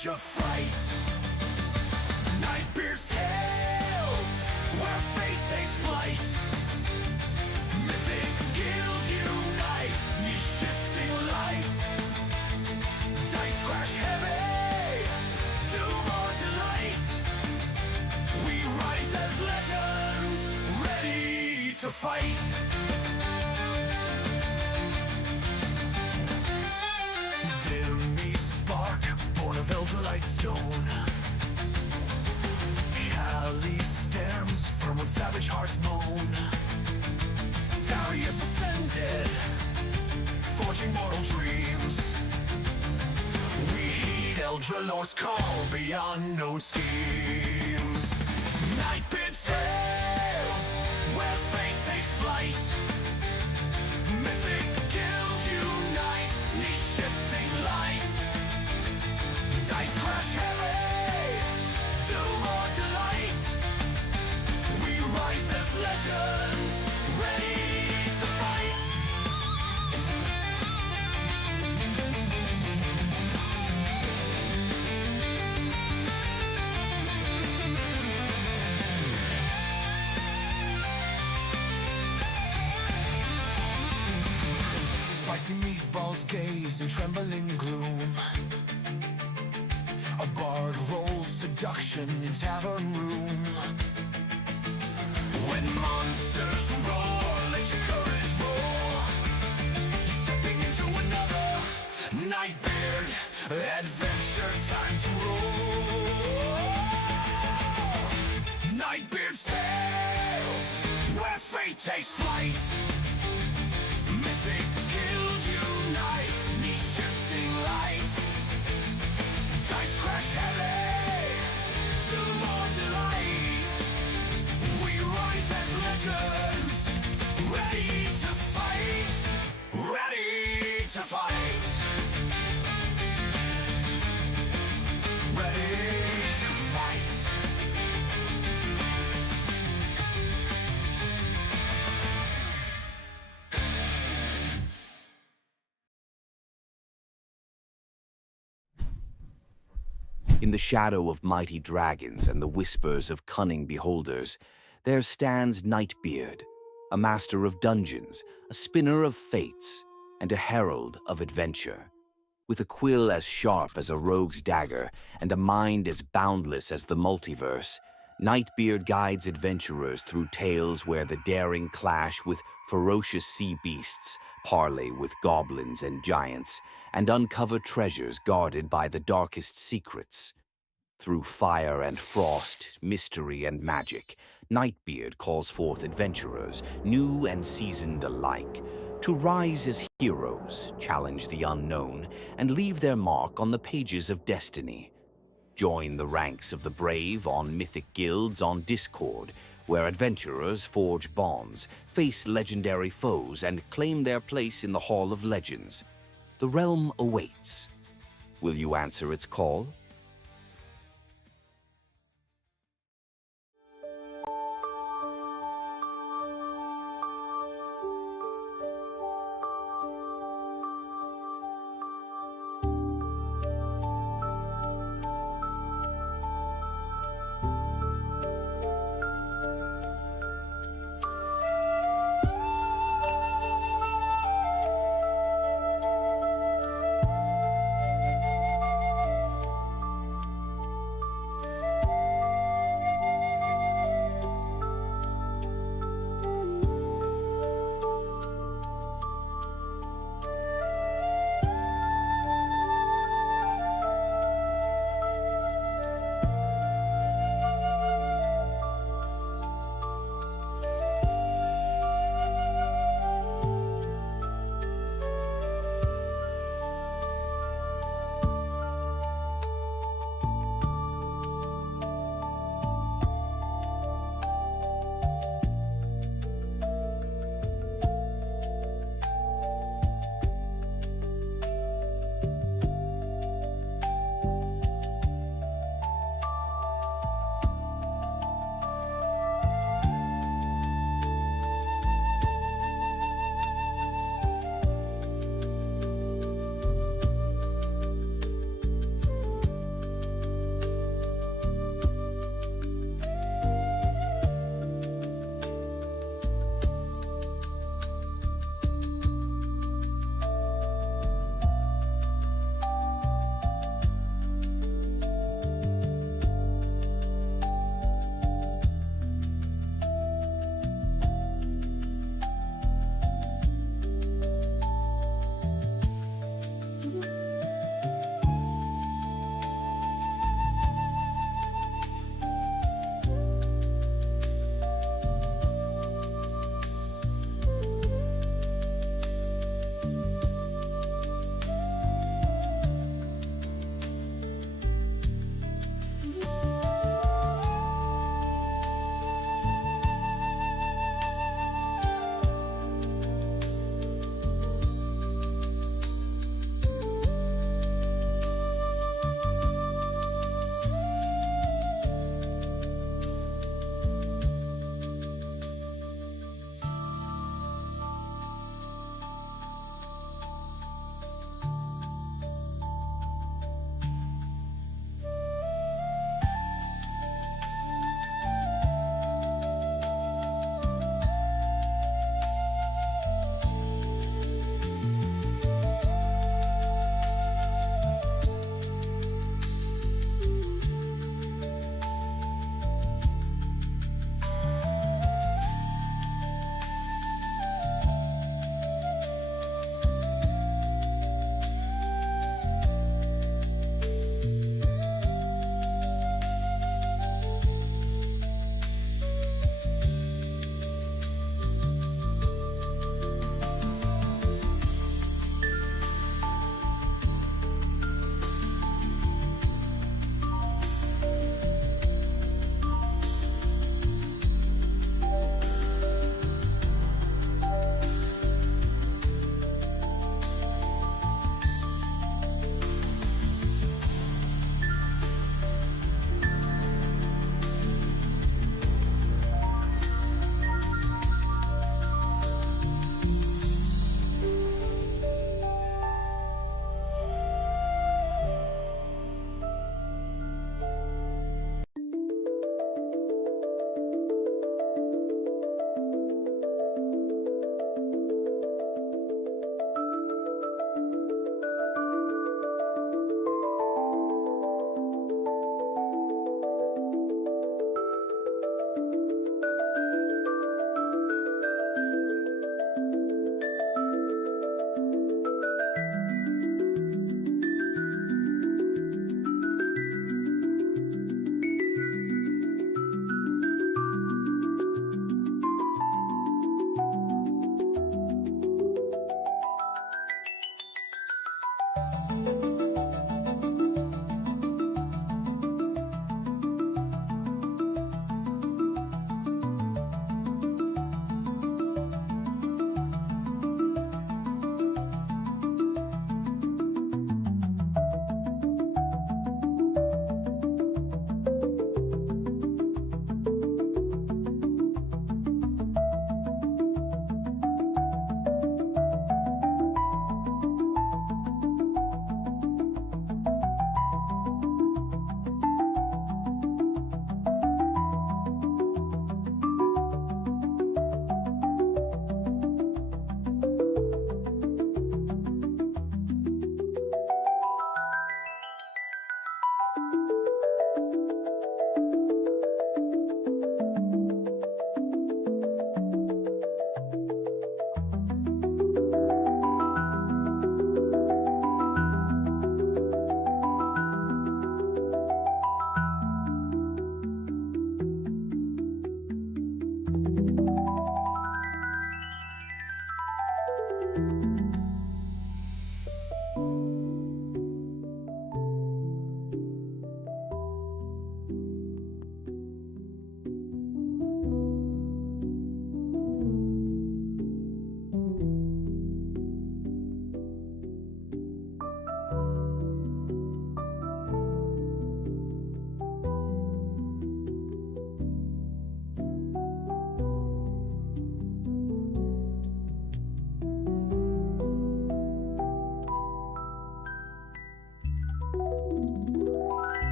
edge of fright. Nightbeard's tales, where fate takes flight. Mythic Guild unites, knee-shifting light. Dice crash heavy, doom or delight. We rise as legends, ready to fight. Dimmy spark, born of Eldrelite stone. Cali stems, firm when savage hearts moan. Darius ascended, forging mortal dreams. We heed Eldralor's call beyond known schemes. Nightbeard's tales, where fate takes flight. Mythic Guild unites, knee-shifting light. Dice crash heavy, doom or delight. We rise as legends, ready to fight. Spicy meatballs gaze in trembling gloom. A bard rolls seduction in tavern room. When monsters roar, let your courage roar. You're stepping into another Nightbeard adventure, time to roll. Nightbeard's tales, where fate takes flight. Mythic Guild unites, knee-shifting light. Dice crash heavy, doom or delight. We rise as legends, ready to fight. Ready to fight. Ready to fight. In the shadow of mighty dragons and the whispers of cunning beholders, there stands Nightbeard, a master of dungeons, a spinner of fates, and a herald of adventure. With a quill as sharp as a rogue's dagger and a mind as boundless as the multiverse, Nightbeard guides adventurers through tales where the daring clash with ferocious sea beasts, parley with goblins and giants, and uncover treasures guarded by the darkest secrets. Through fire and frost, mystery and magic, Nightbeard calls forth adventurers, new and seasoned alike, to rise as heroes, challenge the unknown, and leave their mark on the pages of destiny. Join the ranks of the brave on Mythic Guilds on Discord, where adventurers forge bonds, face legendary foes, and claim their place in the Hall of Legends. The realm awaits. Will you answer its call?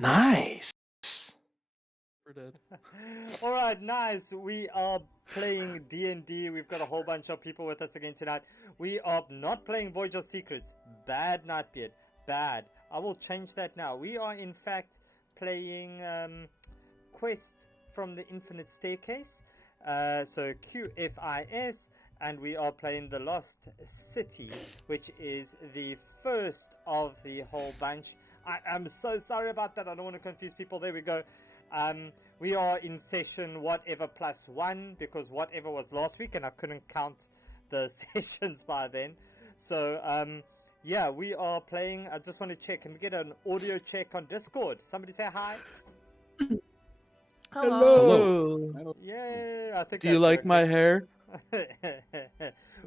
Nice. We're dead. All right, nice. We are playing D&D. We've got a whole bunch of people with us again tonight. We are not playing Voyage of Secrets. Bad, Nightbeard. Bad. I will change that now. We are, in fact, playing Quest from the Infinite Staircase. So QFIS. And we are playing The Lost City, which is the first of the whole bunch. I am so sorry about that. I don't want to confuse people. There we go. We are in session whatever +1 because whatever was last week and I couldn't count the sessions by then. So yeah, we are playing. I just want to check. Can we get an audio check on Discord? Somebody say hi. Hello. Yeah, I think. Do you like my hair?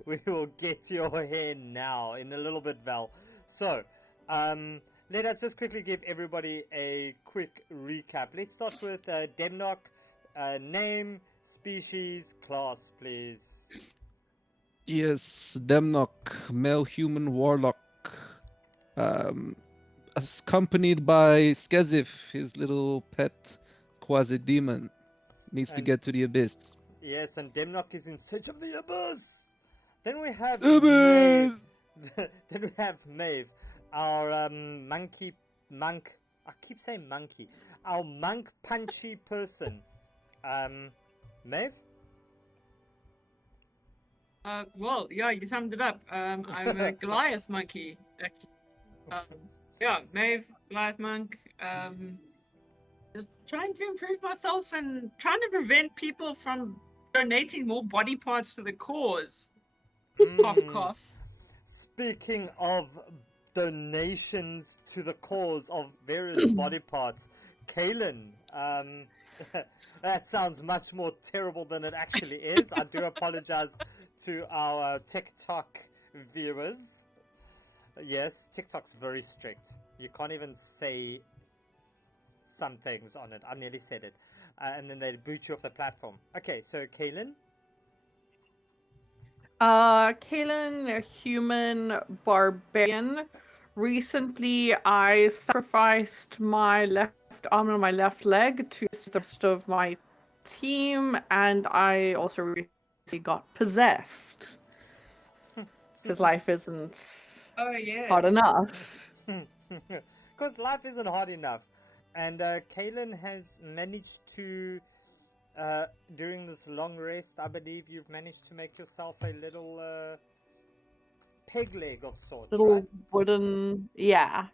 We will get to your hair now in a little bit, Val. So, let us just quickly give everybody a quick recap. Let's start with Demnock. Name, species, class, please. Yes, Demnock, male human warlock. Accompanied by Skezif, his little pet quasi-demon. Needs to And- get to the abyss. Yes, and Demnock is in search of the abyss. Then we have Abyss! Maeve. Then we have Maeve, our monk. I keep saying monkey. Our monk punchy person. Maeve. Well, yeah, you summed it up. I'm a Goliath monkey, actually. Yeah, Maeve, Goliath monk. Just trying to improve myself and trying to prevent people from donating more body parts to the cause. Cough, cough. Speaking of donations to the cause of various body parts, Kaylin, that sounds much more terrible than it actually is. I do apologize to our TikTok viewers. Yes, TikTok's very strict. You can't even say some things on it. I nearly said it. And then they boot you off the platform. Okay, so Kaylin. Kaylin, a human barbarian. Recently, I sacrificed my left arm and my left leg to the rest of my team, and I also recently got possessed. Because life isn't Oh, yes. hard enough. Because life isn't hard enough. And Kaylin has managed to, during this long rest, I believe you've managed to make yourself a little peg leg of sorts, Little right? wooden, yeah.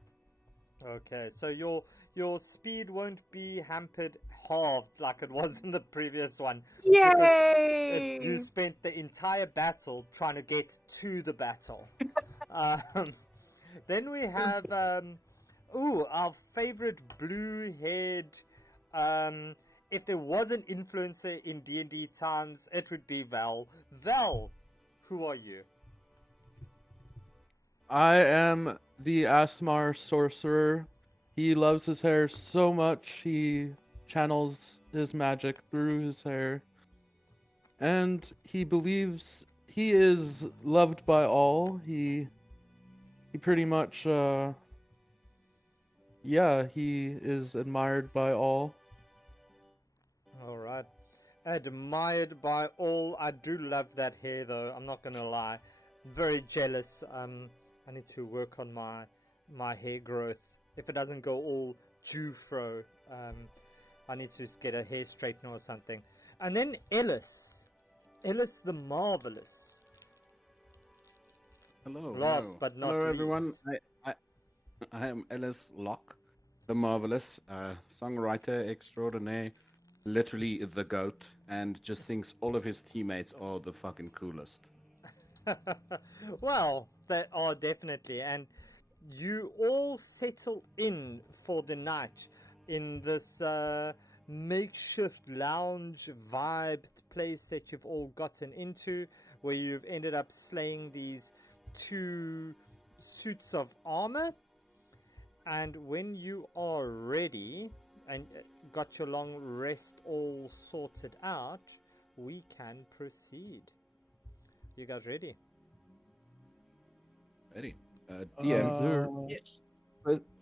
Okay, so your speed won't be hampered halved like it was in the previous one. Yay! You spent the entire battle trying to get to the battle. Then we have our favorite blue-haired. If there was an influencer in D&D times, it would be Val. Val, who are you? I am the Asmar sorcerer. He loves his hair so much, he channels his magic through his hair, and he believes he is loved by all. He pretty much yeah, he is admired by all. All right. Admired by all. I do love that hair, though. I'm not gonna lie. Very jealous. I need to work on my hair growth. If it doesn't go all Jufro, I need to get a hair straightener or something. And then Ellis the Marvelous. Hello. Last hello. but not hello, least. everyone. I am Ellis Locke, the Marvelous, songwriter extraordinaire, literally the goat, and just thinks all of his teammates are the fucking coolest. Well, they are definitely, and you all settle in for the night in this makeshift lounge vibe place that you've all gotten into, where you've ended up slaying these 2 suits of armor. And when you are ready and got your long rest all sorted out, we can proceed. You guys ready? Ready? DM. Sir. Yes.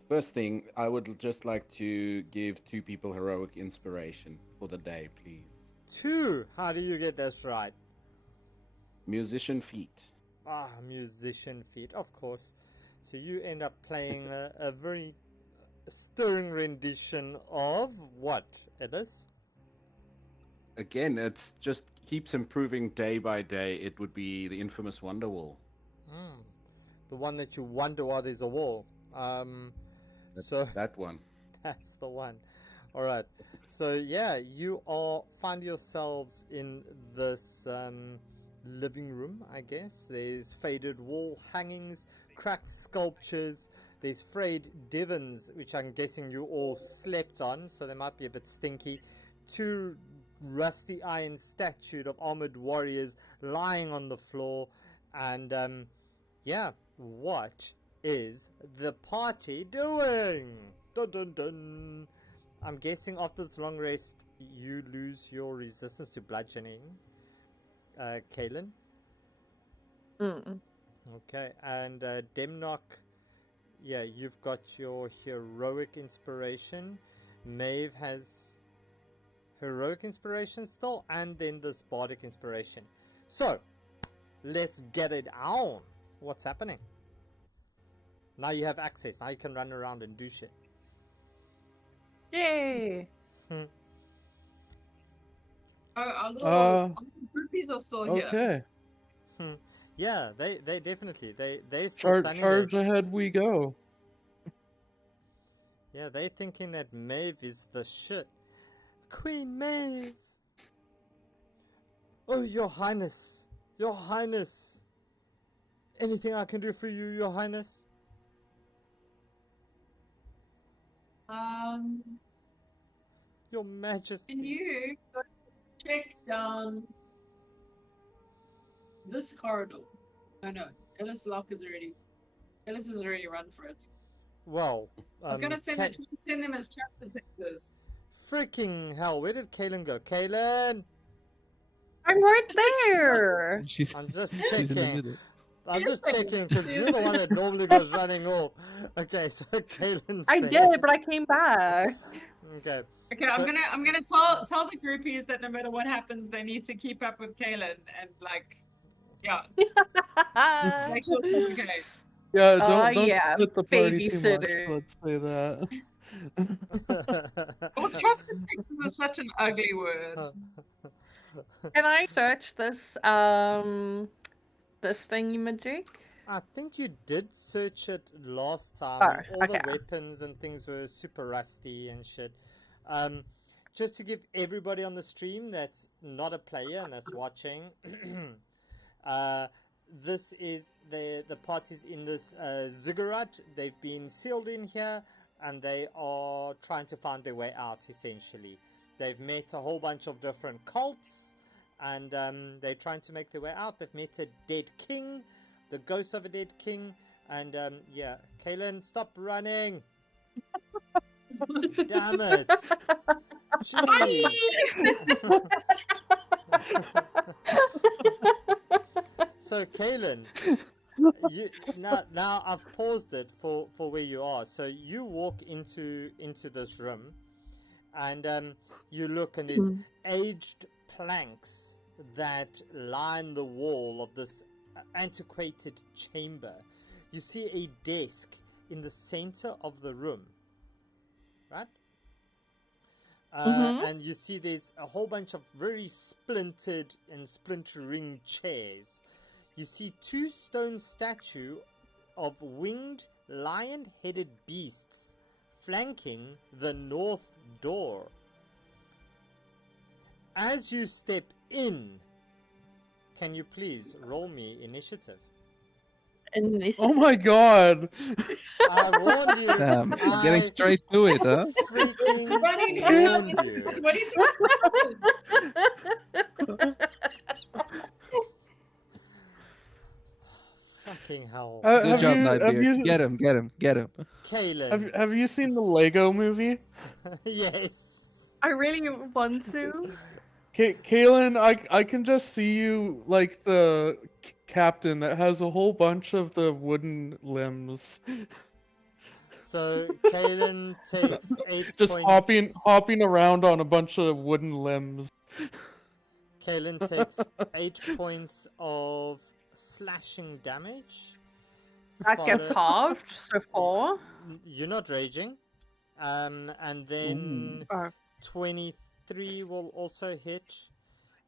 First thing, I would just like to give 2 people heroic inspiration for the day, please. 2. How do you get this right? Musician feat. Musician feat, of course. So you end up playing a very stirring rendition of what, Ellis? Again, it's just keeps improving day by day. It would be the infamous Wonderwall. The one that you wonder why there's a wall. So That one. that's the one. All right. So yeah, you all find yourselves in this living room, I guess. There's faded wall hangings, cracked sculptures. There's frayed divans, which I'm guessing you all slept on, so they might be a bit stinky. 2 rusty iron statues of armored warriors lying on the floor, and yeah, what is the party doing? Dun dun dun. I'm guessing after this long rest, you lose your resistance to bludgeoning. Kaylin? Okay, and Demnock, yeah, you've got your heroic inspiration. Maeve has heroic inspiration still, and then this bardic inspiration. So, let's get it on. What's happening? Now you have access. Now you can run around and do shit. Yay! Oh, our little groupies are still here. Okay. Yeah, they definitely they still standing Charge there. ahead we go. Yeah, they thinking that Maeve is the shit. Queen Maeve. Oh, Your Highness, Your Highness. Anything I can do for you, Your Highness? Your Majesty. Can you go check down this corridor? No. Ellis has already run for it. Well, I was gonna send them as trap detectors. freaking hell, where did Kaylin go? Kaylin! I'm right there. She's, I'm just she's in the checking. middle. I'm just checking because you're the one that normally goes running off. Okay, so Kaylin's I there. did, but I came back. Okay. Okay, So- I'm gonna tell the groupies that no matter what happens, they need to keep up with Kaylin and make sure it's okay. Yeah, don't yeah, split the party too much. babysitter. Let's say that. Well, trap detectors is such an ugly word. Can I search this this thingy-majig? I think you did search it last time. Oh, and all the okay. weapons and things were super rusty and shit. Just to give everybody on the stream that's not a player and that's watching, this is the parties in this ziggurat. They've been sealed in here and they are trying to find their way out, essentially. They've met a whole bunch of different cults and they're trying to make their way out. They've met a dead king, the ghost of a dead king, and yeah, Kaylin, stop running. Damn it. Jeez. So, Kaylin, now I've paused it for where you are. So you walk into this room, and you look, and there's aged planks that line the wall of this antiquated chamber. You see a desk in the center of the room, right? And you see there's a whole bunch of very splintered and splintering chairs. You see 2 stone statues of winged lion-headed beasts flanking the north door. As you step in, can you please roll me initiative? Oh my god! I warned you. Getting straight to it, huh? It's Freaking running warned you. What do you think? Fucking hell. Good Have job, you- have Nightbeard. you- Get him, get him, get him. Kaylin. Have you seen the Lego movie? Yes. I really want to. Kaylin, I can just see you like the captain that has a whole bunch of the wooden limbs. So Kaylin takes 8 Just points. hopping around on a bunch of wooden limbs. Kaylin takes 8 points of slashing damage. That gets Follow- halved, so 4. You're not raging. And then Oh. 23 will also hit.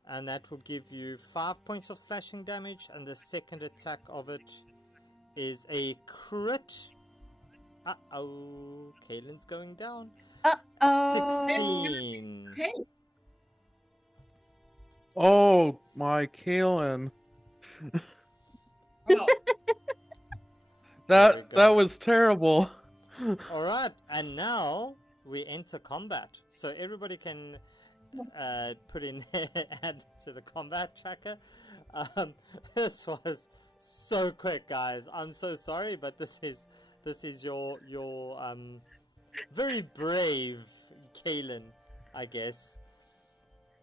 And that will give you 5 points of slashing damage. And the second attack of it is a crit. Uh-oh. Kaylin's going down. Uh-oh. 16. Yes. Oh my Kaylin. Well, There we go. That was terrible. Alright, and now we enter combat. So everybody can put in add to the combat tracker. This was so quick, guys. I'm so sorry, but this is your very brave Kaylin, I guess,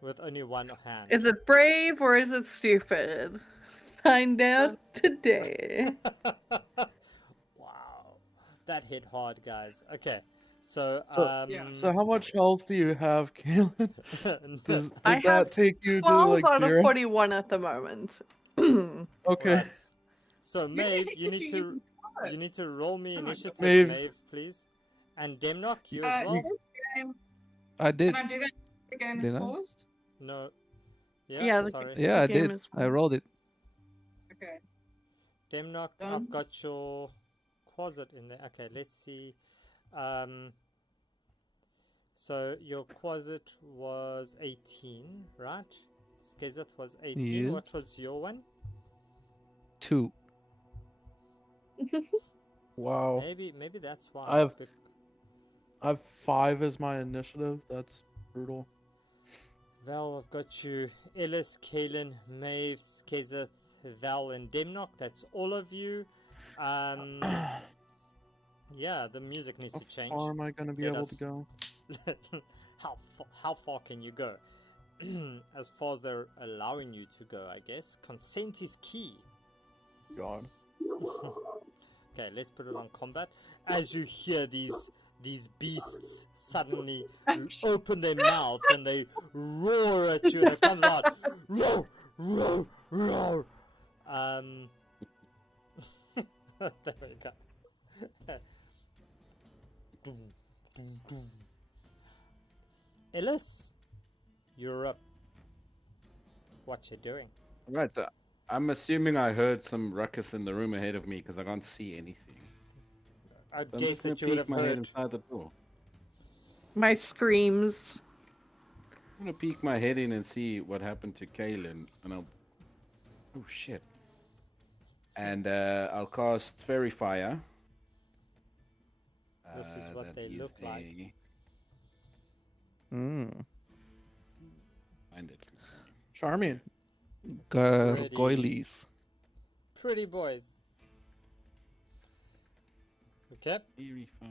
with only one hand. Is it brave or is it stupid? Find out today. Wow, that hit hard, guys. Okay, so yeah. So how much health do you have, Kaylin? Does I did have that take you to 12 like out 0? of 41 at the moment. Okay. Right. So Maeve, you did need you to even cover? you need to roll me Oh my initiative, Maeve. Maeve, please. And Demnock, you as well. Is this game, I did. can I do that? The game is Did I? paused. No. Yeah, the- sorry. Yeah, I The game did. is I rolled it. Okay. Demnock, Done. I've got your quasit in there. Okay, let's see. So your quasit was 18, right? Skezeth was 18. What Yes. was your one? 2. Wow. Maybe that's why. I have- bec- I have 5 as my initiative. That's brutal. Val, I've got you. Ellis, Kaylin, Maeve, Skezeth, Val, and Demnock. That's all of you. Yeah, the music needs How to change. far am I gonna be Let able us- to go? how far can you go? As far as they're allowing you to go, I guess. Consent is key. God. Okay, let's put it on combat. As you hear these beasts suddenly open their mouths and they roar at you, and it comes out roar, roar, roar. There we go. Doom, doom, doom. Ellis, you're up. What you doing? Right, so I'm assuming I heard some ruckus in the room ahead of me because I can't see anything. I So I'm guess just gonna that you would peek have my head heard. inside the door. My screams. I'm gonna peek my head in and see what happened to Kaylin, and I'll. Oh shit! And I'll cast Fairy Fire. This is what that they is look like. Find it. Charming. Pretty. Gargoyles. Pretty boys. Okay. Fairy Fire.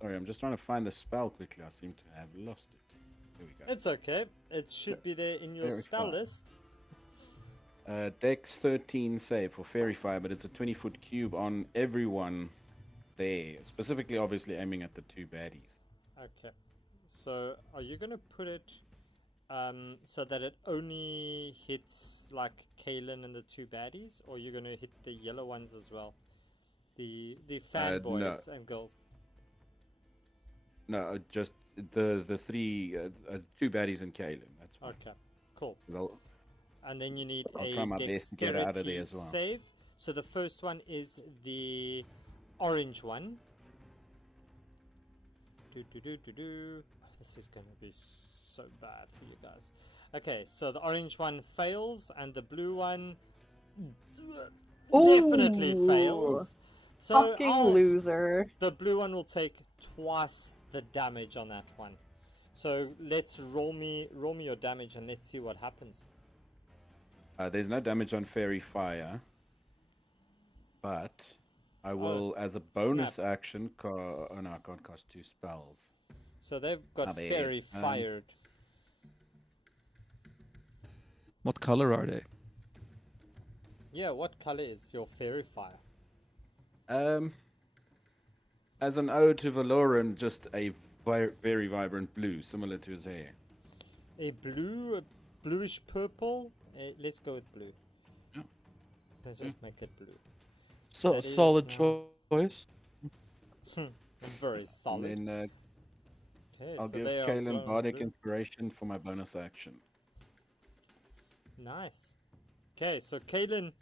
Sorry, I'm just trying to find the spell quickly. I seem to have lost it. There we go. It's okay. It should be there in your Very spell fine. list. Dex 13 save for Fairy Fire, but it's a 20-foot cube on everyone there. Specifically, obviously, aiming at the two baddies. Okay. So, are you gonna put it so that it only hits like Kaelin and the two baddies, or you're gonna hit the yellow ones as well, the fanboys and girls? No, just the three, two baddies and Kaelin. That's fine. Okay, cool. 'Cause And then you need I'll a try my best to get it out of there dexterity as well. save. So the first one is the orange one. This is gonna be so bad for you guys. Okay, so the orange one fails, and the blue one definitely Ooh. fails. So Fucking I'll- loser. the blue one will take twice the damage on that one. So let's roll me your damage and let's see what happens. There's no damage on Fairy Fire, but I will, as a bonus action, oh no, I can't cast two spells. So they've got Not bad. fairy fired. What color are they? Yeah, what color is your fairy fire? As an ode to Valoran, just a very vibrant blue, similar to his hair. A bluish purple? Let's go with blue. Yeah. Let's just make it blue. So That is solid now- choice. Very solid. And then Okay, I'll so give they are Kaelin glowing Bardic blue. Inspiration for my bonus action. Nice. Okay, so Kaelin,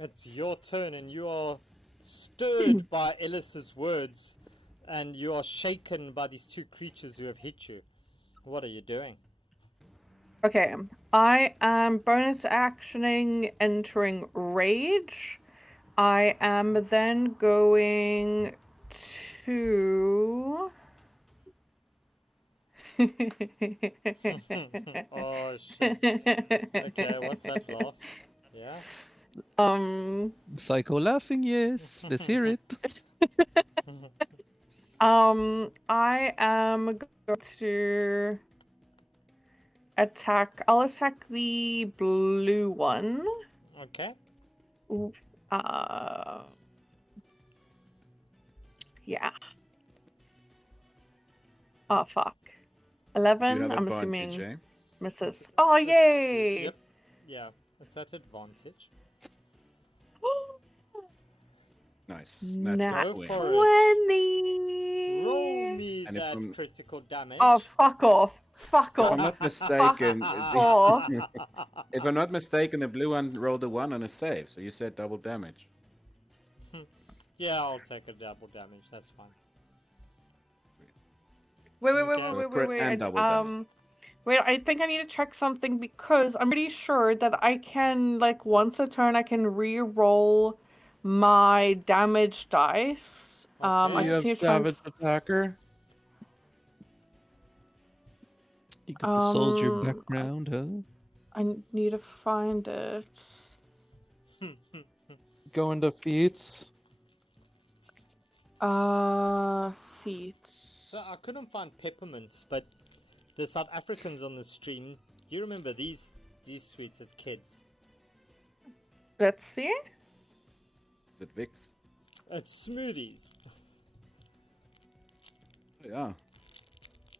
it's your turn, and you are stirred by Ellis's words, and you are shaken by these two creatures who have hit you. What are you doing? Okay, I am bonus actioning entering rage. I am then going to. Oh shit. Okay, what's that laugh? Yeah? Psycho laughing, yes. Let's hear it. I am going to attack. I'll attack the blue one. Okay. Yeah. Oh fuck. You 11. have I'm advantage, assuming eh? misses. Oh yay! Yep. Yeah, it's at advantage. Nice. Nat Natural Go 20. for it. 20. Roll me And if that I'm- critical damage. Oh fuck off! Fuck If I'm off! not mistaken, off. if I'm not mistaken, the blue one rolled a 1 on a save, so you said double damage. Yeah, I'll take a double damage. That's fine. Wait, Okay. Crit and double damage. wait. I think I need to check something because I'm pretty sure that I can, like, once a turn, I can re-roll my damage dice. I Okay. You just have need to try and savage attacker. You got the soldier Um, background, huh? I need to find it. Go into feats. Feats. So I couldn't find peppermints, but the South Africans on the stream, do you remember these sweets as kids? Let's see. Is it Vix? It's smoothies. Yeah.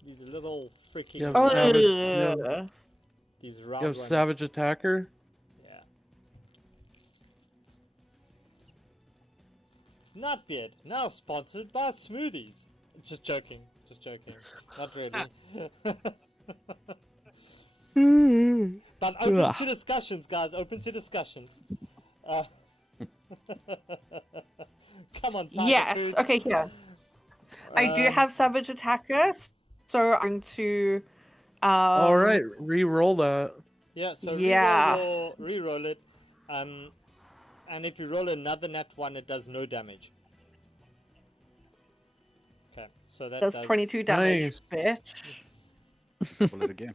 These little freaking You have Oh, savage. yeah. these You round have ones. savage attacker. Yeah. Nutbeard, now sponsored by smoothies. Just joking. Not really. But open to discussions, guys. Open to discussions. Come on, Tiger Yes. Foods. Okay. Here. I do have savage attackers, so I'm going to. All right, re-roll that. Yeah, so Yeah. re-roll it. And if you roll another nat 1, it does no damage. Okay, so that Does 22 damage, Nice. bitch. Roll it again.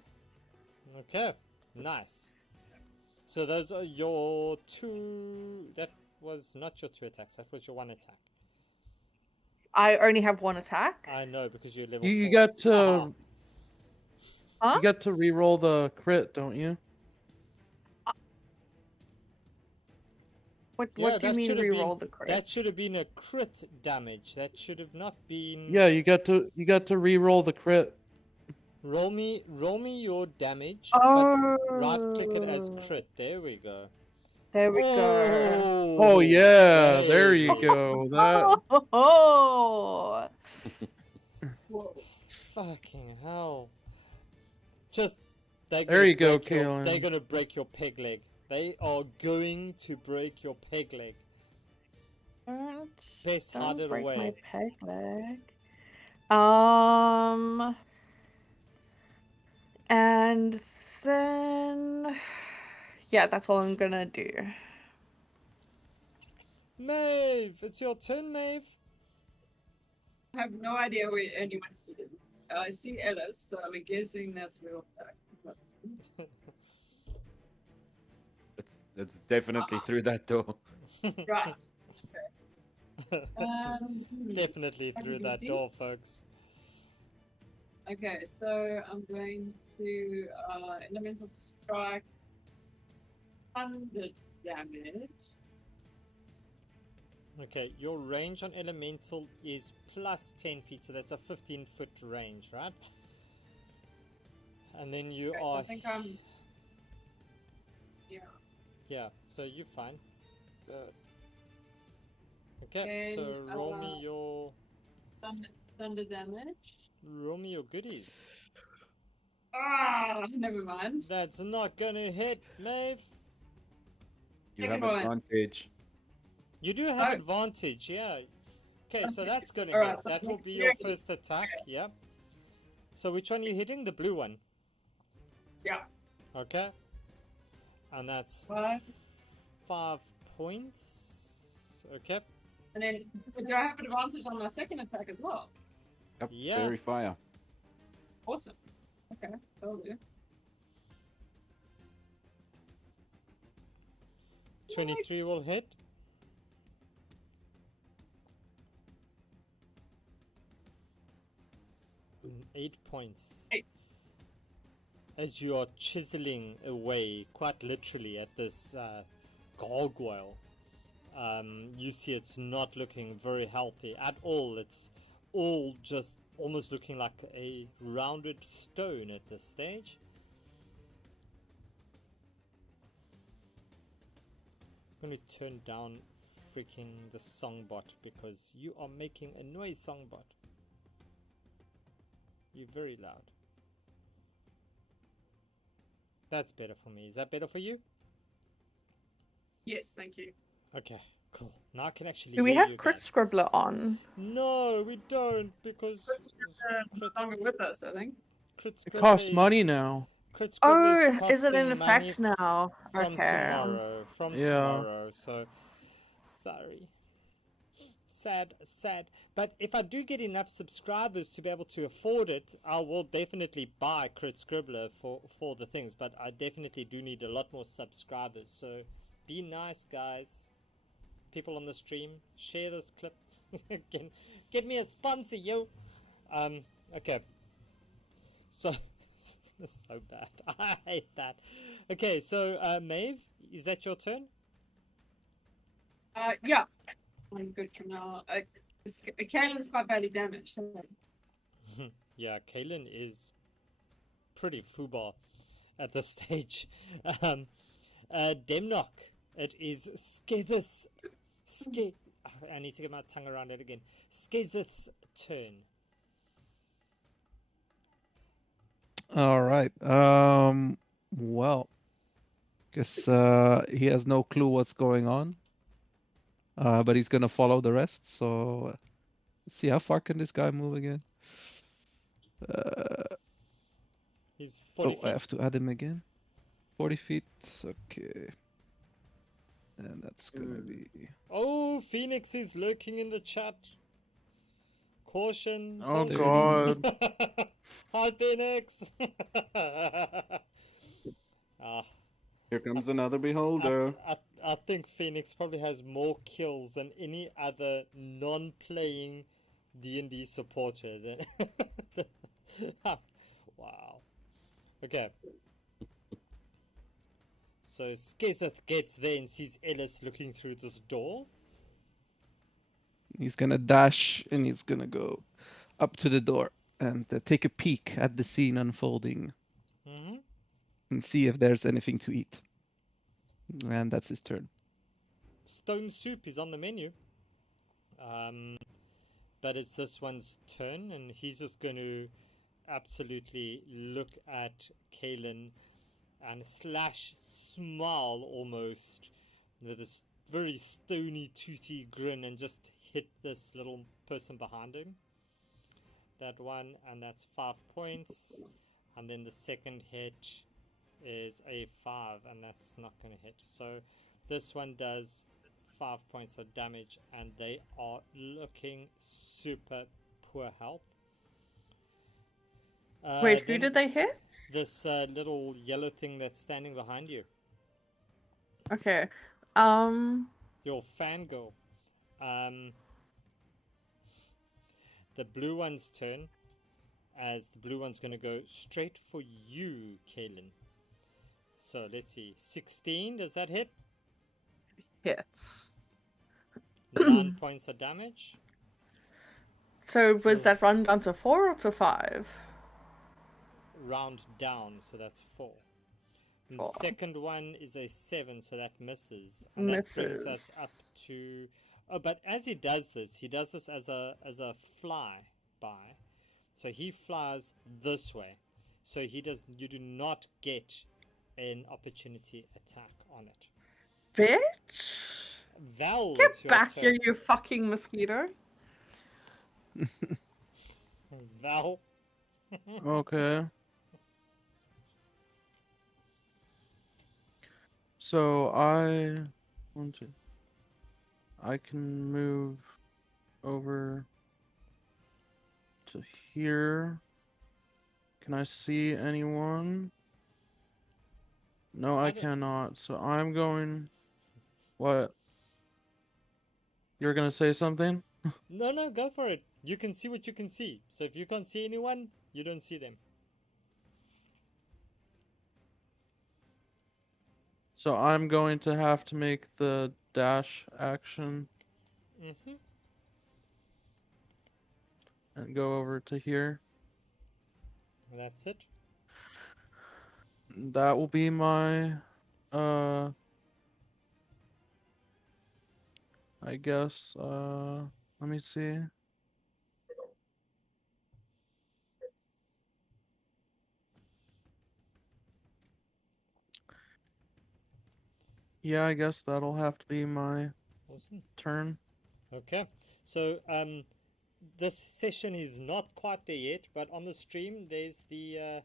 Okay, nice. So those are your two. That was not your 2 attacks. That was your 1 attack. I only have one attack. I know because you're level. You 4. got Haha. Huh? You get to re-roll the crit, don't you? What Yeah, do you that mean should have been re-roll the crit? that should have been a crit damage. That should have not been. Yeah, you get to re-roll the crit. Roll me your damage, Oh, but right click it as crit. There we go. there we go. Oh yeah, there you baby. go. That Oh, Whoa. Fucking hell. Just they're There gonna you go, break your, they're Kaelin. gonna break your peg leg. They are going to break your peg leg. Best hide don't it break my away. peg leg. And then, yeah, that's all I'm gonna do. Maeve, it's your turn, Maeve. I have no idea where anyone is. I see Ellis, so I'm guessing that's real fact. It's definitely through that door. Right. Definitely through that door, folks. Okay, so I'm going to elemental strike 100 damage. Okay, your range on elemental is plus 10 feet, so that's a 15-foot range, right? And then you Okay, so are. I think I'm. Yeah. Yeah, so you're fine. Okay, so And, roll me your. Thunder damage. Roll me your goodies. Ah, never mind. That's not gonna hit, Maeve. You Second have one. advantage. You do have Oh. advantage, yeah. Okay, so that's gonna Alright, hit. so That will be yeah. your first attack, yeah. So which one are you hitting? The blue one. Yeah. Okay. And that's 5 points. Okay. And then, do I have advantage on my second attack as well? Yep, Yeah. Fairy fire. Awesome. Okay, that'll do. 23 will hit. Mm, 8 points. 8. As you are chiseling away, quite literally, at this gargoyle, you see it's not looking very healthy at all. It's all just almost looking like a rounded stone at this stage. I'm going to turn down freaking the songbot because you are making a noise, songbot. You're very loud. That's better for me. Is that better for you? Yes, thank you. Okay, cool. Now I can actually Do we hear have you Crit guys. Scribbler on? No, we don't, because It's no longer with us, I think. Crit It Scribbler costs money is- now. Crit Scribbler Oh, is it costing in money effect now? from Okay. tomorrow. From Yeah. tomorrow, so sorry. Sad. But if I do get enough subscribers to be able to afford it, I will definitely buy Crit Scribbler for the things. But I definitely do need a lot more subscribers. So be nice, guys. People on the stream, share this clip. Get me a sponsor, yo. Okay. So so bad. I hate that. Okay, so Maeve, is that your turn? Yeah. I'm good for now. Kaelin's quite badly damaged. Yeah, Kaelin is pretty foobar at this stage. Demnock, it is Skith's. I need to get my tongue around it again. Skith's turn. All right. Well, guess he has no clue what's going on. But he's gonna follow the rest. So let's see how far can this guy move again. He's 40 I have to add him again. 40 feet. Okay. And that's gonna be. Oh, Phoenix is lurking in the chat. Caution. Oh, caution. God. Hi, Phoenix. Here comes another beholder. I think Phoenix probably has more kills than any other non-playing D&D supporter. Wow. Okay. So Skizeth gets there and sees Ellis looking through this door. He's gonna dash and he's gonna go up to the door and take a peek at the scene unfolding Mm-hmm. and see if there's anything to eat. And that's his turn. Stone soup is on the menu. But it's this one's turn, and he's just going to absolutely look at Kalen and slash smile almost with this very stony, toothy grin and just hit this little person behind him. That one, and that's 5 points. And then the second hit is a 5, and that's not going to hit. So this one does 5 points of damage, and they are looking super poor health. Wait, who Then did they hit? This little yellow thing that's standing behind you, Okay. your fangirl. The blue one's turn, as the blue one's going to go straight for you, Kaylin. So let's see, 16, does that hit? Hits. 9 points of damage. So was Oh. that run down to 4 or to 5? Round down, so that's 4. And the 4. second one is a 7, so that misses. And that brings us up Misses. to... Oh, but as he does this as a fly by. So he flies this way. So you do not get an opportunity attack on it. Bitch! Val, Get it's your back turn. here, you fucking mosquito. Val. Okay. So I can move over to here. Can I see anyone? No, I cannot. So I'm going. What? You're gonna say something? No, go for it. You can see what you can see. So if you can't see anyone, you don't see them. So I'm going to have to make the dash action Mm-hmm. and go over to here. That's it. That will be my, I guess, let me see. Yeah, I guess that'll have to be my Awesome. turn. Okay. So this session is not quite there yet, but on the stream there's the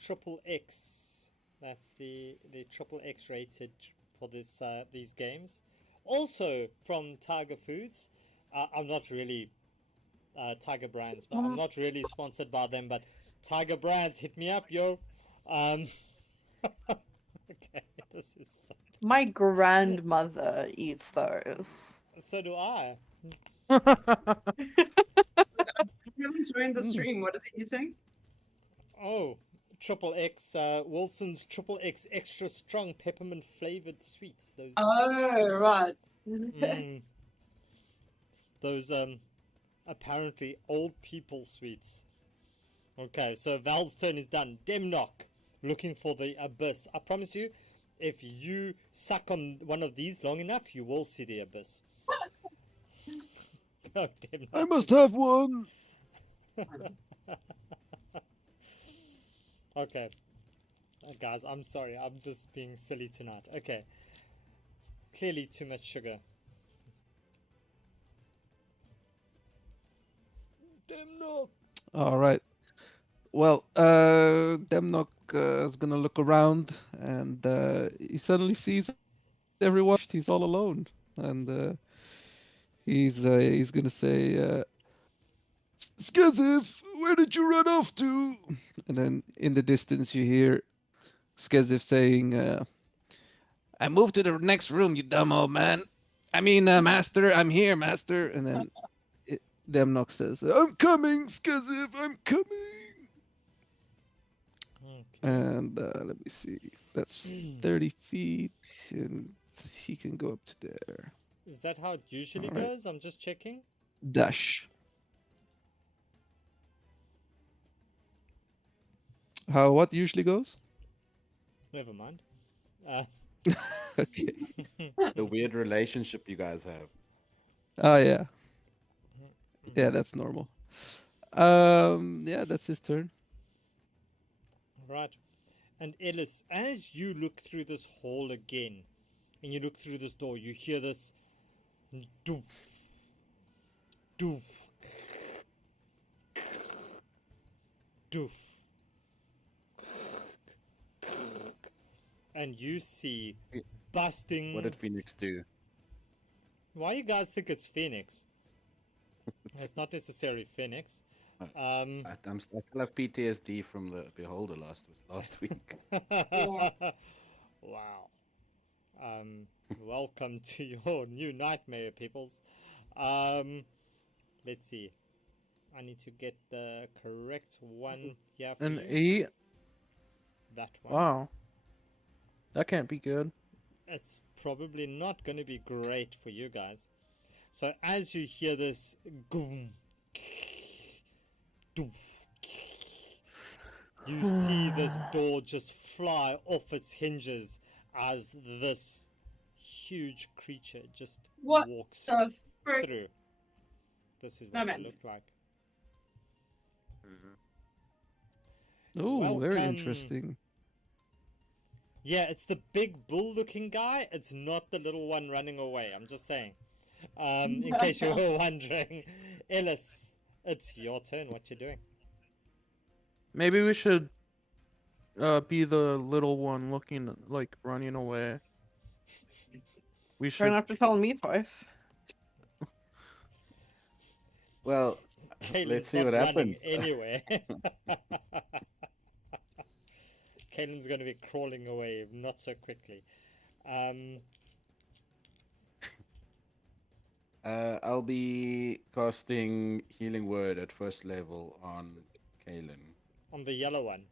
triple X. That's the triple X rated for this these games. Also from Tiger Foods. I'm not really Tiger Brands, but I'm not really sponsored by them. But Tiger Brands, hit me up, yo. Okay, this is so... My grandmother eats those. So do I. I haven't joined the stream. What is he using? Oh, triple X, Wilson's triple X extra strong peppermint flavored sweets. Those. Oh, right. Those apparently old people sweets. Okay, so Val's turn is done. Demnock, looking for the abyss. I promise you, if you suck on one of these long enough, you will see the abyss. Oh, Demnock. I must have one. Okay. Oh, guys, I'm sorry. I'm just being silly tonight. Okay. Clearly too much sugar. Demnock! All right. Well, Demnock is gonna look around, and he suddenly sees everyone. He's all alone, and he's gonna say, "Skizif, where did you run off to?" And then in the distance, you hear Skizif saying, "I moved to the next room, you dumb old man. I mean, master, I'm here, master." And then Demnock says, "I'm coming, Skizif, I'm coming." Okay. And let me see. That's 30 feet, and he can go up to there. Is that how it usually Alright. goes? I'm just checking. Dash. How what usually goes? Never mind. Uh, Okay. The weird relationship you guys have. Oh yeah. Yeah, that's normal. Yeah, that's his turn. right. And Ellis, as you look through this hall again, and you look through this door, you hear this doof, doof, doof, and you see busting. What did Phoenix do? Why you guys think it's Phoenix? It's not necessarily Phoenix. I still have PTSD from the Beholder last week. Wow. Welcome to your new nightmare, peoples. Let's see. I need to get the correct one here for An you. 8? That one. Wow. That can't be good. It's probably not going to be great for you guys. So as you hear this boom, doof, you see this door just fly off its hinges as this huge creature just What walks the frick? through. This is No, what man. they look like. Oh, very Welcome. interesting. Yeah, it's the big bull-looking guy. It's not the little one running away. I'm just saying. In case you were wondering. Ellis, it's your turn. What you doing? Maybe we should be the little one looking like running away. We Try should. not to tell me twice. Well, Caelan's let's see not what running happens. anyway. Caelan's going to be crawling away, not so quickly. I'll be casting Healing Word at first level on Kaelin. On the yellow one.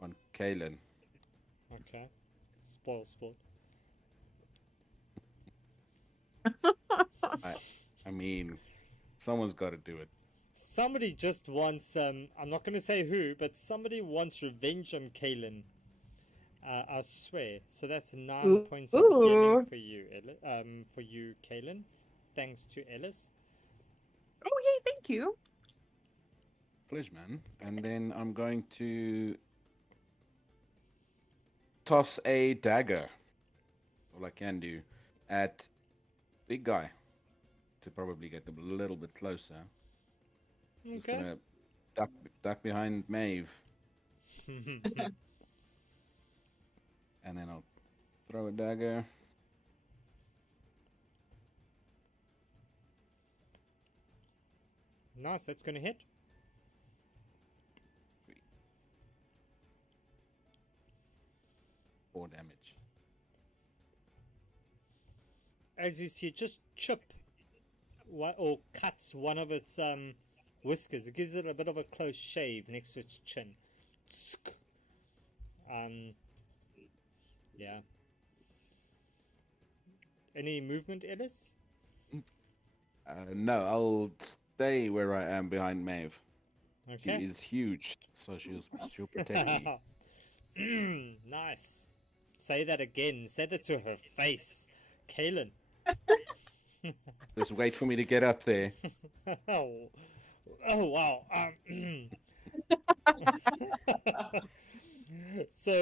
On Kaelin. Okay. Spoil sport. I mean, someone's got to do it. Somebody just wants, I'm not going to say who, but somebody wants revenge on Caelan. I swear. So that's 9 points of healing for you, for you, Caelan. Thanks to Ellis. Oh, yay, thank you. Pleasure, man. And then I'm going to toss a dagger, all I can do, at big guy to probably get a little bit closer. Just Okay. gonna duck behind Maeve, and then I'll throw a dagger. Nice, that's going to hit. 4 damage. As you see, it just chip or cuts one of its whiskers. It gives it a bit of a close shave next to its chin. Yeah. Any movement, Ellis? No, I'll stay where I am behind Maeve. She Okay. is huge, so she'll protect me. Nice. Say that again. Say that to her face, Caelan. Just wait for me to get up there. Oh wow. So,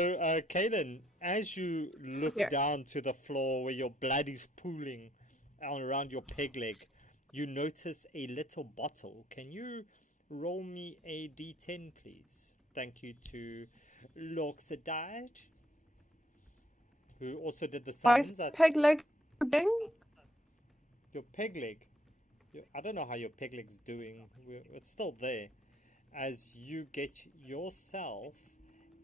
Caelan, as you look Yeah. down to the floor where your blood is pooling around your peg leg, you notice a little bottle. Can you roll me a d10, please? Thank you to Loxodide, who also did the My summons at peg leg ding. your peg leg. I don't know how your peg leg's doing. It's still there. As you get yourself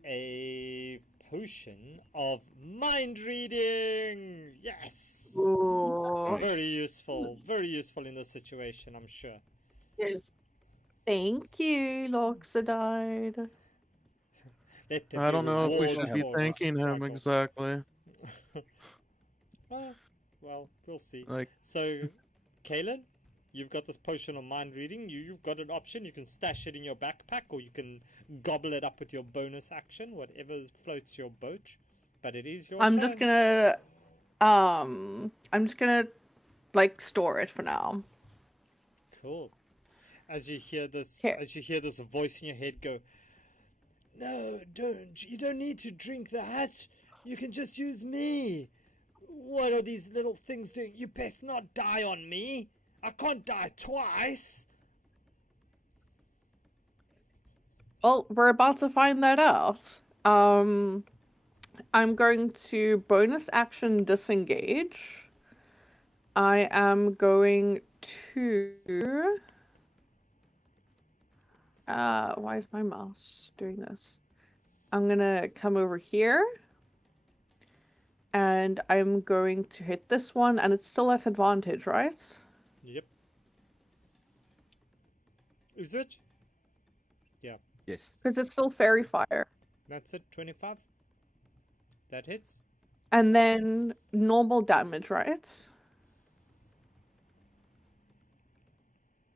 a potion of mind reading. Yes. Ooh. Very useful. Very useful in this situation, I'm sure. Yes. Thank you, Loxodide. Let there I be don't know if we rewards should be for the thanking him struggle. exactly. Oh, well, we'll see. Like, So, Kalen, you've got this potion of mind reading. You've got an option. You can stash it in your backpack, or you can gobble it up with your bonus action, whatever floats your boat. But it is your I'm turn. just gonna like store it for now. Cool. As you hear this, Here. as you hear this voice in your head go, "No, don't. You don't need to drink that. You can just use me. What are these little things doing? You best not die on me. I can't die twice." Well, we're about to find that out. I'm going to bonus action disengage. I am going to why is my mouse doing this? I'm gonna come over here and I'm going to hit this one, and it's still at advantage, right? Yep. Is it? Yeah, Yes. Because it's still fairy fire. that's it. 25. That hits. And then normal damage, right?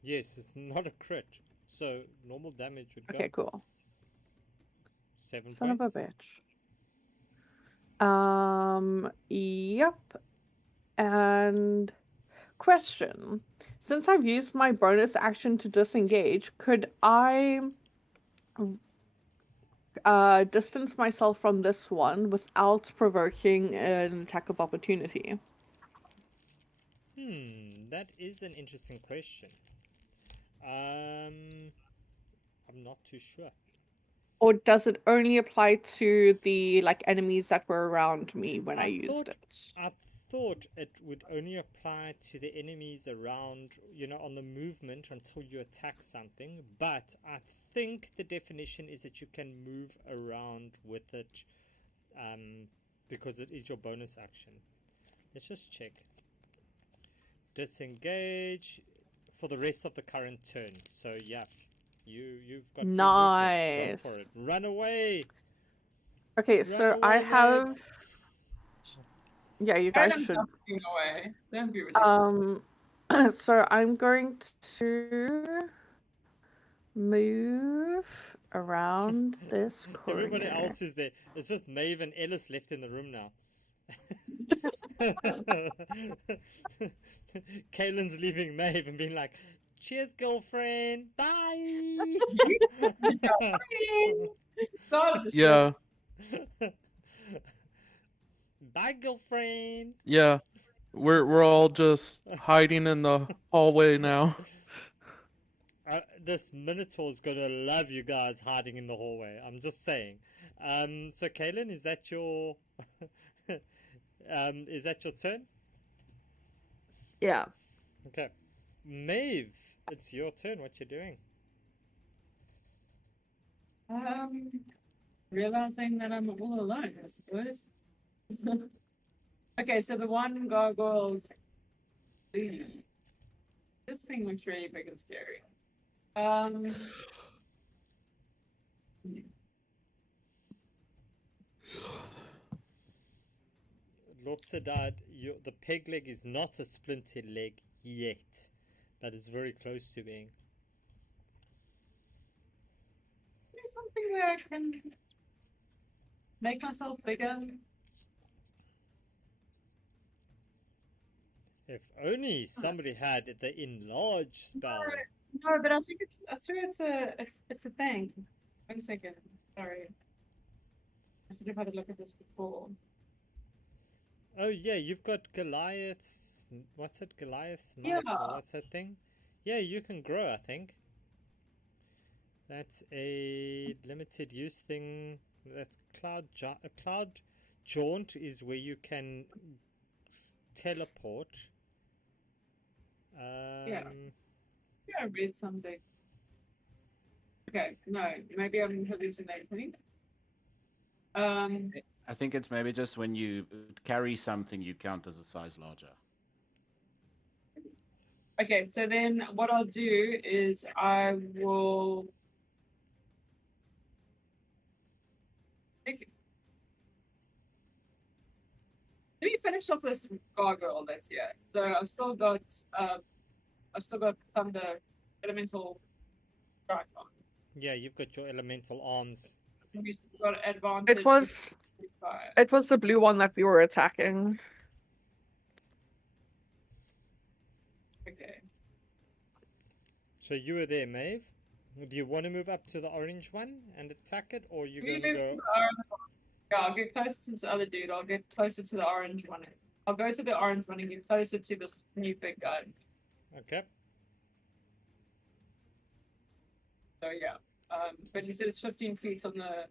Yes, it's not a crit. So normal damage would go Okay, cool. 7 Son of a points. bitch. Yep. And question. Since I've used my bonus action to disengage, could I distance myself from this one without provoking an attack of opportunity? That is an interesting question. I'm not too sure. Or does it only apply to the like enemies that were around me when I used it? I thought it would only apply to the enemies around, on the movement until you attack something. But I think the definition is that you can move around with it, because it is your bonus action. Let's just check. Disengage for the rest of the current turn. So yeah, you've got free movement. Run Nice. for it. Run away. Okay, Run so I away, have. Maeve. Yeah, you guys Adam's should. not walking away. Don't be ridiculous. So I'm going to move around this corner. Everybody else is there. It's just Maeve and Ellis left in the room now. Kaylin's leaving Maeve and being like, "Cheers, girlfriend. Bye." Start the yeah, Bye, girlfriend. yeah. We're all just hiding in the hallway now. This Minotaur's gonna love you guys hiding in the hallway. I'm just saying. So Kaylin, is that your turn? Yeah. Okay. Maeve, it's your turn. What you doing? Realizing that I'm all alone, I suppose. Okay, so the one gargoyle's. Ooh. This thing looks really big and scary. Lord Sedad, the peg leg is not a splinter leg yet, but it's very close to being. Is something where I can make myself bigger? If only somebody had the enlarge spell. No, but I swear it's a thing. 1 second. Sorry. I should have had a look at this before. Oh yeah, you've got Goliath's. What's it? Goliath's mouth. Yeah. Or what's that thing? Yeah, you can grow. I think. That's a limited use thing. That's a cloud jaunt is where you can teleport. Yeah, I read something. Okay, no, maybe I'm hallucinating. I think it's maybe just when you carry something, you count as a size larger. Okay, so then what I'll do is I will. Thank you. Let me finish off this gargoyle that's here. So I've still got thunder elemental strike on. Yeah, you've got your elemental arms. You've got advantage. Fire. It was the blue one that we were attacking. Okay. So you were there, Maeve. Do you want to move up to the orange one and attack it, or you Can going you to move to go? the orange one? Yeah, I'll get closer to this other dude. I'll get closer to the orange one. I'll go to the orange one and get closer to this new big guy. Okay. So yeah. But you said it's 15 feet on the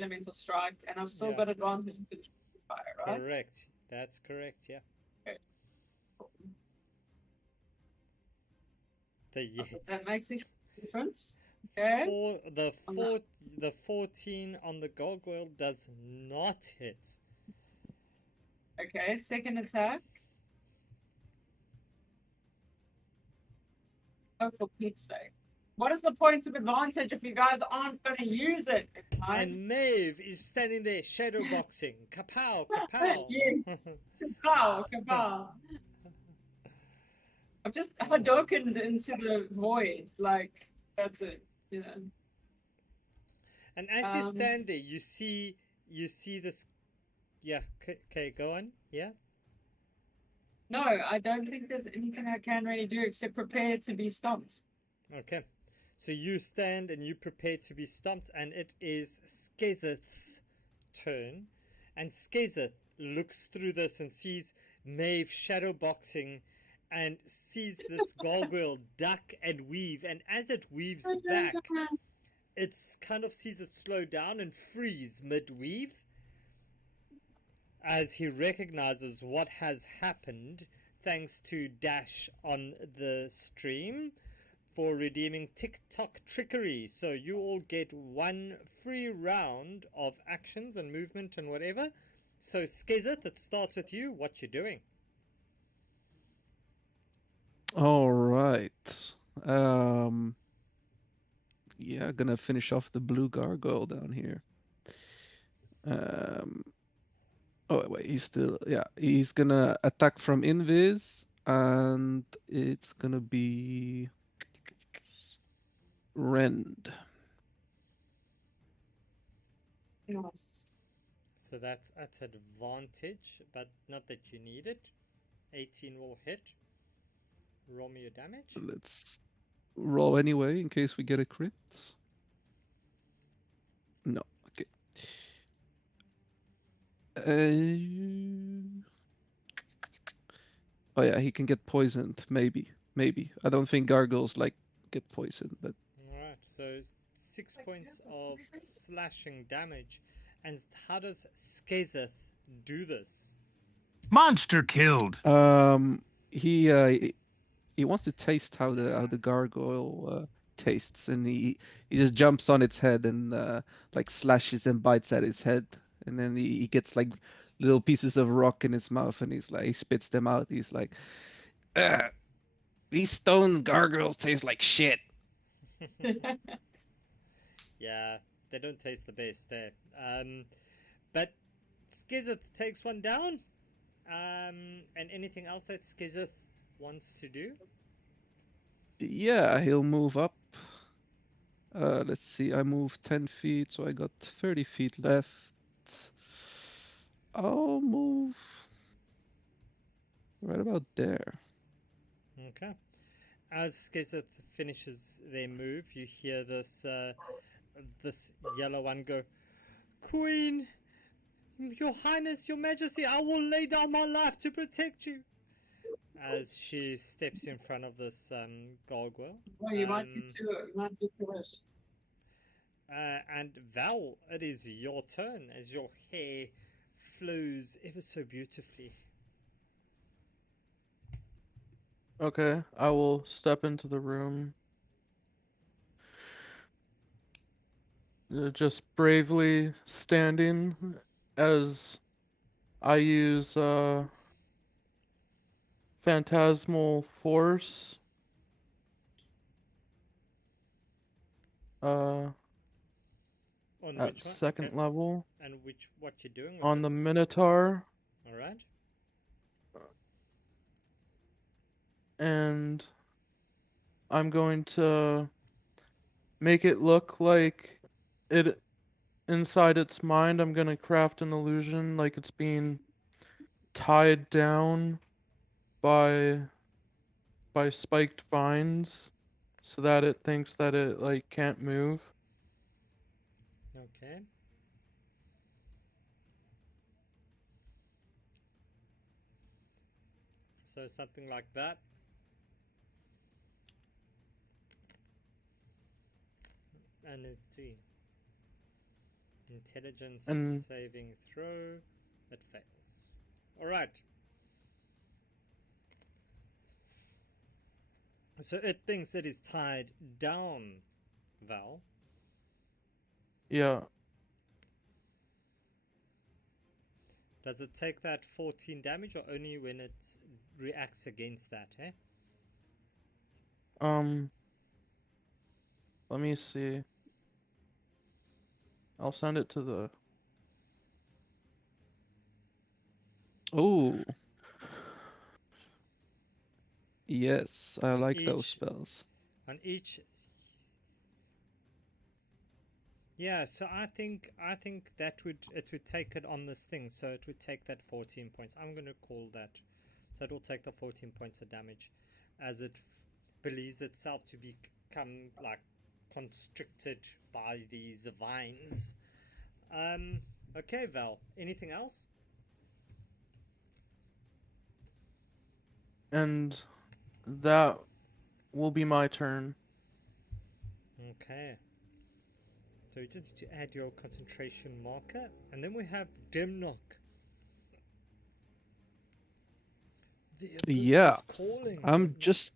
elemental strike, and I've still Yeah. got advantage with the fire, right? Correct. That's correct. Yeah. The yet. That makes a difference. Okay. The 14 on the gargoyle does not hit. Okay, second attack. Oh, for Pete's sake. What is the point of advantage if you guys aren't going to use it? And Maeve is standing there shadow boxing. Kapow, kapow. Yes. Kapow, kapow. I've just Hadoukened into the void. Like, that's it. You know. And as you stand there, you see this. Yeah. Okay, go on. Yeah. No, I don't think there's anything I can really do except prepare to be stomped. Okay. So you stand and you prepare to be stomped, and it is Skezeth's turn. And Skezeth looks through this and sees Maeve shadow boxing and sees this gargoyle duck and weave. And as it weaves back, it's kind of sees it slow down and freeze mid-weave as he recognizes what has happened thanks to Dash on the stream for redeeming TikTok trickery. So you all get one free round of actions and movement and whatever. So Skezeth, it starts with you. What you doing? All right. Yeah, gonna finish off the blue gargoyle down here. Oh wait, he's still, yeah, he's gonna attack from invis, and it's gonna be rend. Nice. So that's at advantage, but not that you need it. 18 will hit. Roll me your damage. Let's roll anyway in case we get a crit. No, okay. Oh yeah, he can get poisoned. Maybe. I don't think gargoyles like get poisoned, but Alright, so 6 points of slashing damage. And how does Skezeth do this? Monster killed. he wants to taste how the gargoyle tastes, and he just jumps on its head and like slashes and bites at its head, and then he gets like little pieces of rock in his mouth, and he spits them out. He's like, these stone gargoyles taste like shit. Yeah, they don't taste the best there. But Skezeth takes one down. And anything else that Skezeth wants to do? Yeah, he'll move up. Let's see, I moved 10 feet, so I got 30 feet left. I'll move right about there. Okay. As Skezeth finishes their move, you hear this this yellow one go, Queen, Your Highness, Your Majesty, I will lay down my life to protect you. As she steps in front of this gargoyle. Well, you might get to it. You might get to it. And Val, it is your turn as your hair flows ever so beautifully. Okay, I will step into the room. Just bravely standing as I use Phantasmal Force. On at which one? second Okay. level And what you're doing with on it? the Minotaur, All right. and I'm going to make it look like it inside its mind. I'm gonna craft an illusion like it's being tied down by spiked vines so that it thinks that it like can't move. Okay. So something like that. And let's see. Intelligence And saving throw. That fails. All right. So it thinks it is tied down, Val. yeah, Does it take that 14 damage or only when it reacts against that, eh? let me see. I'll send it to the Oh, yes, I On like those each spells. on each Yeah, so I think that would take it on this thing, so it would take that 14 points. I'm gonna call that. So it will take the 14 points of damage as it believes itself to become like constricted by these vines. Okay, Val. Anything else? and that will be my turn. Okay. So you just need to add your concentration marker, and then we have Dimnock. The abyss Yeah, is calling. I'm just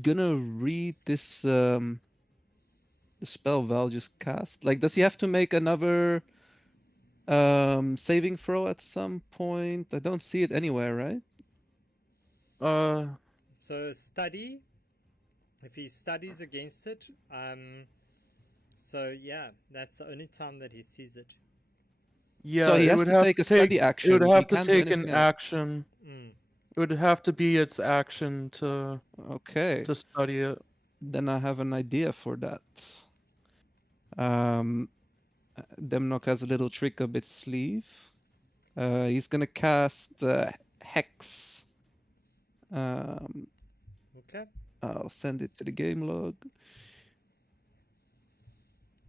gonna read this the spell Val just cast. Like, does he have to make another saving throw at some point? I don't see it anywhere, right? So study. If he studies against it, so yeah, that's the only time that he sees it. Yeah, So he it has would to have take to a study take it would action. He have to can't do take an anything else. action. Mm. It would have to be its action to Okay, study it. then I have an idea for that. Um, Demnock has a little trick up its sleeve. He's gonna cast Hex. Okay. I'll send it to the game log.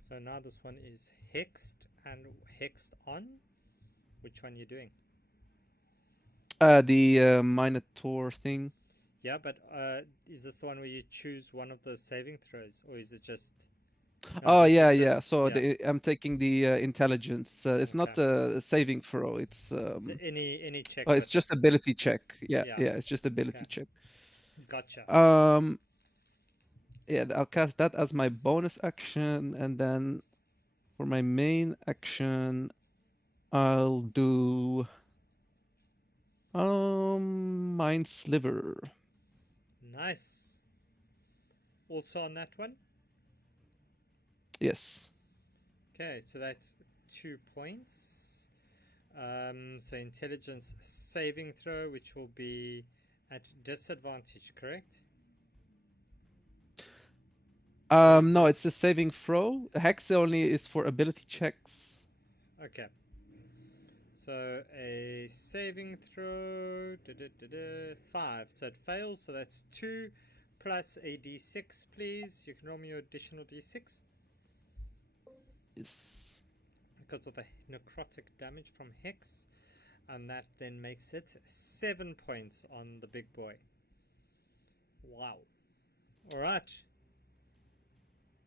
So now this one is hexed and hexed on. Which one you doing? The Minotaur thing. Yeah, but is this the one where you choose one of the saving throws, or is it just? Oh this is yeah, just, yeah. So yeah. I'm taking the intelligence. It's not a saving throw. It's So any check. oh, it's with just it. ability check. Yeah, Yeah. yeah. It's just ability Okay. check. Gotcha. Yeah, I'll cast that as my bonus action, and then for my main action, I'll do Mind Sliver. Nice. Also on that one. Yes. Okay, so that's 2 points. So intelligence saving throw, which will be at disadvantage, correct? No, it's a saving throw. Hex only is for ability checks. Okay. So a saving throw, 5. So it fails. So that's 2 plus a d6, please. You can roll me your additional d6 Yes. because of the necrotic damage from Hex, and that then makes it 7 points on the big boy. Wow. All right.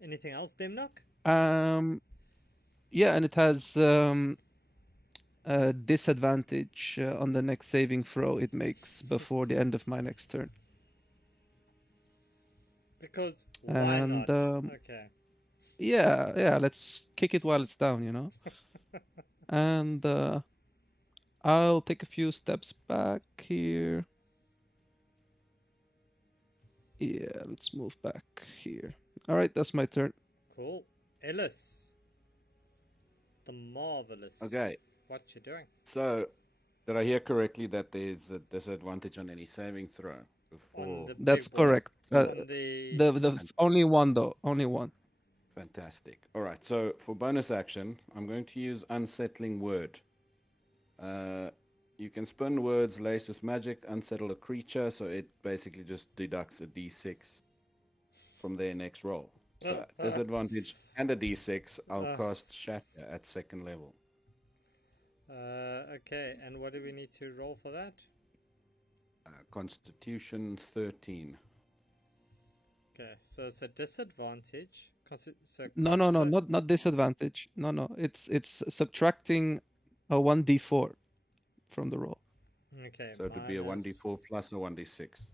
Anything else, Demnock? Yeah, and it has disadvantage on the next saving throw it makes before the end of my next turn. Because why And not? Okay. yeah, let's kick it while it's down, you know. And I'll take a few steps back here. Yeah, let's move back here. All right, that's my turn. Cool. Ellis. The marvelous. Okay. What you doing? So, did I hear correctly that there's a disadvantage on any saving throw On before? the That's big boy. correct. On the. Only one though. Only one. Fantastic. All right. So for bonus action, I'm going to use unsettling word. You can spin words laced with magic, unsettle a creature, so it basically just deducts a d6 from their next roll. So disadvantage and a d6. I'll cast Shatter at second level. Okay, and what do we need to roll for that? Constitution 13. Okay, so it's a disadvantage. No, not disadvantage. No. It's subtracting a 1d4 from the roll. Okay. So it would be a 1d4 plus a 1d6.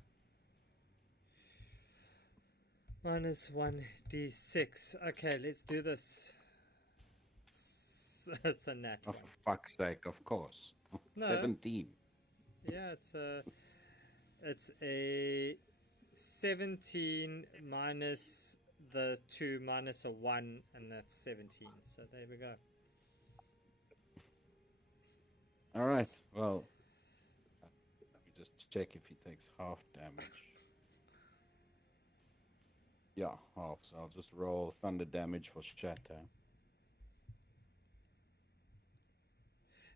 Minus 1d6. Okay, let's do this. It's a nat Oh, one. for fuck's sake, of course. No. 17. Yeah, it's a 17 minus the 2 minus a 1, and that's 17. So there we go. All right. Well, let me just check if he takes half damage. Yeah, half. So I'll just roll thunder damage for Shatter.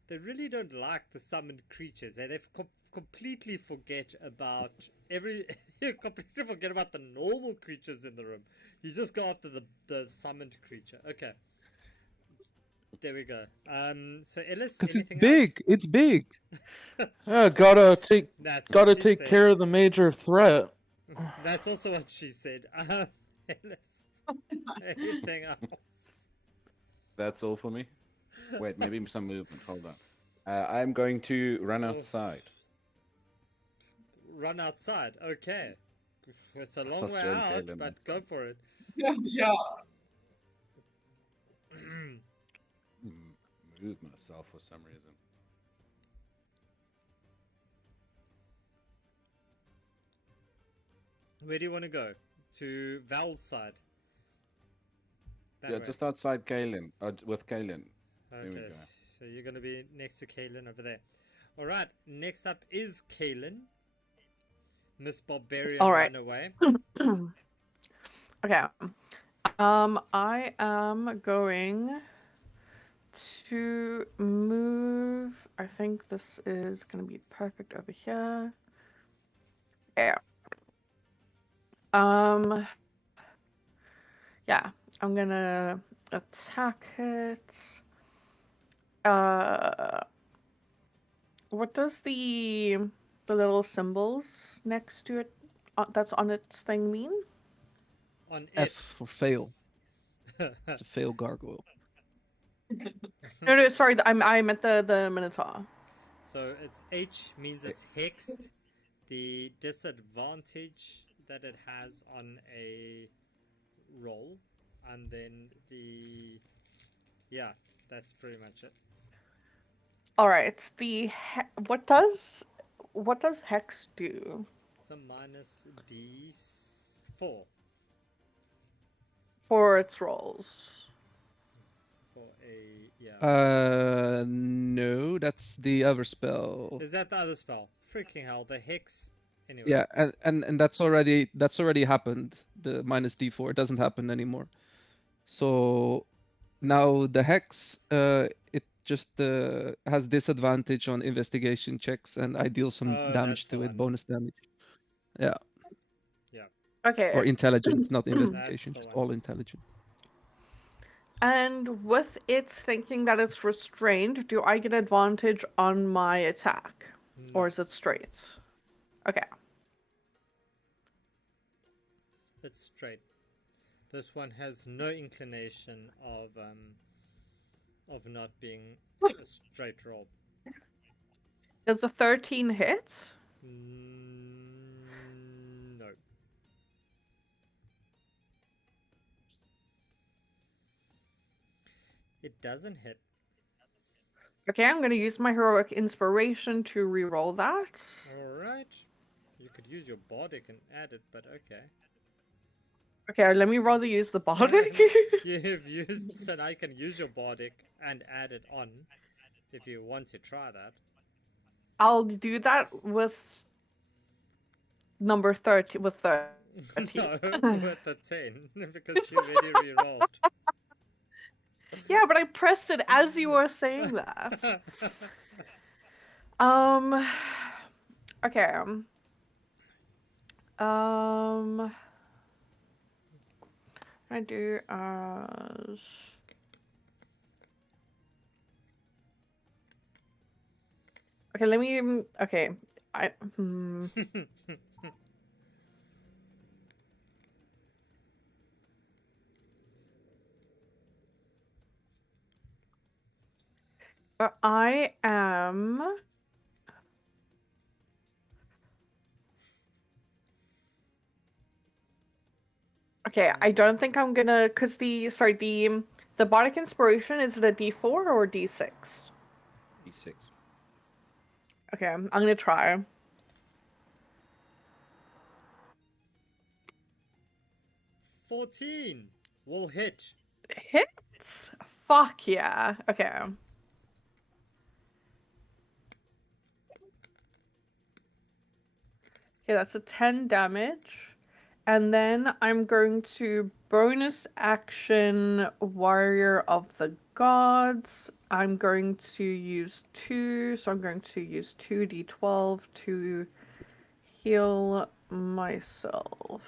They really don't like the summoned creatures. They completely forget about completely forget about the normal creatures in the room. You just go after the summoned creature. Okay. There we go. So Ellis, Because it's anything big. else? It's big. Yeah, gotta That's what gotta she take said. care of the major threat. That's also what she said. Ellis, anything else? That's all for me. Wait, maybe some movement. Hold on. I'm going to run outside. Run outside. Okay. It's a long I'll way join out, Kaylin but outside. go for it. Yeah. Move myself for some reason. Where do you want to go? To Val's side. That Yeah, way. just outside Kaylin. With Kaylin. There we Okay, go. so you're going to be next to Kaylin over there. Alright, next up is Kaylin. Miss Barbarian All right. ran away. Okay. I am going to move. I think this is going to be perfect over here. Yeah. Yeah, I'm gonna attack it. What does the little symbols next to it that's on its thing mean? On F it. for fail. It's a fail gargoyle. No, sorry, I meant the Minotaur. So it's H means it's hexed. The disadvantage that it has on a roll, and then yeah, that's pretty much it. All right, what does hex do? It's a minus D4 For its rolls. for a yeah. No, that's the other spell. Is that the other spell? Freaking hell, the hex. Anyway. Yeah, and that's already happened. The minus d4 doesn't happen anymore. So now the hex, it just has disadvantage on investigation checks, and I deal some Oh, damage that's the to it, one. bonus damage. Yeah, Okay. or intelligence, not That's investigation, the just one. all intelligence. And with its thinking that it's restrained, do I get advantage on my attack? No. Or is it straight? Okay. It's straight. This one has no inclination of not being a straight roll. Does the 13 hit? No. It doesn't hit. Okay, I'm going to use my heroic inspiration to re-roll that. Alright. You could use your bardic and add it, but okay. Okay, let me rather use the bardic. You've used, so now you can use your bardic and add it on if you want to try that. I'll do that with number 30, with 30. No, with a 10, because you already rerolled. Yeah, but I pressed it as you were saying that. Okay. I do as... Okay, let me... Okay, I... I am... Okay, I don't think I'm gonna... Because the bardic inspiration, is it a D4 or D6? D6. Okay, I'm gonna try. 14 will hit. Hits? Fuck yeah. Okay. Okay, that's a 10 damage. And then I'm going to bonus action Warrior of the Gods. I'm going to use 2, so I'm going to use 2d12 to heal myself.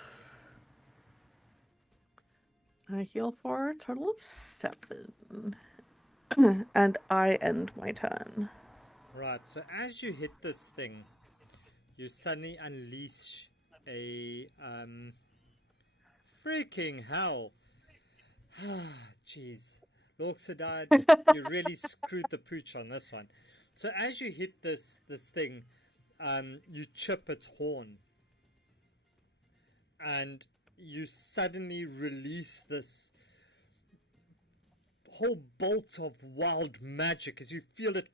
I heal for a total of 7. And I end my turn. Right, so as you hit this thing, you suddenly unleash a freaking hell. Jeez. Lorxadide, you really screwed the pooch on this one. So as you hit this thing, you chip its horn. And you suddenly release this whole bolt of wild magic as you feel it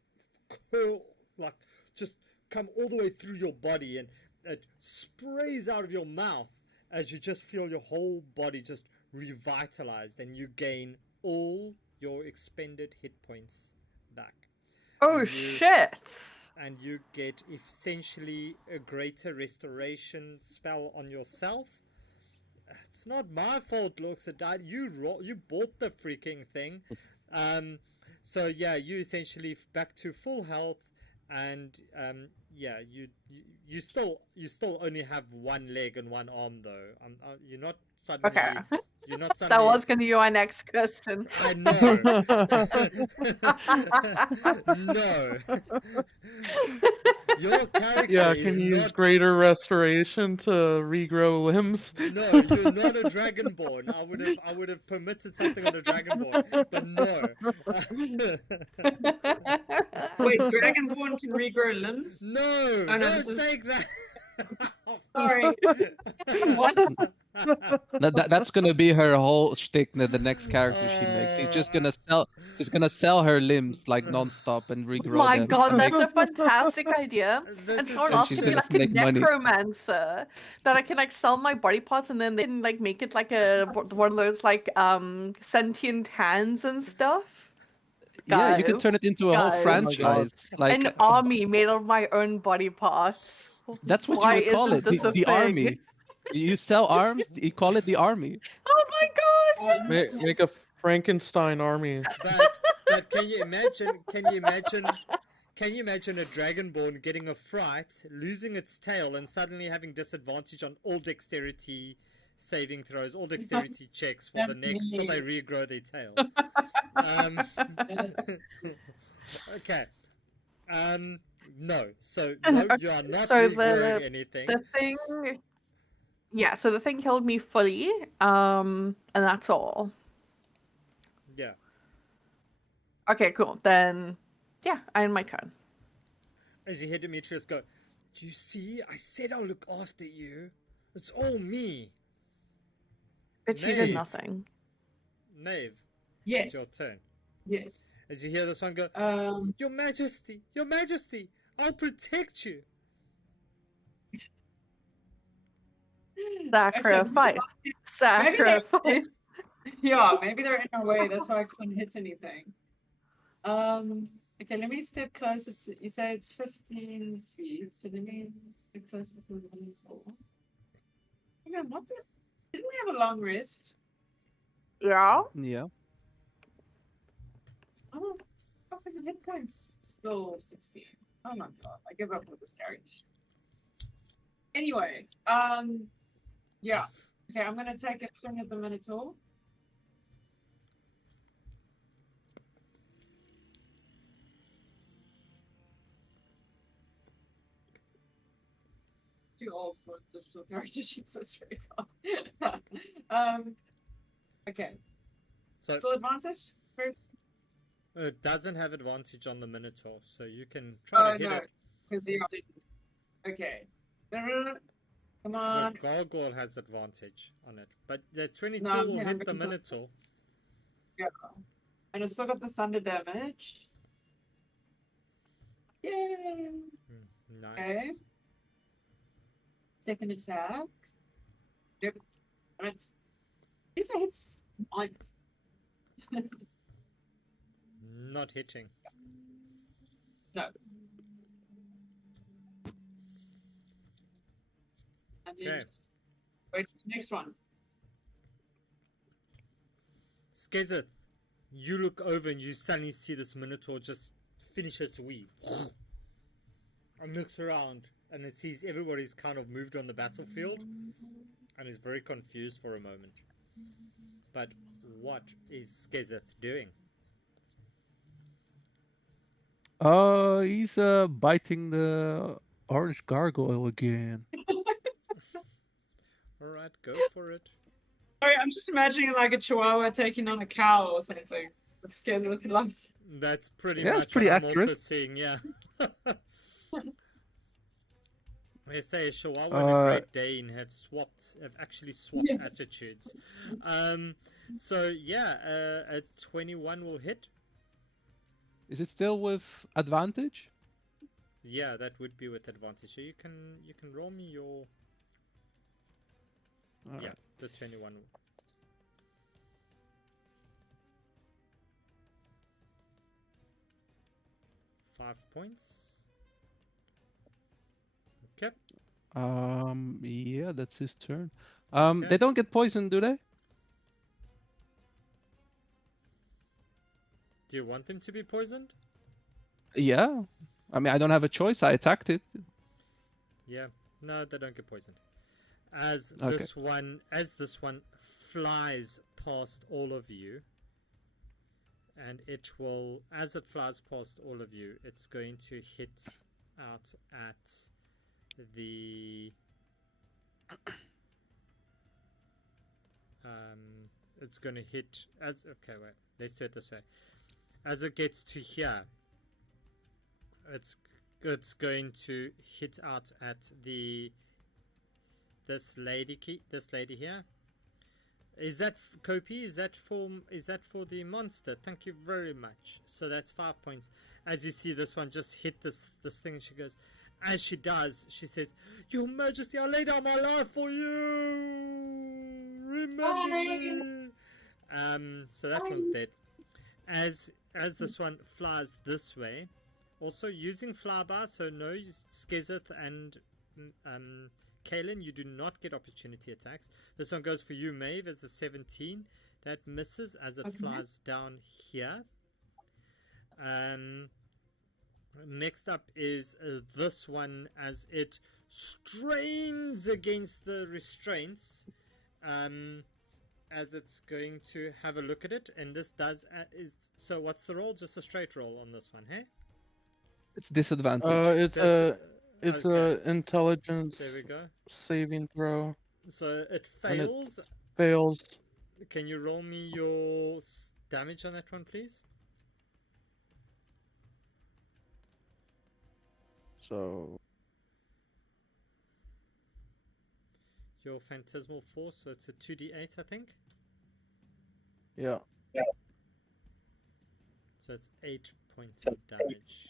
curl, like just come all the way through your body, and it sprays out of your mouth as you just feel your whole body just revitalized, and you gain all your expended hit points back. Oh And you- shit! And you get essentially a greater restoration spell on yourself. It's not my fault, looks at that. You bought the freaking thing. So yeah, you essentially back to full health, and yeah, you still only have one leg and one arm though. You're not suddenly. Okay. You're not suddenly. That was gonna be my next question. I know. No. Your character Yeah, is can you use not... greater restoration to regrow limbs? No, you're not a dragonborn. I would have permitted something on a dragonborn, but no. Wait, Dragonborn can regrow limbs? No, Oh, no, don't this is- take that. Sorry. What? That's gonna be her whole shtick. The next character she makes, she's gonna sell her limbs like nonstop and regrow My them. god, to that's make- a fantastic idea. This And is someone the else she's can shit. be gonna like a make money. necromancer that I can like sell my body parts, and then they can like make it like one of those like sentient hands and stuff. Yeah, you can Guys, turn it into a whole guys. franchise. Like An army made of my own body parts. that's what Why you would call isn't it. this a The thing? army. You sell arms. You call it the army. Oh my god! Make a Frankenstein army. But can you imagine? Can you imagine a dragonborn getting a fright, losing its tail, and suddenly having disadvantage on all dexterity saving throws, all dexterity checks for the That's next till they me. regrow their tail? Okay. No. So no, you are not So regrowing anything. The thing, yeah. So the thing killed me fully, and that's all. Yeah. Okay, cool. Then, yeah, I end my turn. As you hear Demetrius go, "Do you see? I said I'll look after you. It's all me." But you Nay. did nothing. Knave, Yes. it's your turn. Yes. As you hear this one go, Your Majesty, Your Majesty, I'll protect you. Sacrifice. Sacrifice. Yeah, maybe they're in our way. That's why I couldn't hit anything. Okay, let me step closer to. You say it's 15 feet, so let me step closer to the monitor. Hang on, what the? Didn't we have a long rest? Yeah. Yeah. Oh, fuck is it? Hit points still 16. Oh my god, I give up with this carriage. Anyway, yeah. Okay, I'm gonna take a swing at the minotaur. Too old for digital character sheets. That's very fun. Okay. So Still advantage? it doesn't have advantage on the Minotaur, so you can try to hit it. Because you okay. Come The on. Gargoyle has advantage on it, but the 22 No, will I'm hit the gonna- Minotaur. Yeah. And it's still got the thunder damage. Yay! Nice. Okay. Second attack. Yep. And it's. At least it hits on. Not hitting. No. And then Okay. just wait for the next one. Skezeth, you look over and you suddenly see this Minotaur just finish its weave. And looks around and it sees everybody's kind of moved on the battlefield and is very confused for a moment. But what is Skezeth doing? He's biting the orange gargoyle again. Alright, go for it. Sorry, I'm just imagining like a chihuahua taking on a cow or something. With skin with life. That's pretty Yeah, much it's pretty what I'm accurate. also seeing, yeah. They say a Chihuahua and a Great Dane have actually swapped Yes. attitudes. So yeah, a 21 will hit. Is it still with advantage? Yeah, that would be with advantage. So you can roll me your All yeah, right. the 21. 5 points. Okay. Yeah, that's his turn. Okay. They don't get poisoned, do they? Do you want them to be poisoned? Yeah. I mean, I don't have a choice. I attacked it. Yeah. No, they don't get poisoned. As Okay. this one flies past all of you, and it will, as it flies past all of you, it's going to hit out at the it's going to hit as okay wait let's do it this way. As it gets to here, it's going to hit out at this lady here. Is that Kopi? Is that for the monster? Thank you very much. So that's 5 points. As you see, this one just hit this thing, and she goes, as she does, she says, "Your Majesty, I lay down my life for you. Remember me." So that one's dead. As this one flies this way, also using flyby. So no, Skezeth and Kaelin, you do not get opportunity attacks. This one goes for you, Maeve, as a 17. That misses as it flies down here. Next up is this one as it strains against the restraints. As it's going to have a look at it, and this does so. What's the roll? Just a straight roll on this one, hey? It's disadvantage. It's okay. a intelligence There we go. saving throw. So it And it fails. fails. Can you roll me your damage on that one, please? So Your phantasmal force, so it's a 2d8, I think. yeah. So it's 8 points of damage.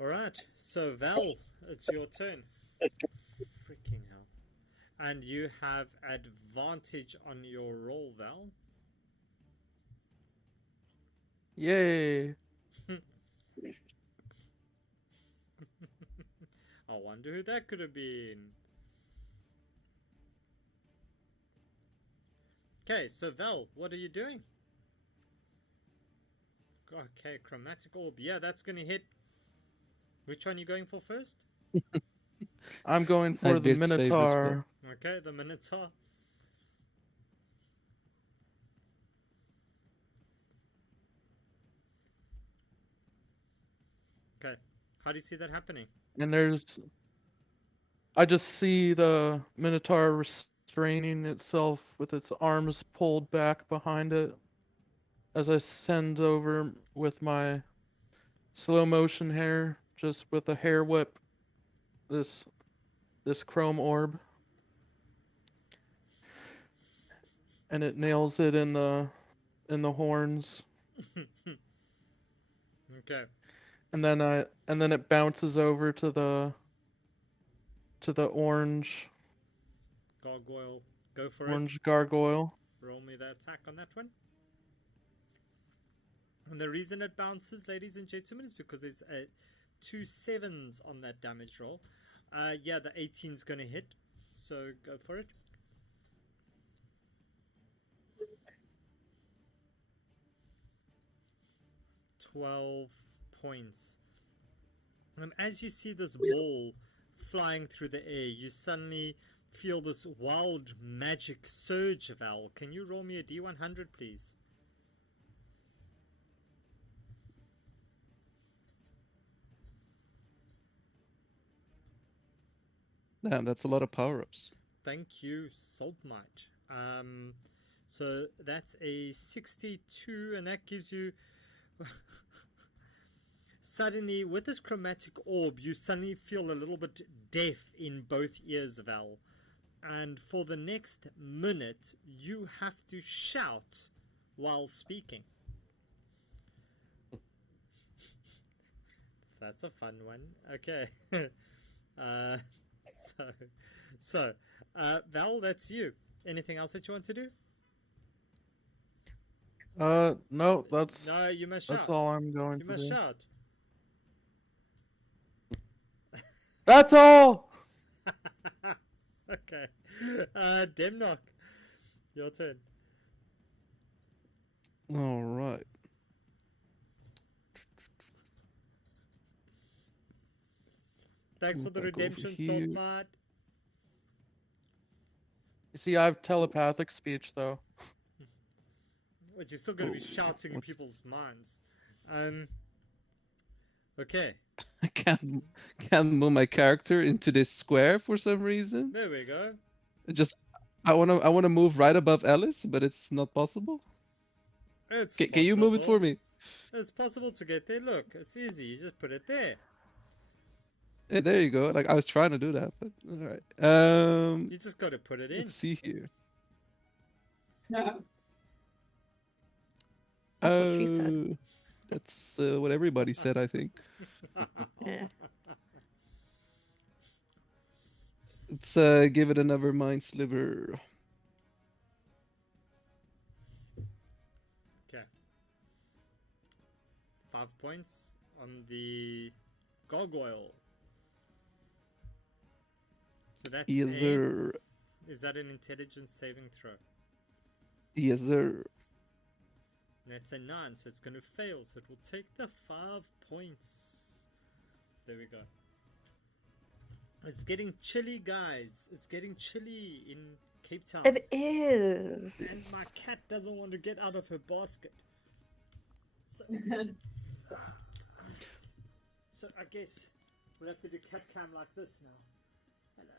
Alright, so Val, it's your turn. Freaking hell. And you have advantage on your roll, Val. Yay! I wonder who that could have been. Okay, so Val, what are you doing? Okay, chromatic orb. Yeah, that's gonna hit. Which one are you going for first? I'm going for the Nightbeard's favorite spell. Minotaur. Okay, the Minotaur. Okay, how do you see that happening? And I just see the Minotaur restraining itself with its arms pulled back behind it as I send over with my slow motion hair, just with a hair whip, this chrome orb. And it nails it in the horns. Okay. And then it bounces over to the orange Gargoyle. Go for it. orange gargoyle. Roll me the attack on that one. And the reason it bounces, ladies and gentlemen, is because it's 2 7s on that damage roll. Yeah, the 18's gonna hit. So go for it. $12 points. And as you see this ball flying through the air, you suddenly feel this wild magic surge, Val. Can you roll me a D100, please? Damn, that's a lot of power-ups. Thank you, Saltmite. So that's a 62, and that gives you... Suddenly, with this chromatic orb, you suddenly feel a little bit deaf in both ears, Val. And for the next minute, you have to shout while speaking. That's a fun one. Okay. Val, that's you. Anything else that you want to do? No, that's No, you must shout. that's all I'm going You to must do. shout. That's all. Okay. Demnock, your turn. All right. Thanks for the Back over redemption, here. Saltmart. You see, I have telepathic speech though. But you're still going to be Oh, shouting in what's- people's minds. Okay. I can't move my character into this square for some reason. There we go. I wanna move right above Alice, but it's not possible. It's Can you move it for possible. me? It's possible to get there. Look, it's easy. You just put it there. Yeah, there you go. Like I was trying to do that, but all right. You just got to put it in. Let's see here. No. That's what she said. Oh, that's what everybody said, I think. Yeah. Let's give it another mind sliver. Okay. 5 points on the gargoyle. So that's Yes, sir. Is that an intelligence saving throw? Yes, sir. That's a 9, so it's going to fail. So it will take the 5 points. There we go. It's getting chilly, guys. It's getting chilly in Cape Town. It is. And my cat doesn't want to get out of her basket. So, so I guess we'll have to do cat cam like this now. Hello.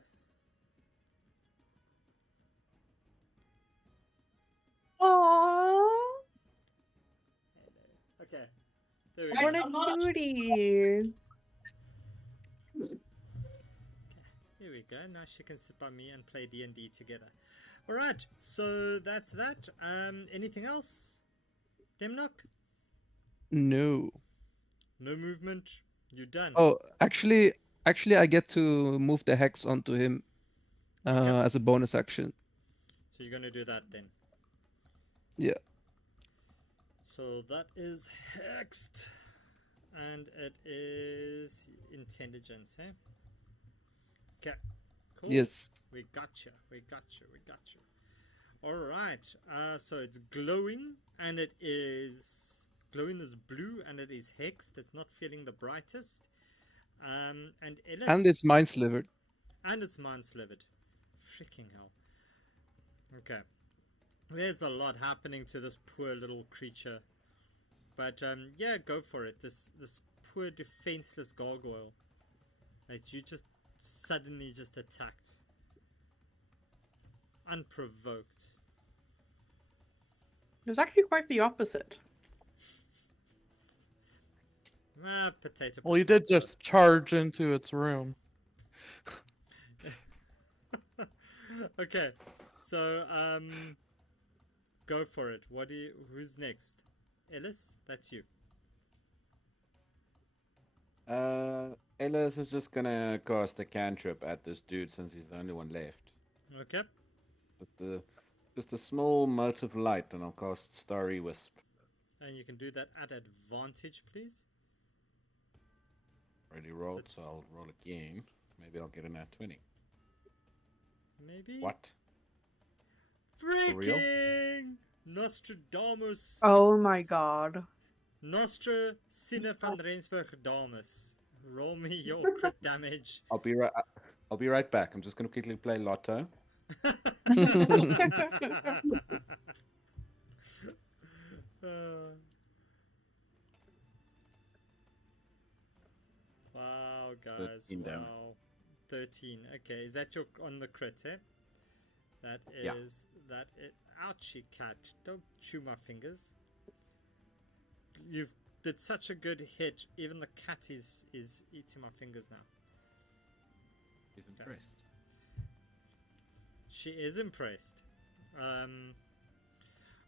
Aww. Okay. There we Hey, What go. a I'm not- cutie. Here we go. Now she can sit by me and play D&D together. All right. So that's that. Anything else? Demnock? No. No movement. You're done. Oh, actually, I get to move the hex onto him. as a bonus action. So you're gonna do that then. Yeah. So that is hexed, and it is intelligence, eh? Okay, cool. Yes. We got you. We got you. We got you. All right. So it's glowing, and it is glowing is blue, and it is hexed. It's not feeling the brightest. And Ellis, And it's mind slivered. and it's mind slivered. Freaking hell. Okay. There's a lot happening to this poor little creature. But yeah, go for it. This poor defenseless gargoyle that you just suddenly just attacked. Unprovoked. It was actually quite the opposite. Ah, potato. Well, you did just charge into its room. Okay. So go for it. Who's next? Ellis, that's you. Ellis is just gonna cast a cantrip at this dude since he's the only one left. Okay. With just a small mote of light, and I'll cast Starry Wisp. And you can do that at advantage, please. Already rolled, so I'll roll again. Maybe I'll get a nat 20. Maybe. What? real? Freaking Nostradamus. Oh my god. Nostra Sine van Rensburg Damus. Roll me your crit damage. I'll be right back. I'm just gonna quickly play Lotto. Wow, guys. 13 wow. down. 13. Okay, is that your on the crit, eh? That is Yeah. that it. Ouchie cat. Don't chew my fingers. You've did such a good hit, even the cat is eating my fingers now. He's impressed. She is impressed.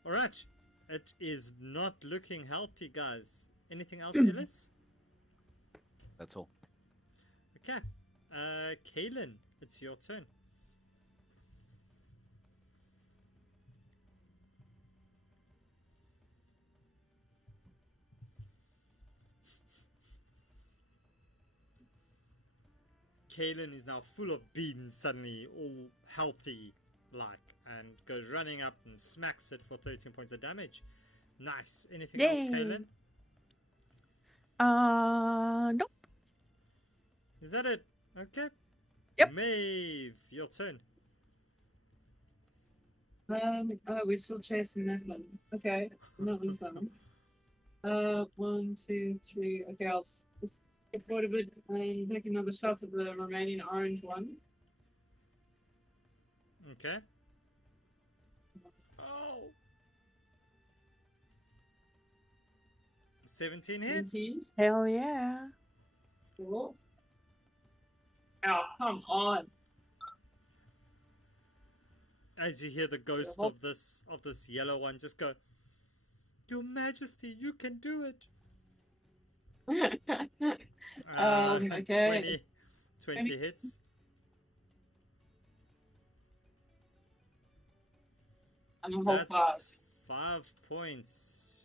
Alright. It is not looking healthy, guys. Anything else, Ellis? That's all. Okay. Kaylin, it's your turn. Kaylin is now full of beans, suddenly all healthy like, and goes running up and smacks it for 13 points of damage. Nice. Anything else, Yay. Kaylin? Nope. Is that it? Okay. Yep. Maeve, your turn. Oh, we're still chasing this one. Okay, that one's done. 1, 2, 3. Okay, I'll just skip forward a bit and take another shot at the remaining orange one. Okay. Oh. 17 hits. 17. Hell yeah. Cool. Oh, come on. As you hear the ghost Yep. of this yellow one just go, "Your Majesty, you can do it." Okay. 20 hits. I'm a whole That's 5. 5 points.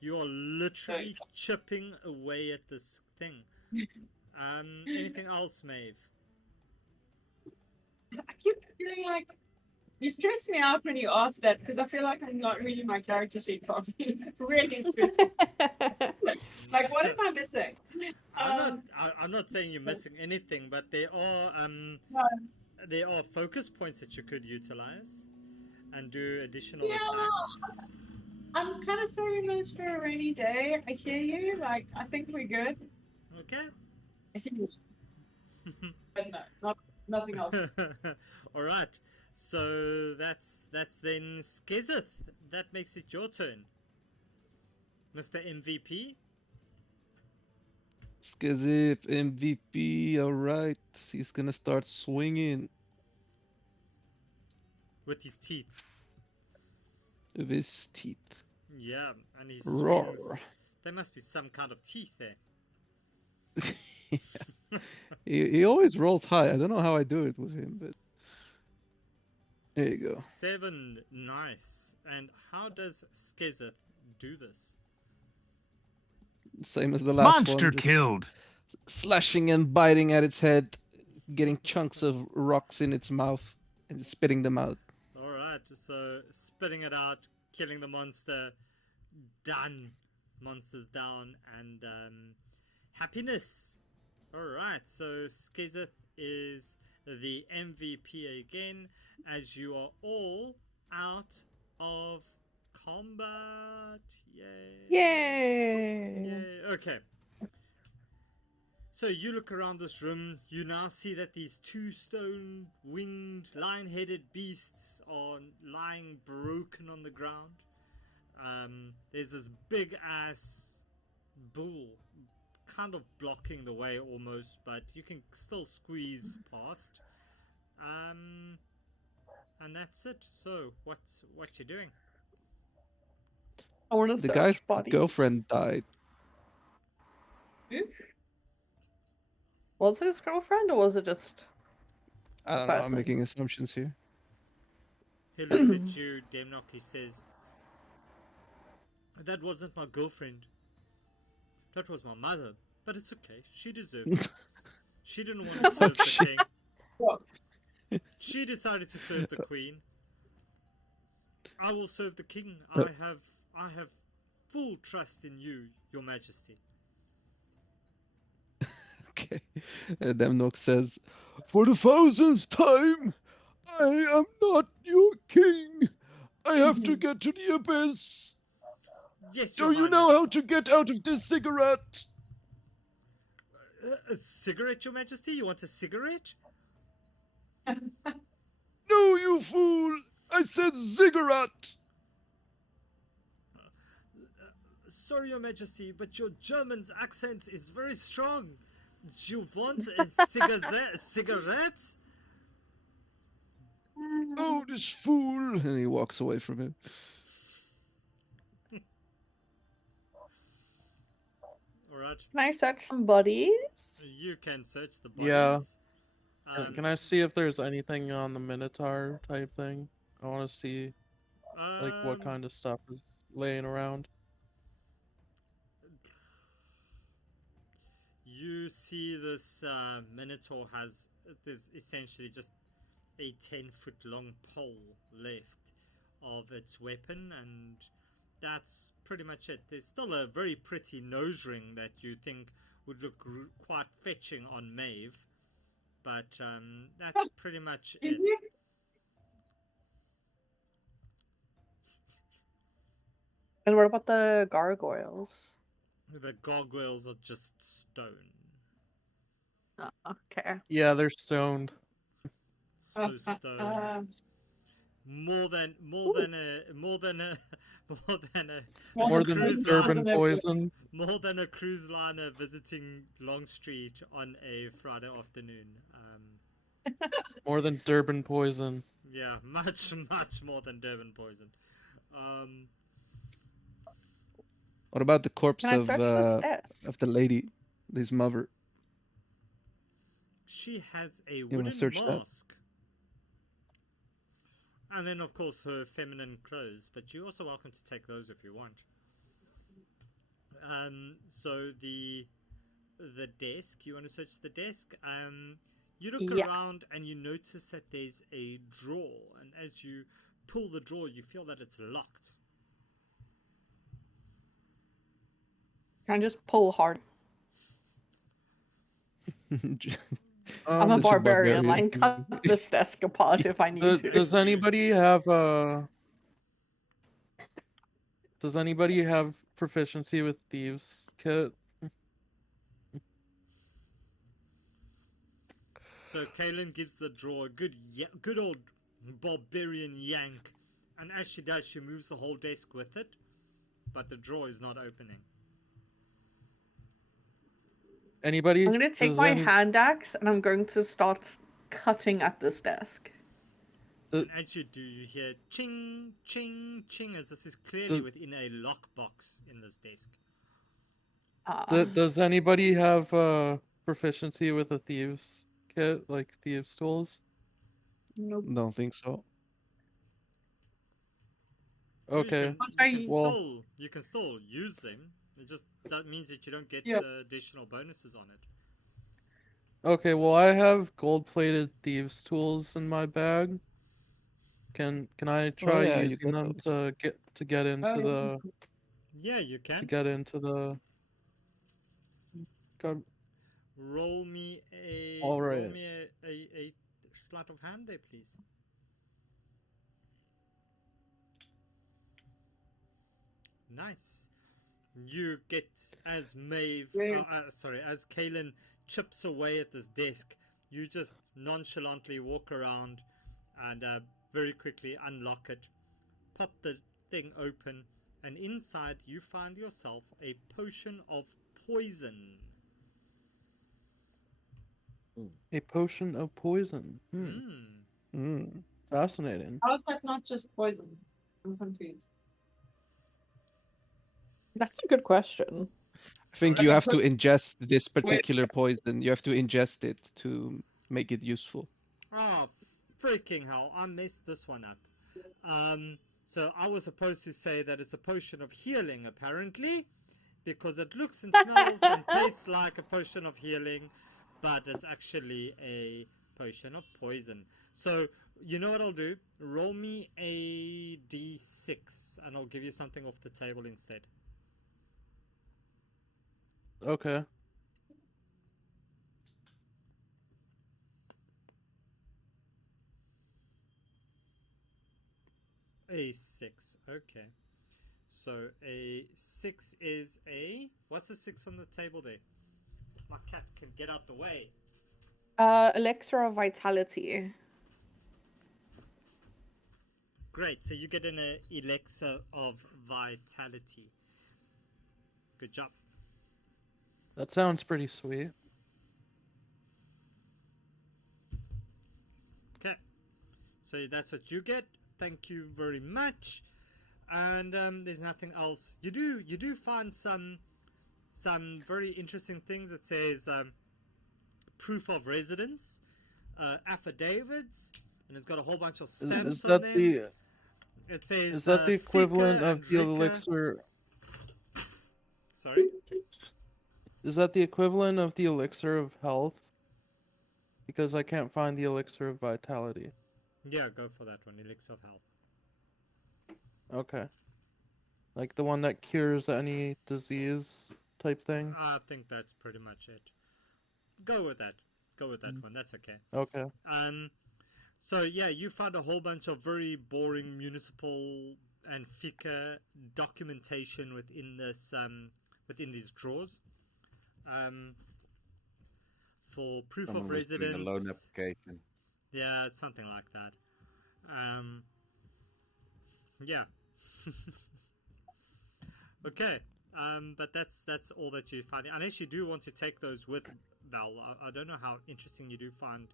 You are literally chipping away at this thing. Anything else, Maeve? I keep feeling like you stress me out when you ask that because I feel like I'm not reading my character sheet properly. It's really stressful. Like, what am I missing? I'm not saying you're missing anything, but there are focus points that you could utilize and do additional attacks. I'm kind of saving those for a rainy day. I hear you. Like, I think we're good. Okay. I think we're but no, nothing else. All right. So that's then Skezeth. That makes it your turn, Mr. MVP. Skazip, MVP, alright. He's gonna start swinging With his teeth. with his teeth. Yeah, and he Roar. swings. There must be some kind of teeth there. He always rolls high. I don't know how I do it with him, but There you go. 7. Nice. And how does Skezeth do this? Same as the last Monster one. Just killed. slashing and biting at its head, getting chunks of rocks in its mouth, and spitting them out. Alright, so spitting it out, killing the monster, done. Monster's down, and happiness. Alright, so Skezeth is the MVP again, as you are all out of combat. Yay! Yay! Yay! Okay. So you look around this room, you now see that these 2 stone winged lion-headed beasts are lying broken on the ground. There's this big ass bull kind of blocking the way almost, but you can still squeeze past. And that's it. So what you doing? I want to The search guy's bodies. girlfriend died. Was it his girlfriend or was it just? I don't know. I'm Person. making assumptions here. He looks at you, Demnock. He says, "That wasn't my girlfriend. That was my mother. But it's okay. She deserved it. She didn't want to serve the king. She decided to serve the queen. I will serve the king. I have full trust in you, your majesty." Okay. And Demnock says, "For the 1000th time, I am not your king. I have to get to the abyss. Yes, Do Your you know how Highness. to get out of this cigarette?" A cigarette, your majesty? You want a cigarette? "No, you fool! I said cigarette!" Sorry, your majesty, but your German's accent is very strong. Do you want a cigarette? "Oh, this fool!" And he walks away from him. Alright, Can I search some bodies? you can search the bodies. Yeah. Can I see if there's anything on the Minotaur type thing? I want to see like what um, kind of stuff is laying around. You see this Minotaur has, there's essentially just a 10-foot long pole left of its weapon, and that's pretty much it. There's still a very pretty nose ring that you think would look quite fetching on Maeve, but that's pretty much it. Is it? And what about the gargoyles? The gargoyles are just stone. Okay. Yeah, they're stoned. So stone. More than More than cruise Durban liner- poison. more than a cruise liner visiting Longstreet on a Friday afternoon. More than Durban poison. Yeah, much more than Durban poison. What about the corpse Can I search this desk? of the lady, his mother? She has a wanna wooden search that? mask. And then, of course, her feminine clothes, but you're also welcome to take those if you want. So the desk, you want to search the desk? You look Yeah. around and you notice that there's a drawer, and as you pull the drawer, you feel that it's locked. Can I just pull hard? I'm a Um, Such a barbarian. barbarian. I can cut this desk apart if I need to. does anybody have Does anybody have proficiency with thieves kit? So Kaylin gives the drawer a good old barbarian yank, and as she does, she moves the whole desk with it, but the drawer is not opening. Anybody? I'm gonna take does my any- hand axe and I'm going to start cutting at this desk. Uh, And as you do, you hear ching, ching, ching, as this is clearly Does- within a lockbox in this desk. Does anybody have proficiency with a thieves kit, like thieves tools? Nope. Don't think so. Okay. You can still use them. It just that means that you don't get Yeah. the additional bonuses on it. Okay, well I have gold-plated thieves tools in my bag. Can I Oh try yeah, you using got them those. to get into the Yeah, you to can. get into the God, Roll me a all roll right. me a sleight of hand there, please. Nice. You get as as Kalen chips away at this desk. You just nonchalantly walk around and very quickly unlock it, pop the thing open, and inside you find yourself a potion of poison. A potion of poison. Hmm. Mm. Fascinating. How is that not just poison? I'm confused. That's a good question. I think Sorry? you have to ingest this particular poison. You have to ingest it to make it useful. Oh, freaking hell. I messed this one up. So I was supposed to say that it's a potion of healing, apparently, because it looks and smells and tastes like a potion of healing, but it's actually a potion of poison. So, you know what I'll do? Roll me a d6, and I'll give you something off the table instead. Okay. A 6, okay. So a 6 is a... What's a 6 on the table there? My cat can get out the way. Elixir of Vitality. Great, so you get an elixir of vitality. Good job. That sounds pretty sweet. Okay, so that's what you get. Thank you very much. And there's nothing else. You do find some very interesting things. It says proof of residence, affidavits, and it's got a whole bunch of stamps Is on that them. the It says is that the equivalent Fika of and the Rika. elixir? Sorry? Is that the equivalent of the elixir of health? Because I can't find the elixir of vitality. Yeah, go for that one. Elixir of health. Okay. Like the one that cures any disease type thing? I think that's pretty much it. Go with that. Go with that one. That's okay. Okay. So yeah, you found a whole bunch of very boring municipal and Fika documentation within this within these drawers. For proof Someone of was doing residence. a loan application. Yeah, it's something like that. Yeah. Okay. But that's all that you find. Unless you do want to take those with Val. I don't know how interesting you do find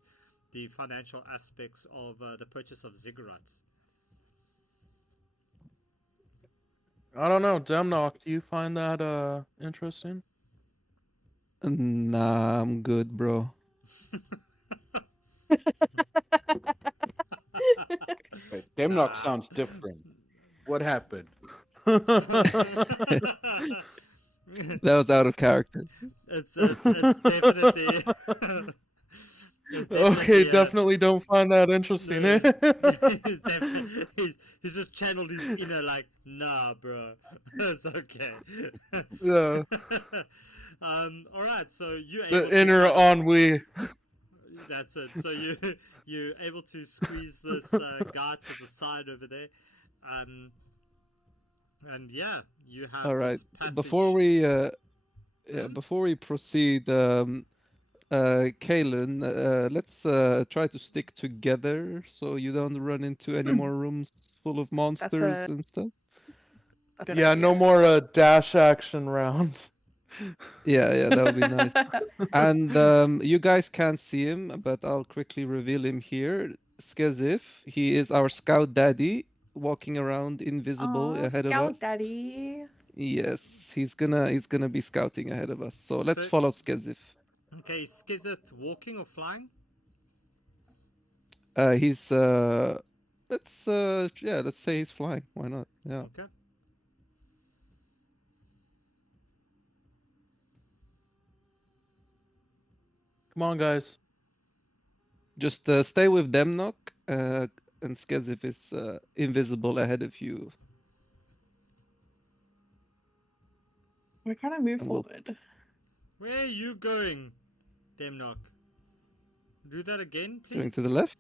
the financial aspects of the purchase of ziggurats. I don't know, Demnock, do you find that interesting? Nah, I'm good, bro. Wait, Demlock sounds different. What happened? That was out of character. It's definitely. It's Okay, definitely, definitely don't find that interesting. no, Eh? he's just channeled his inner like, nah, bro, it's okay. Yeah. All right, so you're The able to inner kind of- ennui. That's it. So you're able to squeeze this guy to the side over there, and yeah, you have. All right. This passage. Before we proceed, Kalen, let's try to stick together so you don't run into any more rooms full of monsters and stuff. Good Yeah, no idea. more dash action rounds. Yeah, that would be nice. And you guys can't see him, but I'll quickly reveal him here. Skazif, he is our scout daddy, walking around invisible Aw, ahead of Scout us. Daddy. Yes, he's gonna be scouting ahead of us. So let's So- follow Skazif. Okay, is Skizeth walking or flying? He's Let's yeah, let's say he's flying. Why not? Yeah. Okay. Come on, guys. Just stay with Demnock, and Skedzif is invisible ahead of you. We kind of move And we'll- forward. Where are you going, Demnock? Do that again, please. Going to the left.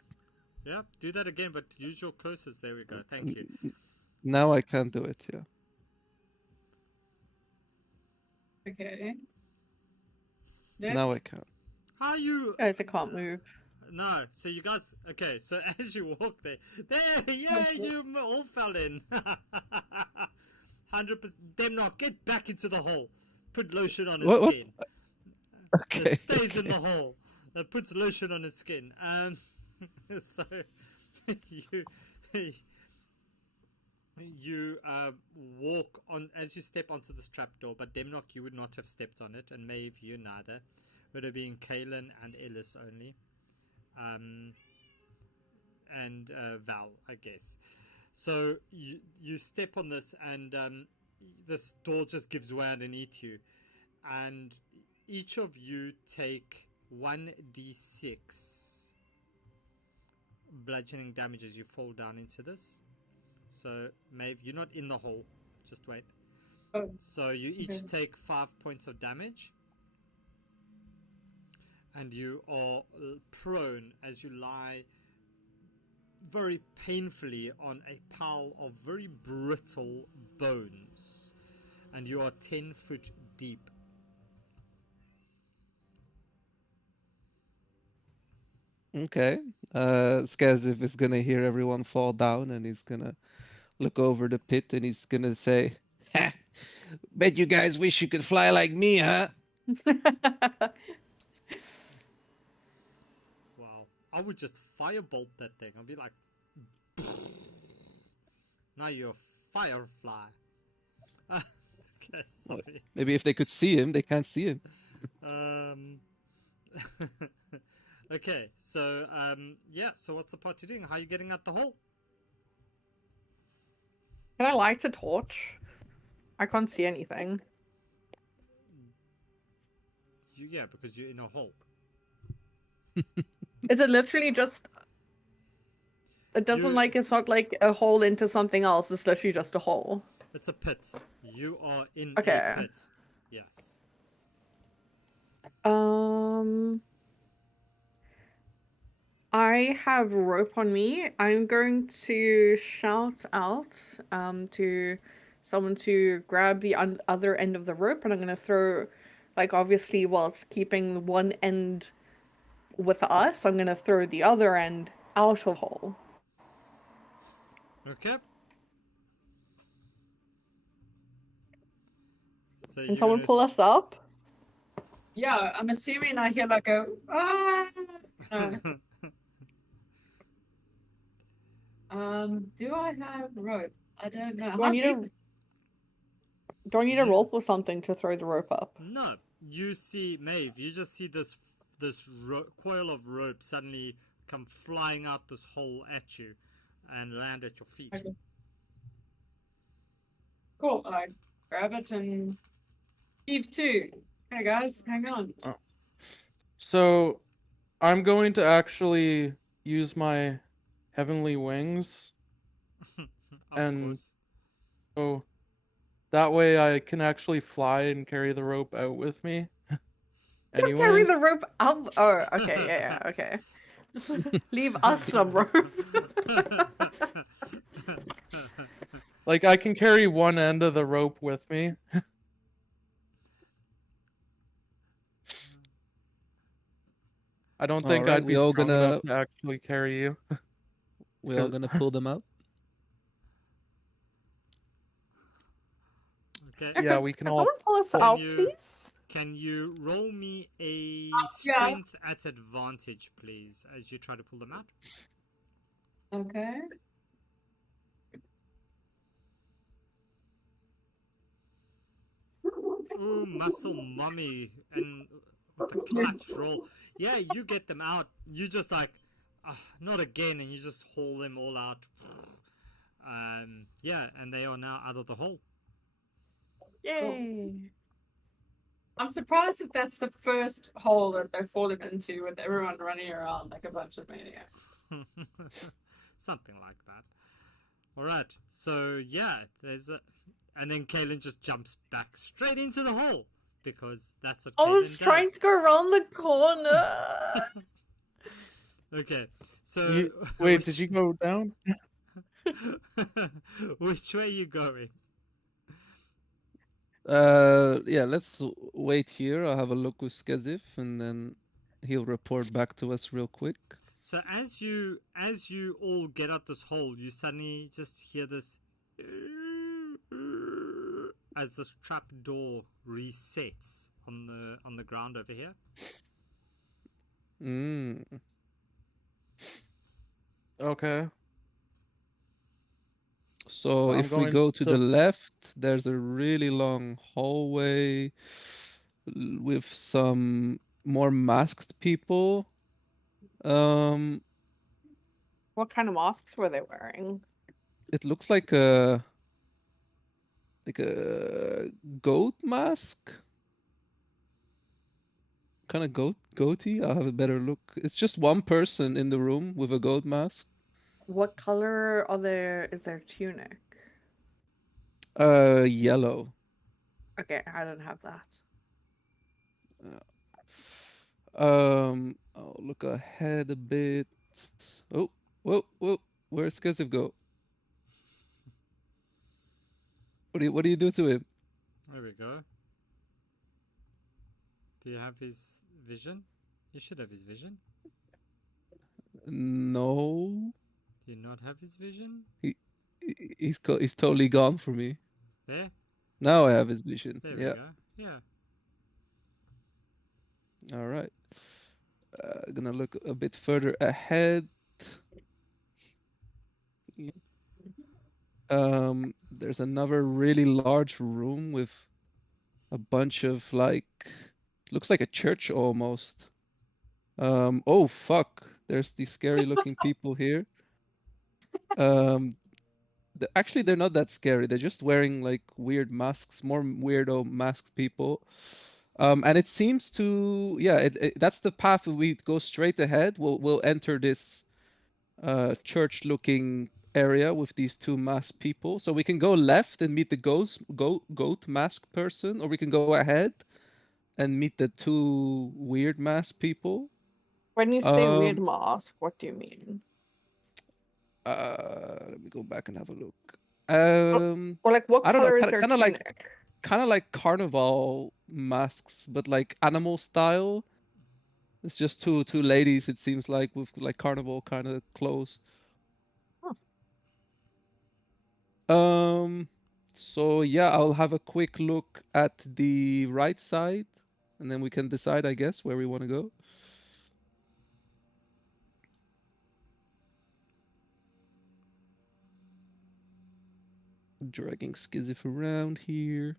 Yeah, do that again, but use your closest. There we go. Thank you. Now I can't do it. Yeah. Okay. Now I can't. How you? Guys, I can't move. No. So you guys. Okay. So as you walk there, yeah, you all fell in. 100%. Demnock, get back into the hole. Put lotion on his What? skin. Okay. It stays in the hole. It puts lotion on his skin. So you walk on as you step onto this trapdoor, but Demnock, you would not have stepped on it, and Maeve, you neither. Would have been Kaelin and Ellis only, and Val, I guess. So you step on this, and this door just gives way underneath you, and each of you take 1d6 bludgeoning damage as you fall down into this. So, Maeve, you're not in the hole. Just wait. Oh, So you each okay. take 5 points of damage. And you are prone as you lie very painfully on a pile of very brittle bones. And you are 10 foot deep. Okay. Skadzif is gonna hear everyone fall down, and he's gonna look over the pit, and he's gonna say, "Ha! Bet you guys wish you could fly like me, huh?" Wow. I would just firebolt that thing. I'd be like, now you're a firefly. Okay, sorry. Maybe if they could see him, they can't see him. Okay, so yeah, so what's the party doing? How are you getting out the hole? Can I light a torch? I can't see anything. Yeah, because you're in a hole. Is it literally just... It doesn't You- like... It's not like a hole into something else. It's literally just a hole. It's a pit. You are in Okay. a pit. Yes. I have rope on me. I'm going to shout out to someone to grab the other end of the rope, and I'm going to throw, like, obviously, whilst keeping one end with us, I'm going to throw the other end out of the hole. Okay. So Can someone pull us up? Yeah, I'm assuming I hear like a ah. Do I have rope? I don't know. Do I How need deep a- is- Do I need a rope or something to throw the rope up? No, you see, Maeve, you just see this coil of rope suddenly come flying out this hole at you and land at your feet. Okay. Cool. I grab it and heave two. Hey guys, hang on. So, I'm going to actually use my heavenly wings. Of And- course. So, that way I can actually fly and carry the rope out with me. Carry Anyway, the rope up. Oh, okay, yeah, okay. Just leave us some rope. like I can carry one end of the rope with me. I don't think Alright, I'd be we all strong gonna- enough to actually carry you. We're all gonna pull them out. Okay. Yeah, we can Can all. someone pull us Can out, you- please? Can you roll me a Yeah. strength at advantage, please, as you try to pull them out? Okay. Ooh, muscle mummy and with the clutch roll. Yeah, you get them out. You just like, not again, and you just haul them all out. Yeah, and they are now out of the hole. Yay! I'm surprised that that's the first hole that they've fallen into with everyone running around like a bunch of maniacs. Something like that. Alright, so yeah, and then Kaylin just jumps back straight into the hole, because that's what I Kaylin was trying does. to go around the corner. Okay, so... Wait, did you go down? Which way are you going? Yeah, let's wait here. I'll have a look with Skezif, and then he'll report back to us real quick. So as you all get out this hole, you suddenly just hear this as this trap door resets on the ground over here. Okay. So I'm if we going go to the to- left, there's a really long hallway with some more masked people. What kind of masks were they wearing? It looks like a goat mask. Kind of goatee. I'll have a better look. It's just one person in the room with a goat mask. What color is their tunic? Yellow. Okay, I don't have that. I'll look ahead a bit. Oh, whoa. Where's Skezif go? What do you do to him? There we go. Do you have his vision? You should have his vision. No. Do you not have his vision? He's totally gone for me. There? Now I have his vision. There we Yeah. go. Yeah. All right. Gonna look a bit further ahead. There's another really large room with a bunch of looks like a church almost. Oh fuck! There's these scary looking people here. Actually, they're not that scary. They're just wearing like weird masks, more weirdo masked people. And it seems to, yeah, that's the path. We go straight ahead. We'll enter this church-looking area with these two masked people. So we can go left and meet the goat masked person, or we can go ahead and meet the two weird masked people. When you say weird mask, what do you mean? Let me go back and have a look. Or like, what I don't know, color is their kind of tunic? like carnival masks, but like animal style. It's just two ladies, it seems like, with like carnival kind of clothes. So yeah, I'll have a quick look at the right side, and then we can decide, I guess, where we want to go. Dragging Skizif around here.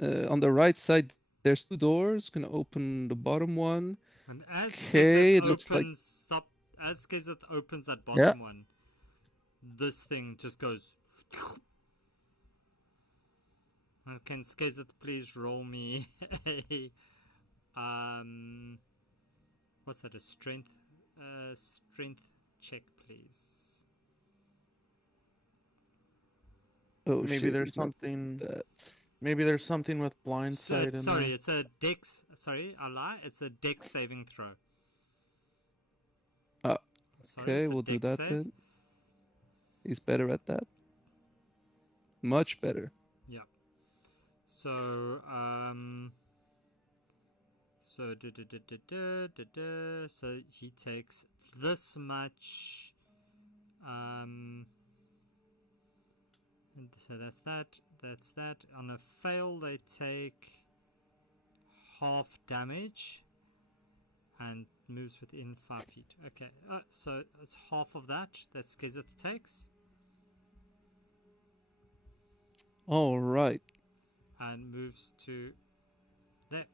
On the right side, there's two doors. Gonna open the bottom one. And as Okay, it looks like as Skizit opens that bottom one, this thing just goes. Can Skizit please roll me a what's that? A strength check, please. Oh, maybe shit, there's it's not something. that. Maybe there's something with blindsight in Sorry, there. it's a dex. Sorry, I lie. It's a dex saving throw. Okay, we'll do that then. He's better at that. Much better. Yeah. So so so he takes this much and so that's that. On a fail they take half damage and moves within 5 feet. Okay, so it's half of that Skizit takes. All right. And moves to there.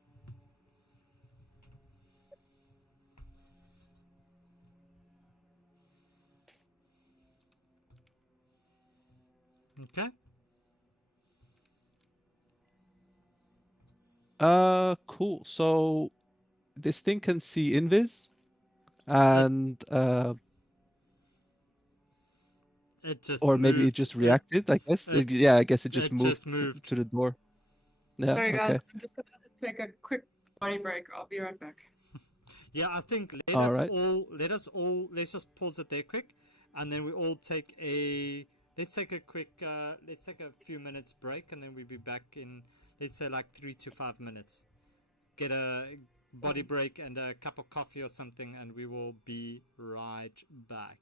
Okay. Cool. So this thing can see invis, and It just or maybe it moved. just reacted. I guess. Yeah, I guess it just it moved just moved. to the door. Yeah. Sorry, Okay. guys. I'm just gonna take a quick body break. I'll be right back. Yeah, I think All right. let's just pause it there quick, and then we all take a let's take a few minutes break, and then we'll be back in, let's say, like 3 to 5 minutes. Get a body break and a cup of coffee or something, and we will be right back.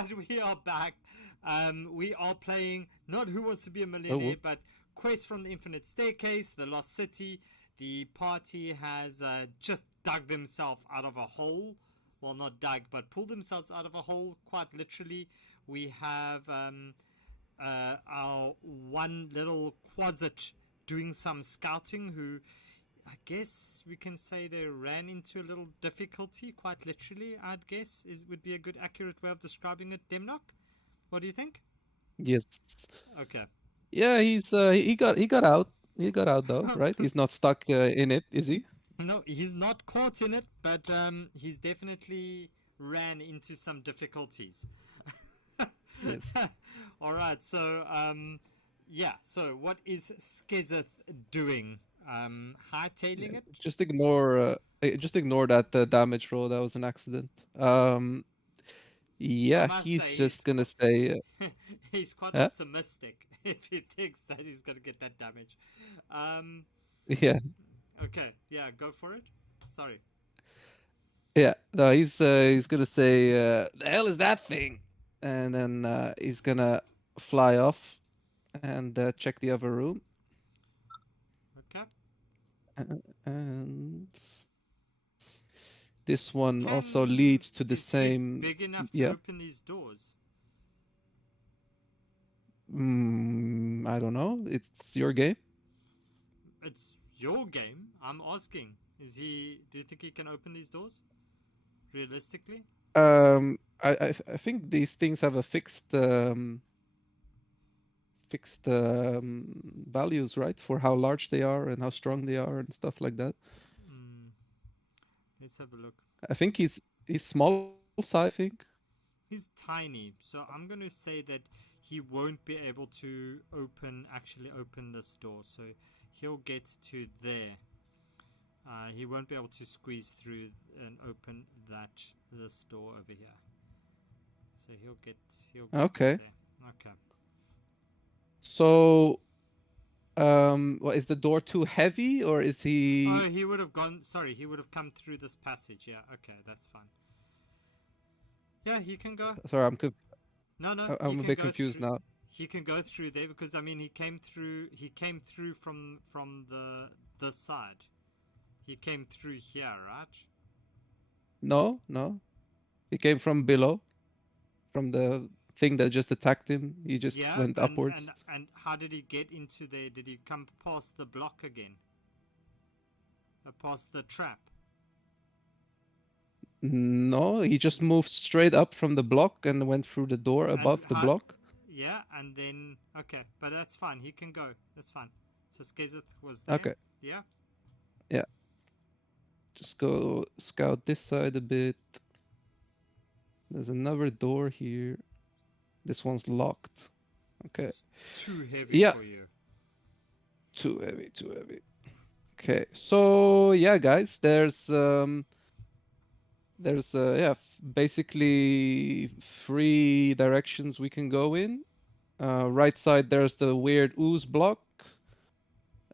right, we are back. We are playing not Who Wants to Be a Millionaire, but Quest from the Infinite Staircase, The Lost City. The party has just dug themselves out of a hole. Well, not dug, but pulled themselves out of a hole, quite literally. We have our one little quasit doing some scouting, who I guess we can say they ran into a little difficulty, quite literally, I'd guess, would be a good accurate way of describing it. Demnock, what do you think? Yes. Okay. Yeah, he got out. He got out though, right? He's not stuck in it, is he? No, he's not caught in it, but he's definitely ran into some difficulties. Yes. All right, so yeah. So what is Skezeth doing? Hightailing it? Just ignore that damage roll. That was an accident. Yeah, must he's say, just gonna say. He's quite Huh? optimistic if he thinks that he's gonna get that damage. Yeah, Okay, yeah, go for it. Sorry. yeah. No, he's gonna say, "The hell is that thing?" And then he's gonna fly off and check the other room. Okay. And this one also Can- leads to the is he same. big enough to Yeah. open these doors? I don't know. It's your game. It's your game. I'm asking. Is he? Do you think he can open these doors? Realistically? I think these things have a fixed values, right, for how large they are and how strong they are and stuff like that. Let's have a look. I think he's small size. I think. He's tiny, so I'm going to say that he won't be able to actually open this door. So he'll get to there. He won't be able to squeeze through and open this door over here. So he'll get Okay. to there. Okay. So, what is the door too heavy, or is he? Oh, he would have gone. Sorry, he would have come through this passage. Yeah. Okay, that's fine. Yeah, he can go. Sorry, No, I'm he a can bit go confused through- now. He can go through there because I mean he came through from the side. He came through here, right? No, he came from below, from the thing that just attacked him. He just went upwards. And how did he get into there? Did he come past the block again? Past the trap? No, he just moved straight up from the block and went through the door above the block. Yeah, and then okay, but that's fine. He can go. That's fine. So Skezeth was there. Okay. Yeah. Yeah. Just go scout this side a bit. There's another door here. This one's locked. Okay. It's too heavy Yeah. for you. Too heavy. Okay. So yeah, guys, there's basically 3 directions we can go in. Right side there's the weird ooze block.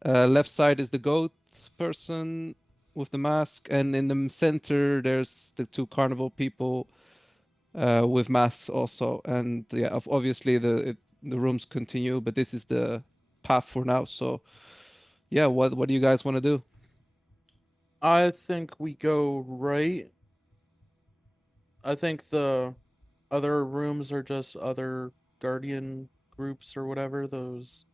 Left side is the goat person with the mask, and in the center there's the 2 carnival people with masks also. And yeah, obviously the rooms continue, but this is the path for now. So yeah, what do you guys want to do? I think we go right. I think the other rooms are just other guardian groups or whatever, those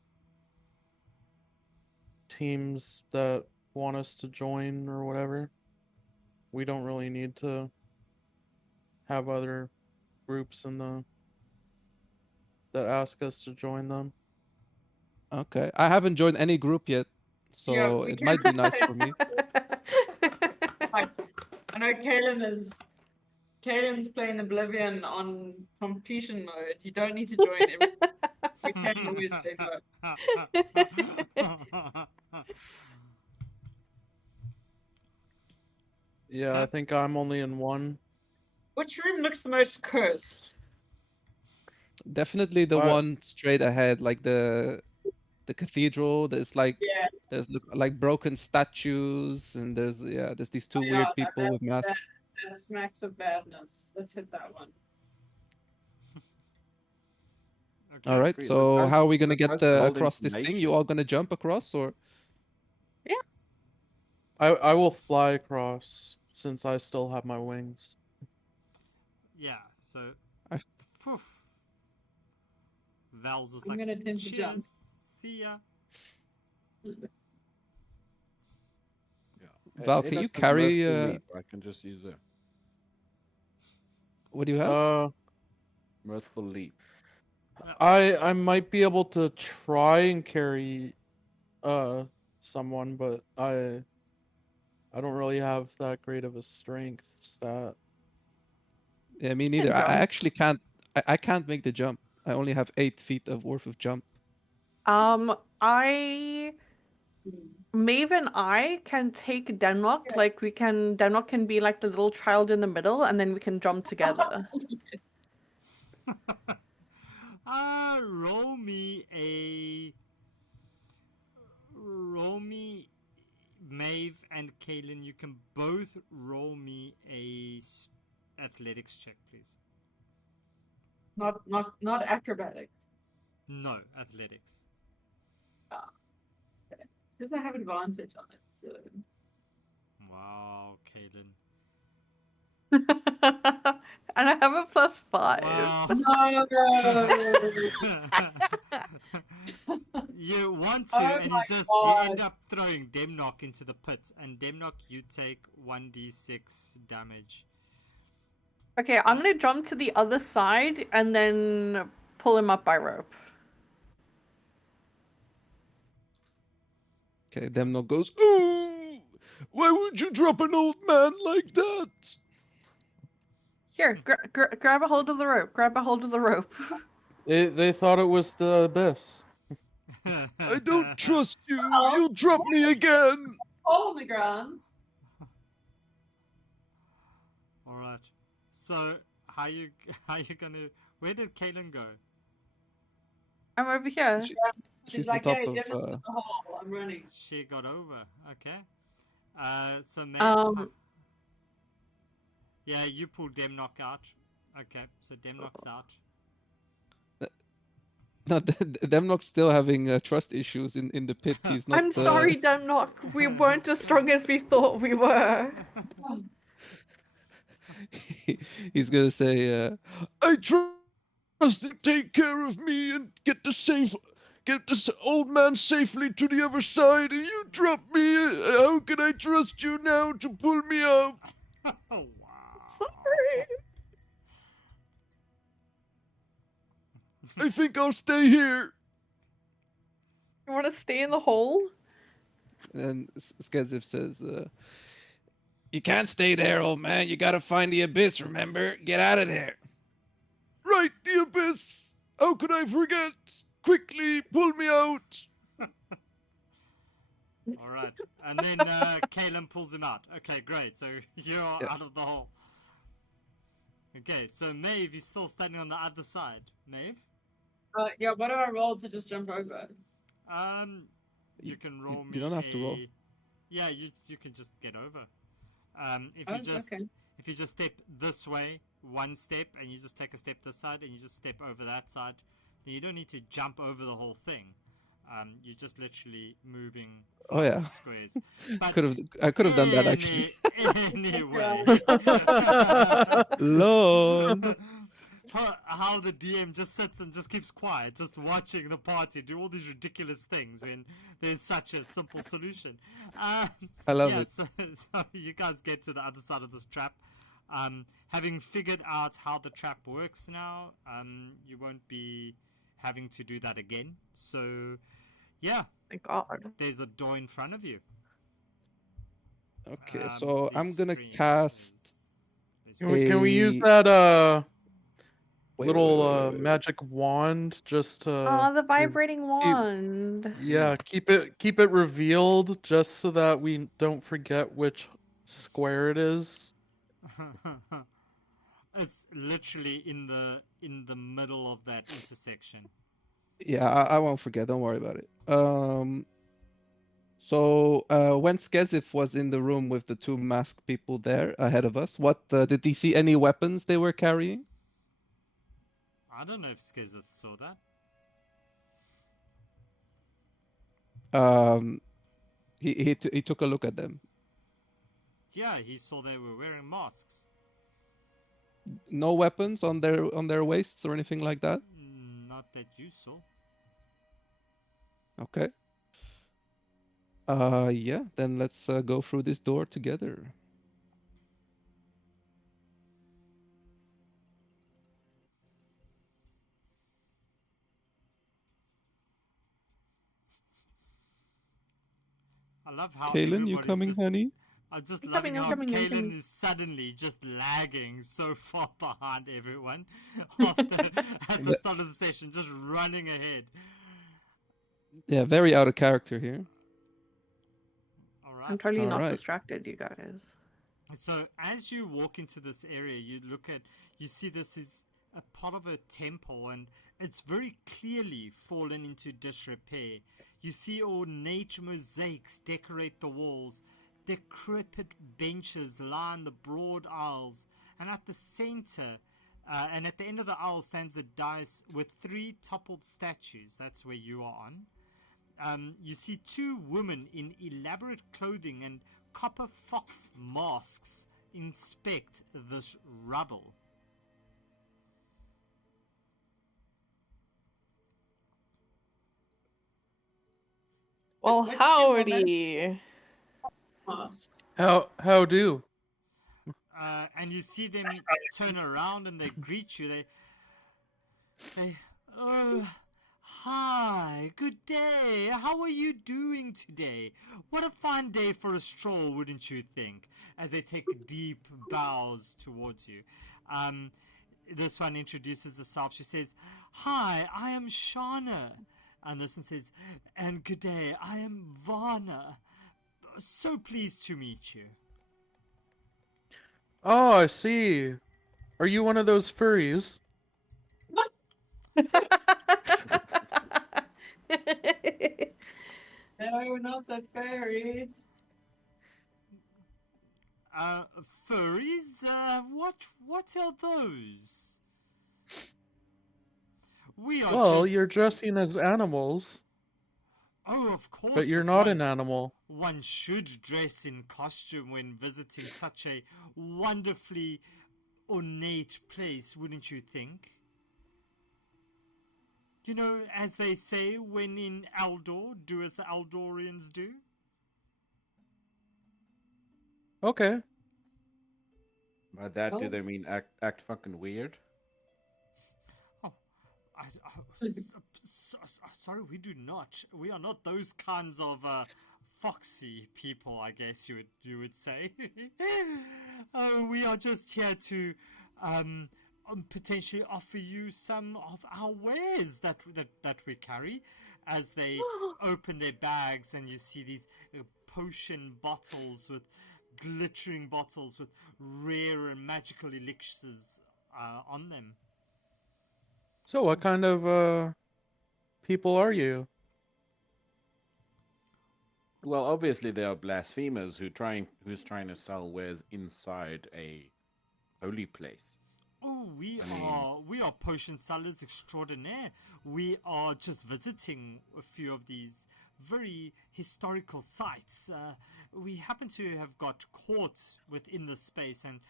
teams that want us to join or whatever. We don't really need to have other groups that ask us to join them. Okay, I haven't joined any group yet, so Yeah, we it can- might be nice for me. I know Kalen's playing Oblivion on completion mode. You don't need to join every. We can always stay put. Yeah, I think I'm only in one. Which room looks the most cursed? Definitely the one straight ahead, like the cathedral. There's like Yeah. there's like broken statues, and there's these 2 weird people with masks. That smacks of badness. Let's hit that one. All right. Agree. So how are we gonna get guy's gold across this thing? You information. all gonna jump across, or I will fly across since I still have my wings. Yeah, so. I- Phew. Val's is I'm like, gonna attempt to cheers, jump. see ya. Val, can Ella's you does carry? Mirthful Leap. I can just use it. What do you have? Mirthful Leap. I might be able to try and carry someone, but I don't really have that great of a strength stat. Yeah, me neither. I jump. actually can't. I can't make the jump. I only have 8 feet of worth of jump. Maeve and I can take Denlock. Like Denlock can be like the little child in the middle, and then we can jump together. Roll me, Maeve and Kaylin. You can both roll me a athletics check, please. Not acrobatics. No, athletics. Okay. Says I have advantage on it, so Wow, Kaylin. And I have a +5. Wow. no. You want to, Oh and my you God. end up throwing Demnock into the pit, and Demnock, you take 1d6 damage. Okay, I'm gonna jump to the other side and then pull him up by rope. Okay, Demno goes, "Ooh! Why would you drop an old man like that?" Here, grab a hold of the rope. Grab a hold of the rope. They thought it was the abyss. I don't trust you. Oh. You'll drop me again. fall on the ground. All right. So how you gonna? Where did Kaylin go? I'm over here. She's like, on top "Hey, of. get into the hole. I'm running." She got over. Okay. So maybe. Yeah, you pull Demnock out. Okay, so Demnock's out. No, Demnock's still having trust issues in the pit. He's not. I'm sorry, Demnock. We weren't as strong as we thought we were. He's gonna say, "I trust you take care of me and get this old man safely to the other side, and you drop me. How can I trust you now to pull me up?" Oh wow. Sorry. I think I'll stay here. You want to stay in the hole? And Skeziv says, "You can't stay there, old man. You gotta find the abyss, remember? Get out of there." "Right, the abyss. How could I forget? Quickly, pull me out." All right, and then Kaylin pulls him out. Okay, great. So you're out of the hole. Okay, so Maeve is still standing on the other side. Maeve? Yeah, what do I roll to just jump over? You can roll me. You don't have to roll. Yeah, you can just get over. If you just step this way, one step, and you just take a step this side, and you just step over that side, then you don't need to jump over the whole thing. You're just literally moving. Oh yeah. Squares. But I could have done that actually. Anyway. Lord. How the DM just sits and just keeps quiet, just watching the party do all these ridiculous things when there's such a simple solution. I love it. So you guys get to the other side of this trap. Having figured out how the trap works now, you won't be having to do that again. So, yeah. Thank God. There's a door in front of you. Okay, so I'm gonna stream cast. Can we use a- that Wait, little wait. magic wand just to? Oh, the vibrating wand. Yeah, keep it revealed just so that we don't forget which square it is. It's literally in the middle of that intersection. Yeah, I won't forget. Don't worry about it. So when Skeziv was in the room with the 2 masked people there ahead of us, what did he see any weapons they were carrying? I don't know if Skizeth saw that. he took a look at them. Yeah, he saw they were wearing masks. No weapons on their waists or anything like that. Not that you saw. Okay. Yeah. Then let's go through this door together. I love how Kaylin, you everybody's coming, just. honey? I'm just I'm loving coming, I'm how coming, I'm Kaylin coming. is suddenly just lagging so far behind everyone after at the start of the session, just running ahead. Yeah, very out of character here. All I'm right. totally not Alright. distracted, you guys. So as you walk into this area, you see this is a part of a temple, and it's very clearly fallen into disrepair. You see ornate mosaics decorate the walls, decrepit benches line the broad aisles, and at the center, and at the end of the aisle stands a dais with 3 toppled statues. That's where you are on. You see 2 women in elaborate clothing and copper fox masks inspect this rubble. Well, Which two women? howdy. Masks. How do? And you see them turn around and they greet you. Oh, hi, good day. How are you doing today? What a fine day for a stroll, wouldn't you think? As they take deep bows towards you. This one introduces herself. She says, "Hi, I am Shauna." And this one says, "And good day, I am Varna. So pleased to meet you." Oh, I see. Are you one of those furries? No, not the fairies. Furries? What are those? We are Well, just... you're dressing as animals, Oh, of course, but you're but not one, an animal. one should dress in costume when visiting such a wonderfully ornate place, wouldn't you think? You know, as they say, when in Aldor, do as the Aldorians do. Okay. By that, do Oh. they mean act fucking weird? Sorry, we do not. We are not those kinds of foxy people, I guess you would say. We are just here to potentially offer you some of our wares that we carry. As they open their bags, and you see these potion bottles with glittering bottles with rare and magical elixirs on them. So what kind of people are you? Well, obviously there are blasphemers who's trying to sell wares inside a holy place. Oh, we I mean- we are potion sellers extraordinaire. We are just visiting a few of these very historical sites. We happen to have got caught within the space, and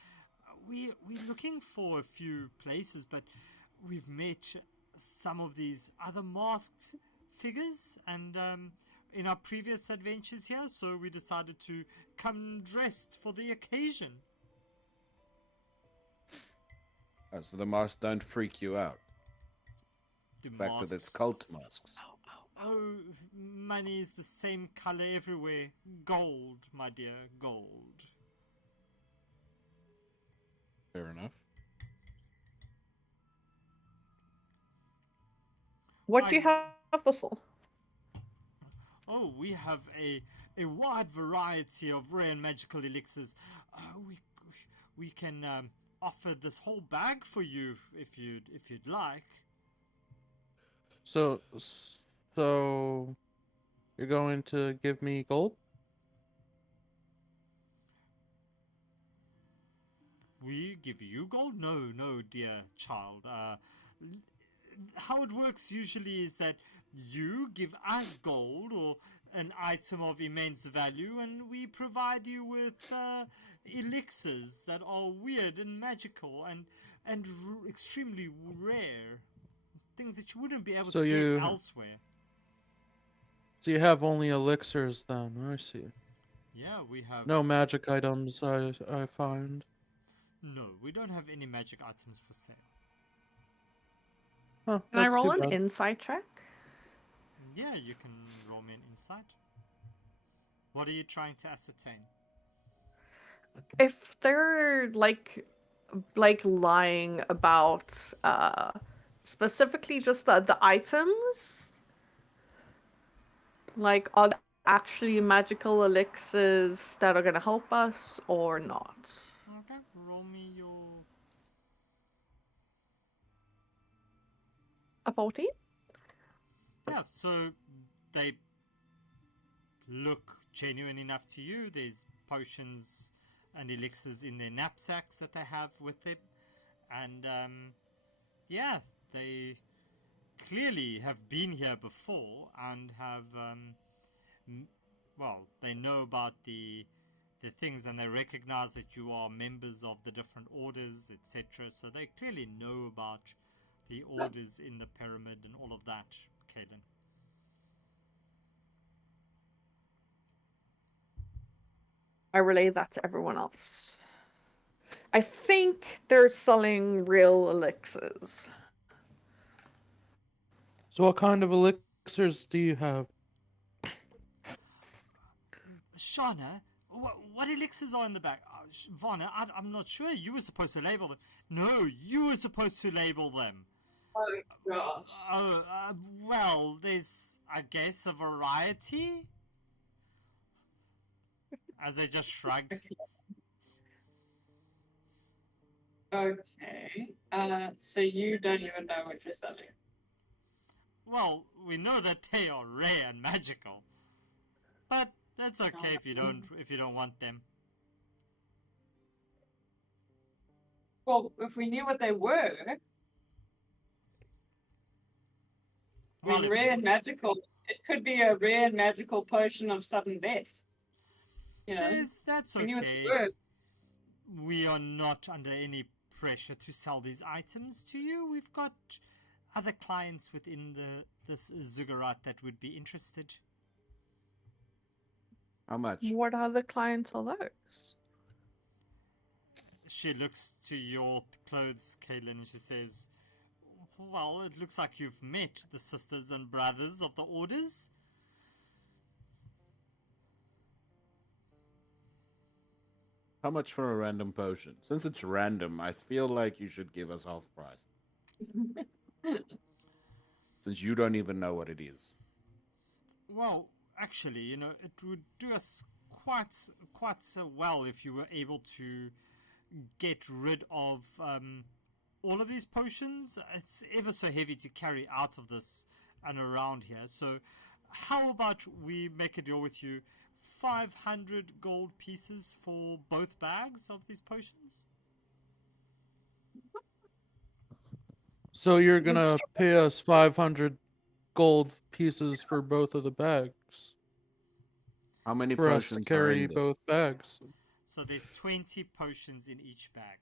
we're looking for a few places, but we've met some of these other masked figures, and in our previous adventures here, so we decided to come dressed for the occasion. Oh, so the masks don't freak you out. The The fact that it's masks. cult masks. Oh, money is the same color everywhere. Gold, my dear, gold. Fair enough. What do you I- have for sale? Oh, we have a wide variety of rare and magical elixirs. We can offer this whole bag for you if you'd like. So you're going to give me gold? We give you gold? No, no, dear child. how it works usually is that you give us gold or an item of immense value, and we provide you with elixirs that are weird and magical and extremely rare, things that you wouldn't be able So to you- get elsewhere. So you have only elixirs then, I see. Yeah, we have No magic items I find. no, we don't have any magic items for sale. Huh, Can I that's roll too an bad. insight check? Yeah, you can roll me an insight. What are you trying to ascertain? If they're like lying about specifically just the items, like are they actually magical elixirs that are gonna help us or not? Okay, roll me your... A 14? Yeah, so they look genuine enough to you. There's potions and elixirs in their knapsacks that they have with them. And, yeah, they clearly have been here before and have, well, they know about the things, and they recognize that you are members of the different orders, etc. So they clearly know about the orders in the pyramid and all of that, Kaden. I relay that to everyone else. I think they're selling real elixirs. So what kind of elixirs do you have? Shauna, what elixirs are in the back? Vonna, I'm not sure. You were supposed to label them. No, you were supposed to label them. Oh gosh. Oh, well, there's, I guess, a variety? As they just shrug. Okay. So you don't even know what you're selling. Well, we know that they are rare and magical. But that's okay if you don't want them. Well, if we knew what they were, I Well, mean, if rare you- and magical. It could be a rare and magical potion of sudden death. You know, that's we knew what okay. they were. We are not under any pressure to sell these items to you. We've got other clients within this ziggurat that would be interested. How much? What other clients are those? She looks to your clothes, Kaylin, and she says, well, it looks like you've met the sisters and brothers of the orders. How much for a random potion? Since it's random, I feel like you should give us half price. Since you don't even know what it is. Well, actually, you know, it would do us quite so well if you were able to get rid of all of these potions. It's ever so heavy to carry out of this and around here. So how about we make a deal with you? 500 gold pieces for both bags of these potions? So you're gonna pay us 500 gold pieces for both of the bags How many for us to potions are carry in there? both bags. So there's 20 potions in each bag.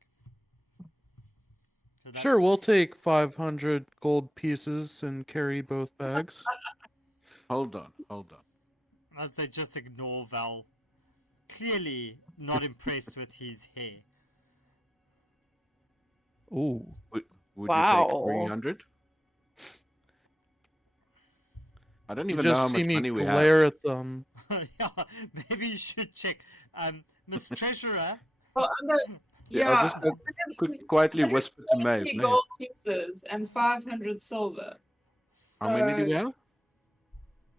So Sure, we'll take 500 gold pieces and carry both bags. Hold on. as they just ignore Val, clearly not impressed with his hair. Ooh. Would you Wow. take 300? I don't You even know how just see much me money we have. glare at them. Yeah, maybe you should check. Miss Treasurer. Well, Yeah, I'll just quietly whisper to Maeve. 50 Maeve, gold pieces and 500 silver. how many do we have?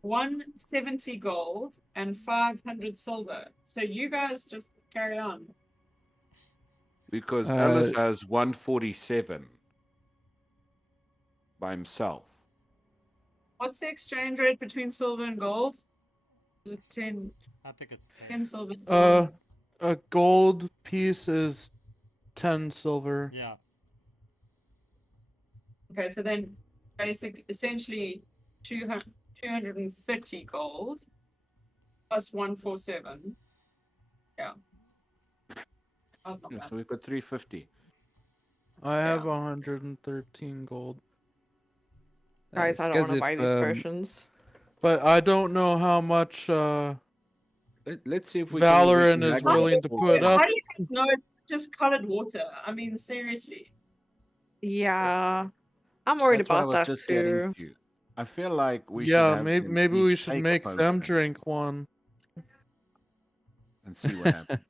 170 gold and 500 silver. So you guys just carry on. Because Alice has 147 by himself. What's the exchange rate between silver and gold? Is it 10, I think it's 10 silver? to one? A gold piece is 10 silver. Yeah. Okay, so then essentially 230 gold plus 147. Yeah. That's not Yeah, bad. so we've got 350. I have Yeah. 113 gold. Guys, I don't want to Skez, buy these potions. But I don't know how much Let's see if we Valorant can is haggle willing them to for put gold. up. How do you guys know it's just colored water? I mean, seriously. Yeah, I'm worried That's what I about was that just getting too. to. I feel like we should Yeah, have maybe them maybe we each should take a make them potion drink one. and see what happens.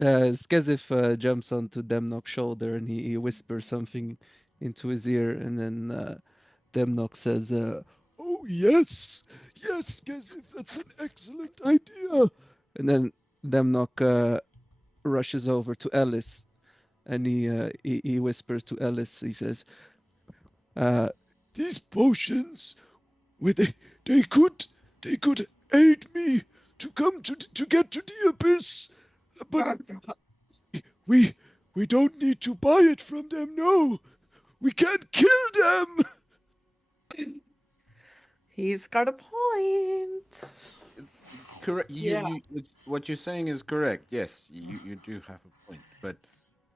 Skezif jumps onto Demnok's shoulder and he whispers something into his ear, and then Demnok says, "Oh yes, yes, Skezif, that's an excellent idea." And then Demnok rushes over to Ellis, and he whispers to Ellis. He says, "These potions, where they could aid me to come to get to the abyss, but Oh, God. we don't need to buy it from them. No, we can't kill them." He's got a point. Correct. Yeah. What you're saying is correct. Yes, you do have a point. But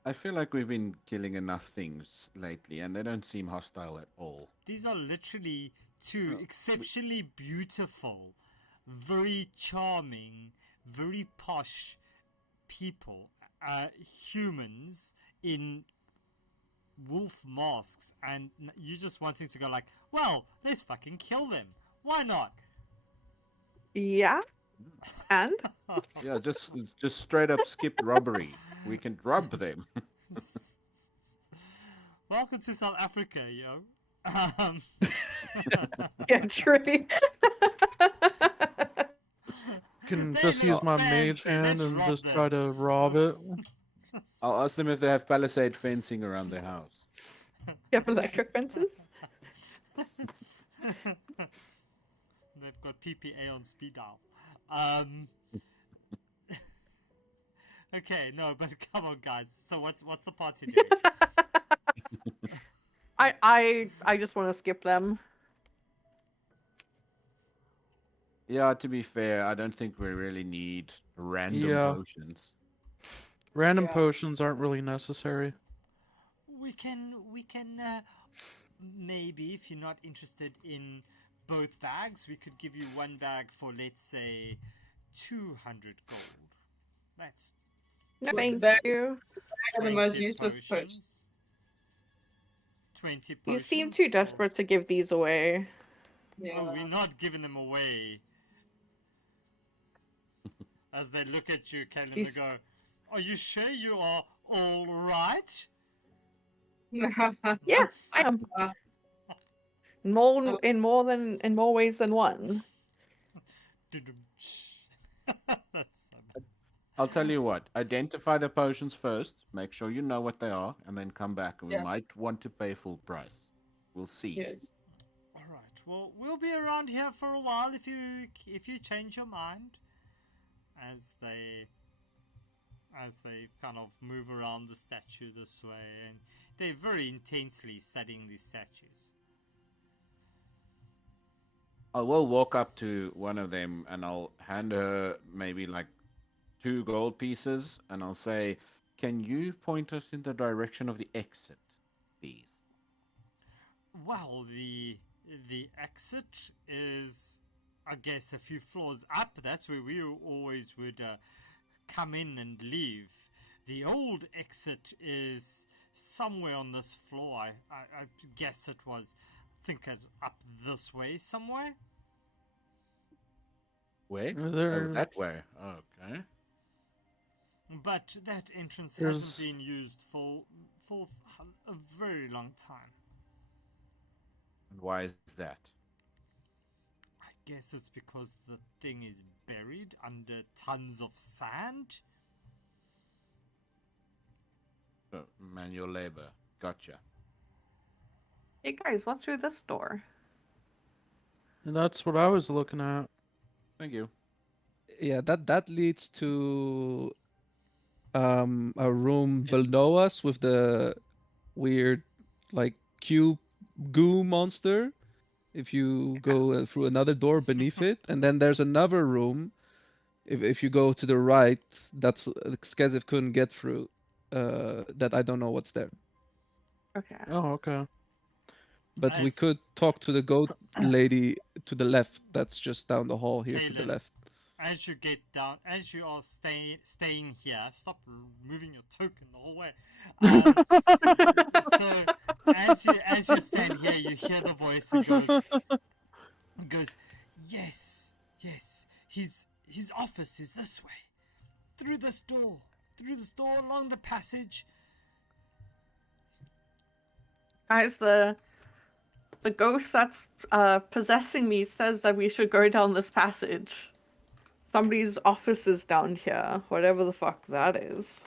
I feel like we've been killing enough things lately, and they don't seem hostile at all. These are literally two exceptionally beautiful, very charming, very posh people, humans in wolf masks, and you just wanting to go like, well, let's fucking kill them. Why not? Yeah. And Yeah, just straight up skip robbery. We can rob them. Welcome to South Africa, yo. yeah, truly. Can They just look use my mage fancy, hand let's and rob just them. try to rob it. I'll ask them if they have palisade fencing around their house. You have electric fences? They've got PPA on speed dial. Okay, no, but come on, guys. So what's the party doing? I just want to skip them. Yeah, to be fair, I don't think we really need random Yeah. potions. Random Yeah. potions aren't really necessary. we can maybe, if you're not interested in both bags, we could give you one bag for, let's say, 200 gold. That's No, What, thank the you. They're the most 20 useless potions. 20 potions. You seem too for- desperate to give these away. Yeah. Oh, we're not giving them away. As they look at you, Caitlin, they He's- go, "Are you sure you are all right?" Yeah, I am. In more ways than one. That's so bad. I'll tell you what, identify the potions first, make sure you know what they are, and then come back. And we Yeah. might want to pay full price. We'll see. Yes. All right. Well, we'll be around here for a while if you change your mind. As they kind of move around the statue this way, and they're very intensely studying these statues. I will walk up to one of them and I'll hand her maybe like 2 gold pieces, and I'll say, "Can you point us in the direction of the exit, please?" Well, the exit is, I guess, a few floors up. That's where we always would come in and leave. The old exit is somewhere on this floor. I guess it was, up this way somewhere. Where? There- Oh, that way. Okay. But that entrance There's- hasn't been used for a very long time. And why is that? I guess it's because the thing is buried under tons of sand. Oh, manual labor. Gotcha. Hey guys, what's through this door? And that's what I was looking at. Thank you. Yeah, that leads to a room below us with the weird like cube goo monster. If you go through another door beneath it, and then there's another room. If you go to the right, that's Skeziv couldn't get through. That I don't know what's there. Okay. Oh, okay. But we As- could talk to the goat lady to the left. That's just down the hall here to the Kaelin, left. As you get down, as you are staying here, stop moving your token the whole way. So as you stand here, you hear the voice and goes, yes, his office is this way, through this door along the passage. Guys, the ghost that's possessing me says that we should go down this passage. Somebody's office is down here, whatever the fuck that is.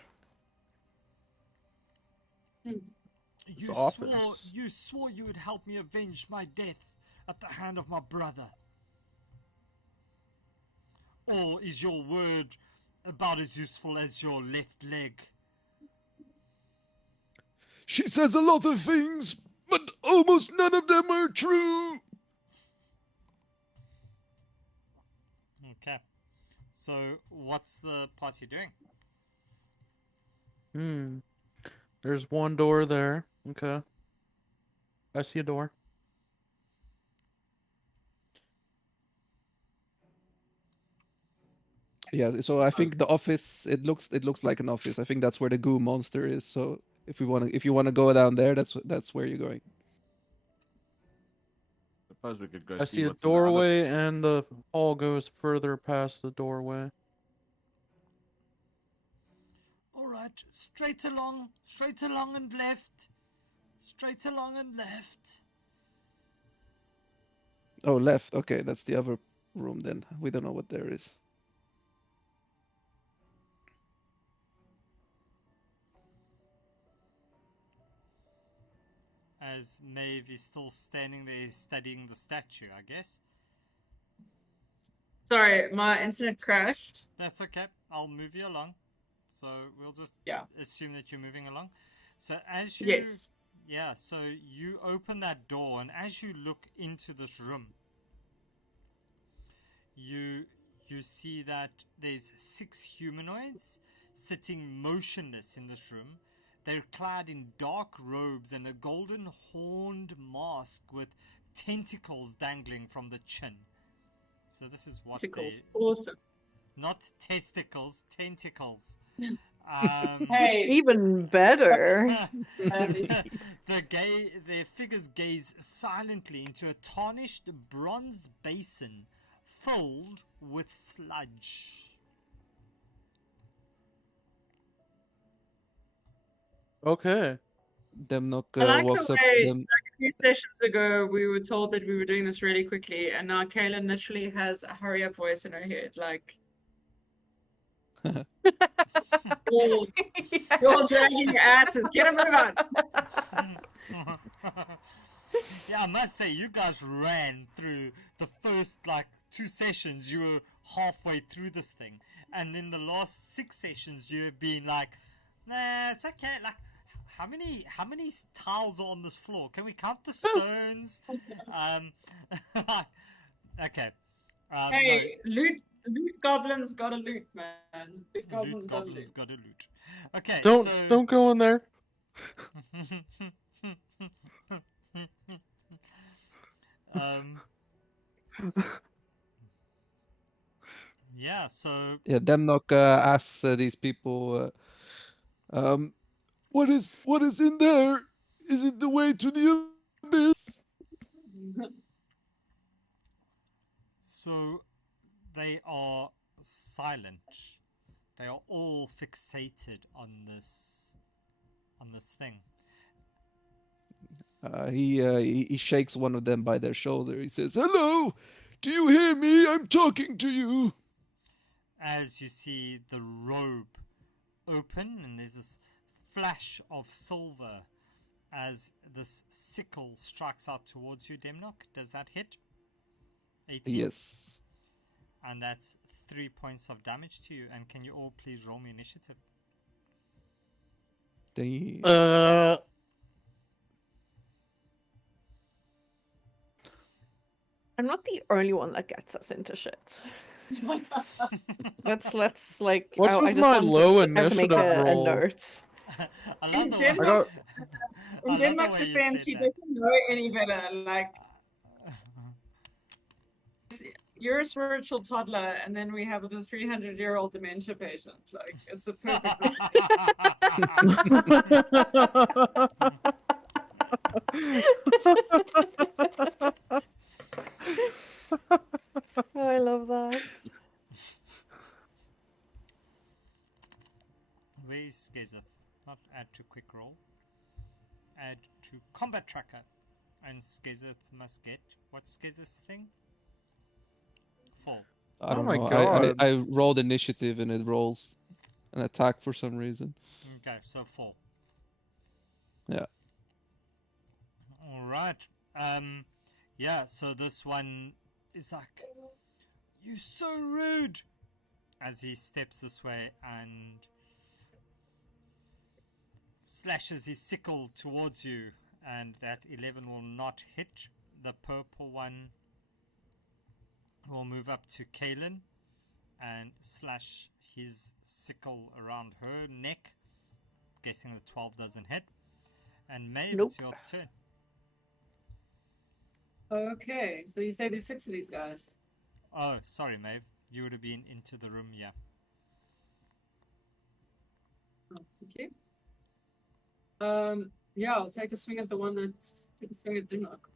You office. swore you would help me avenge my death at the hand of my brother. Or is your word about as useful as your left leg? She says a lot of things, but almost none of them are true. Okay. So what's the party doing? There's one door there. Okay. I see a door. Yeah, so I think the office it looks like an office. I think that's where the goo monster is. So if you wanna go down there, that's where you're going. Suppose we could go I see see a what's in the other- doorway, and the hall goes further past the doorway. All right, straight along and left. Straight along and left. Oh, left. Okay, that's the other room then. We don't know what there is. As Maeve is still standing there studying the statue, I guess. Sorry, my internet crashed. That's okay. I'll move you along. So we'll just assume that you're moving along. So as you Yes. Yeah, so you open that door, and as you look into this room, you see that there's 6 humanoids sitting motionless in this room. They're clad in dark robes and a golden horned mask with tentacles dangling from the chin. So this is what Tentacles. they... Awesome. Not testicles, tentacles. Hey. Even better. Their figures gaze silently into a tarnished bronze basin filled with sludge. Okay. Demnock I like walks the up way, to them. like a few sessions ago, we were told that we were doing this really quickly, and now Kaylin literally has a hurry up voice in her head, like, you're all dragging your asses, get a move on. Yeah, I must say, you guys ran through the first, 2 sessions, you were halfway through this thing. And in the last 6 sessions, you've been like, nah, it's okay, how many tiles are on this floor? Can we count the stones? Okay. Hey, loot goblins gotta loot, man. Loot no, goblins gotta loot. gotta loot. Okay, Don't go in there. Yeah, so Yeah, Demnock asks these people, what is in there? Is it the way to the abyss? So they are silent. They are all fixated on this thing. He shakes one of them by their shoulder. He says, "Hello, do you hear me? I'm talking to you." As you see the robe open, and there's this flash of silver as this sickle strikes out towards you, Demnock. Does that hit? 18? Yes. And that's 3 points of damage to you. And can you all please roll me initiative? I'm not the only one that gets us into shit. Let's like. What's I with just my wanted low to make initiative a roll? note. I love In the way. Denmark's, I in love the Denmark's way you defense, said he that. doesn't know any better. Like, you're a spiritual toddler, and then we have the 300-year-old dementia patient. Like, it's a perfect. Oh, I love that. Where's Skazeth? Not add to quick roll. Add to combat tracker. And Skazeth must get. What's Skazeth's thing? 4. I Oh don't my know. God. I rolled initiative and it rolls an attack for some reason. Okay, so 4. Yeah. Alright. Yeah, so this one is like, "You so rude!" as he steps this way and slashes his sickle towards you, and that 11 will not hit. The purple one will move up to Kaylin and slash his sickle around her neck. Guessing the 12 doesn't hit. And Maeve, Nope. it's your turn. Okay, so you say there's 6 of these guys. Oh, sorry, Maeve. You would have been into the room, yeah. Oh, thank you. Yeah, I'll take a swing at the one that's take a swing at Dimlock.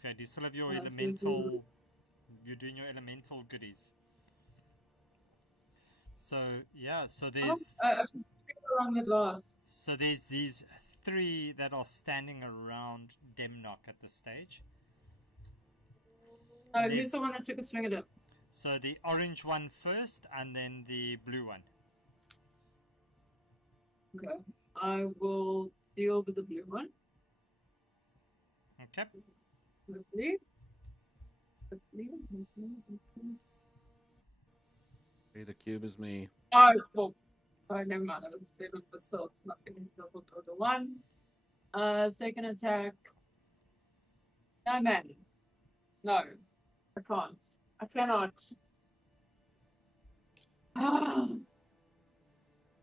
Okay, do you still have your That's elemental... You're doing your elemental goodies. So, yeah, so there's... I should pick around the glass. So there's these 3 that are standing around Demnock at this stage. Who's the one that took a swing at him? So the orange one first, and then the blue one. Okay. I will deal with the blue one. Okay. Hopefully. Hey, the cube is me. Oh, well, never mind. That was a 7, but still, it's not going to double go to 1. Second attack. No, man. No. I can't. I cannot.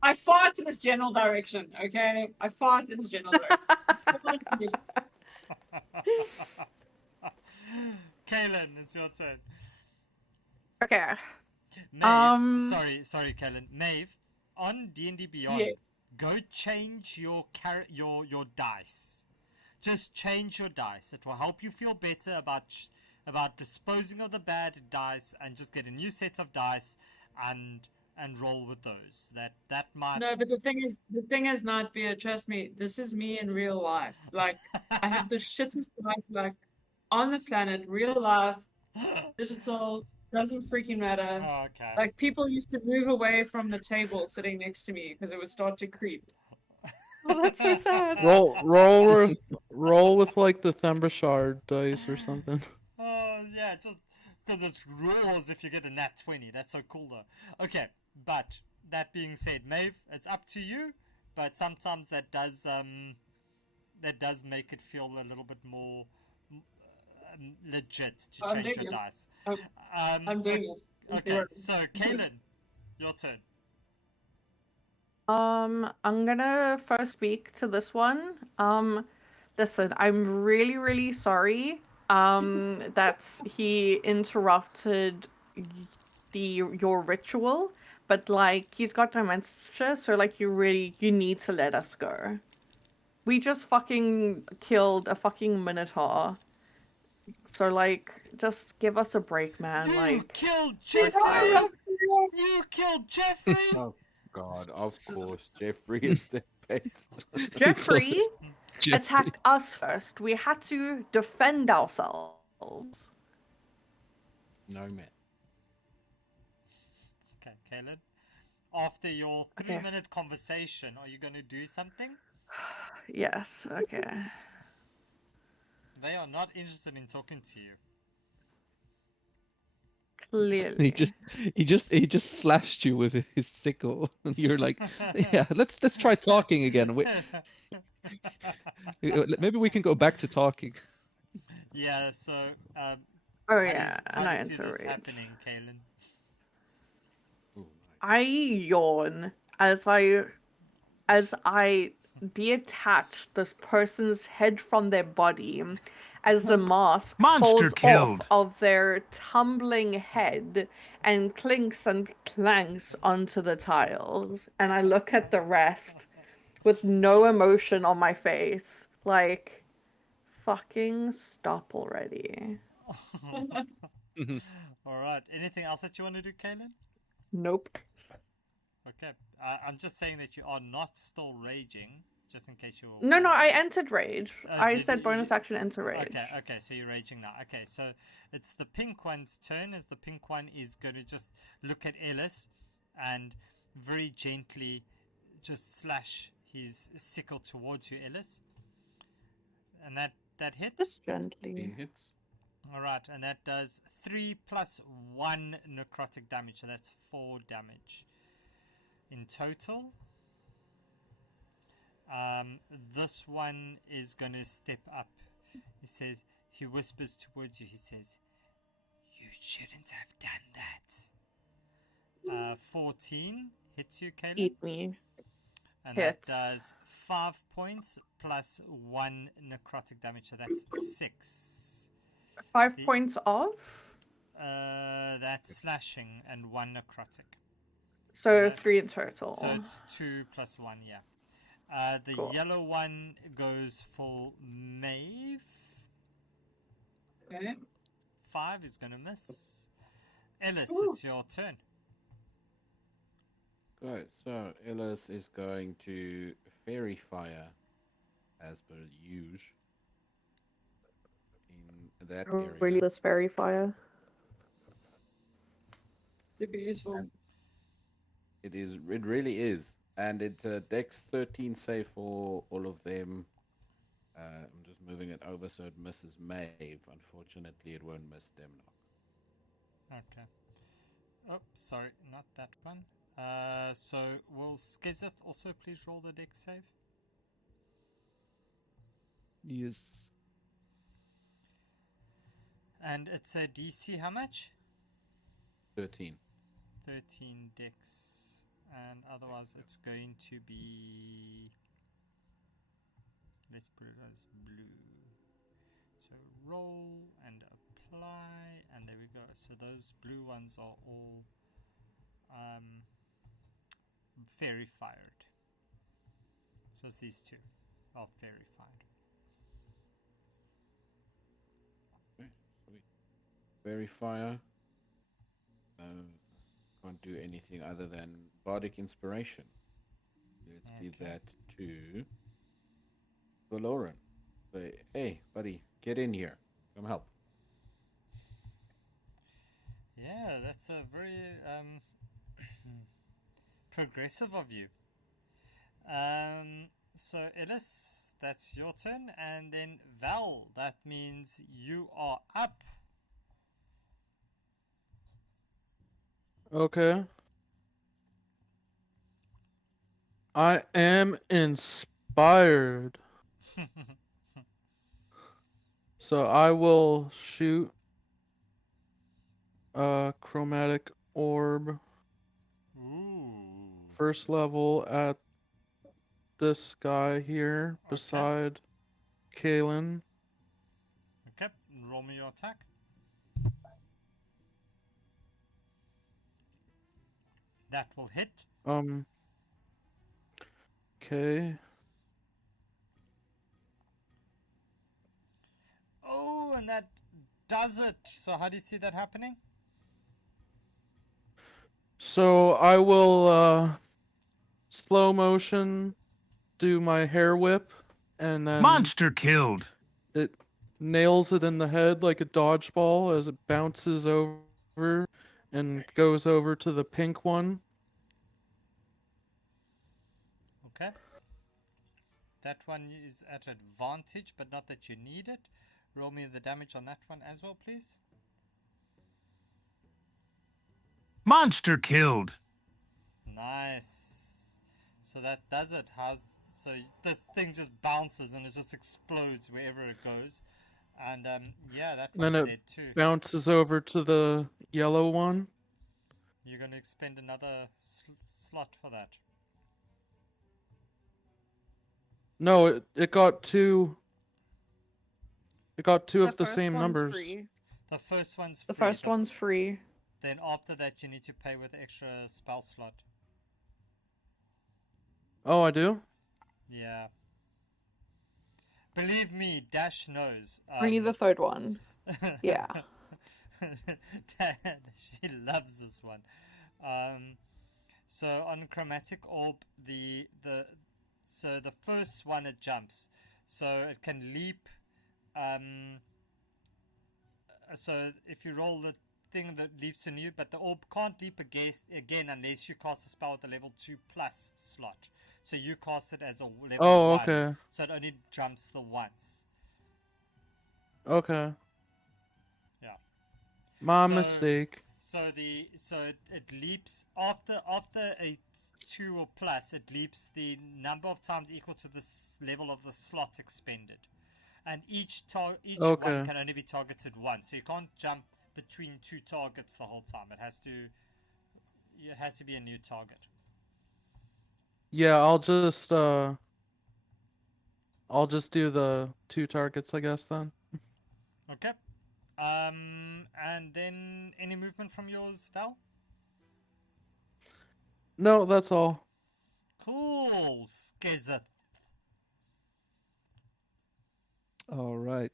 I fart in this general direction, okay? I fart in this general direction. Kaylin, it's your turn. Okay. Maeve, sorry, Kaylin. Maeve, on D&D Beyond, Yes. go change your dice. Just change your dice. It will help you feel better about disposing of the bad dice, and just get a new set of dice and roll with those. That might. No, but the thing is, Nightbeard, trust me, this is me in real life. Like, I have the shittest dice, like, on the planet, real life, digital, doesn't freaking matter. Oh, okay. Like, people used to move away from the table sitting next to me because it would start to creep. Oh, that's so sad. Roll with like the Thembershard dice or something. Oh yeah, just because it's rules if you get a nat 20. That's so cool though. Okay, but that being said, Maeve, it's up to you. But sometimes that does make it feel a little bit more legit to I'm change doing your it. dice. I'm doing it. Okay, so Kaylin, your turn. I'm gonna first speak to this one. Listen, I'm really, really sorry. That he interrupted your ritual, but like he's got dementia, so like you need to let us go. We just fucking killed a fucking minotaur. So like, just give us a break, man. You like, killed Jeffrey! You killed Jeffrey! Oh God, of course, Jeffrey is the bait. Jeffrey attacked us first. We had to defend ourselves. No man. Okay, Kaylin. After your 3-minute conversation, are you going to do something? Yes, okay. They are not interested in talking to you. Clearly. He just slashed you with his sickle. And you're like, yeah, let's try talking again. Maybe we can go back to talking. Yeah, so Oh how yeah, and I do you see enter this rage. happening, Kaylin? Ooh, I yawn as I detach this person's head from their body as the mask Monster falls killed. off of their tumbling head and clinks and clanks onto the tiles. And I look at the rest with no emotion on my face. Like, fucking stop already. All right. Anything else that you want to do, Kaylin? Nope. Okay. I'm just saying that you are not still raging, just in case you were No, I wondering. entered rage. I Did said you- bonus action enter rage. Okay, so you're raging now. Okay, so it's the pink one's turn, as the pink one is going to just look at Ellis and very gently just slash his sickle towards you, Ellis. And that hits. Just gently. 15 hits. Alright, and that does 3 plus 1 necrotic damage, so that's 4 damage in total. This one is going to step up. He says, he whispers towards you, he says, "You shouldn't have done that." 14 hits you, Caleb. Eat me. And Hits. that does 5 points plus 1 necrotic damage, so that's 6. 5 The- points off? That's slashing and 1 necrotic. So that- 3 in total. So it's 2 plus 1, yeah. The Cool. yellow one goes for Maeve. Okay. 5 is going to miss. Ellis, Ooh. it's your turn. Good. So Ellis is going to Fairy Fire, as per usual, in that area. Really, this fairy fire. Super useful. It is. It really is, and it's a Dex 13 save for all of them. I'm just moving it over so it misses Maeve. Unfortunately, it won't miss Demnock. Okay. Oh, sorry, not that one. So will Skizeth also please roll the dex save? Yes. And it's a DC how much? 13. 13 dex. And otherwise it's going to be... Let's put it as blue. So roll and apply, and there we go. So those blue ones are all fairy fired. So it's these two are fairy fired. Okay, sweet. Fairy Fire. Can't do anything other than Bardic Inspiration. Let's give Okay. that to Valoran. Say, hey, buddy, get in here. Come help. Yeah, that's a very progressive of you. So Ellis, that's your turn, and then Val, that means you are up. Okay. I am inspired. So I will shoot a chromatic orb Ooh. first level at this guy here Okay. beside Kalen. Okay, roll me your attack. That will hit. Okay. Oh, and that does it. So how do you see that happening? So I will slow motion do my hair whip and then Monster killed. it nails it in the head like a dodgeball as it bounces over and goes over to the pink one. Okay. That one is at advantage, but not that you need it. Roll me the damage on that one as well, please. Monster killed. Nice. So that does it. So this thing just bounces and it just explodes wherever it goes. And yeah, that Then one's it dead too. bounces over to the yellow one. You're going to expend another slot for that. No, it got two. It got two The of the first same one's numbers. free. The first one's The free. first one's free. Then after that, you need to pay with extra spell slot. Oh, I do? Yeah. Believe me, Dash knows. Free the third one. Yeah. She loves this one. So on chromatic orb, so the first one it jumps, so it can leap. So if you roll the thing that leaps in you, but the orb can't leap again unless you cast a spell at the level 2+ slot. So you cast it as a level 1. Oh, okay. So it only jumps the once. Okay. Yeah. My So- mistake. So it leaps after a 2 or plus. It leaps the number of times equal to the level of the slot expended, and each Okay. one can only be targeted once. So you can't jump between two targets the whole time. It has to be a new target. Yeah, I'll just do the 2 targets, I guess, then. Okay. And then any movement from yours, Val? No, that's all. Cool, Skizeth. All right.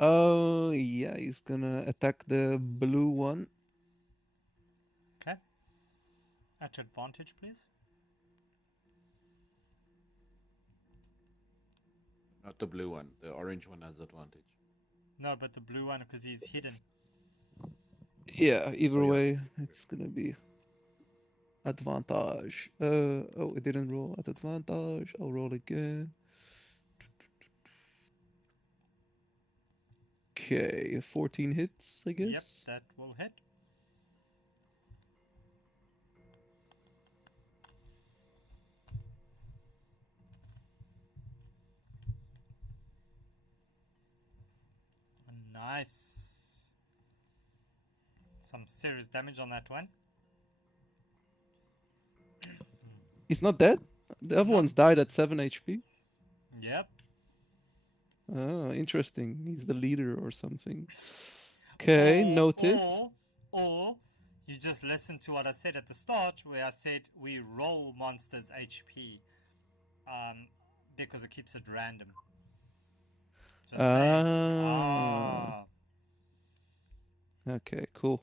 Oh, yeah, he's gonna attack the blue one. Okay. At your advantage, please. Not the blue one. The orange one has advantage. No, but the blue one because he's hidden. Yeah, either Oh, yeah. way, it's gonna be advantage. Oh, it didn't roll at advantage. I'll roll again. Okay, 14 hits, I guess. Yep, that will hit. Nice. Some serious damage on that one. He's not dead? The other No. one's died at 7 HP. Yep. Oh, interesting. He's the leader or something. Okay, noted. Or you just listen to what I said at the start, where I said we roll monsters' HP, because it keeps it random. Just saying. Ah. Okay, cool.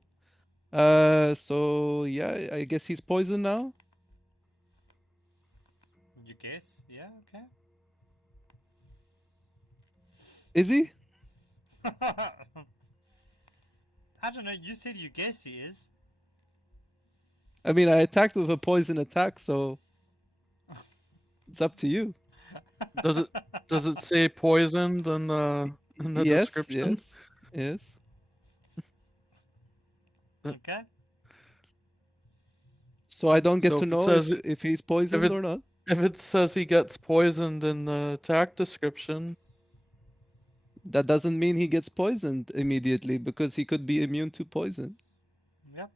So yeah, I guess he's poisoned now. You guess? Yeah. Okay. Is he? I don't know. You said you guess he is. I mean, I attacked with a poison attack, so it's up to you. Does it say poisoned in the Yes, description? yes. Okay. So I don't get So to if it know says- if he's poisoned or not. If it says he gets poisoned in the attack description, That doesn't mean he gets poisoned immediately because he could be immune to poison. Yep.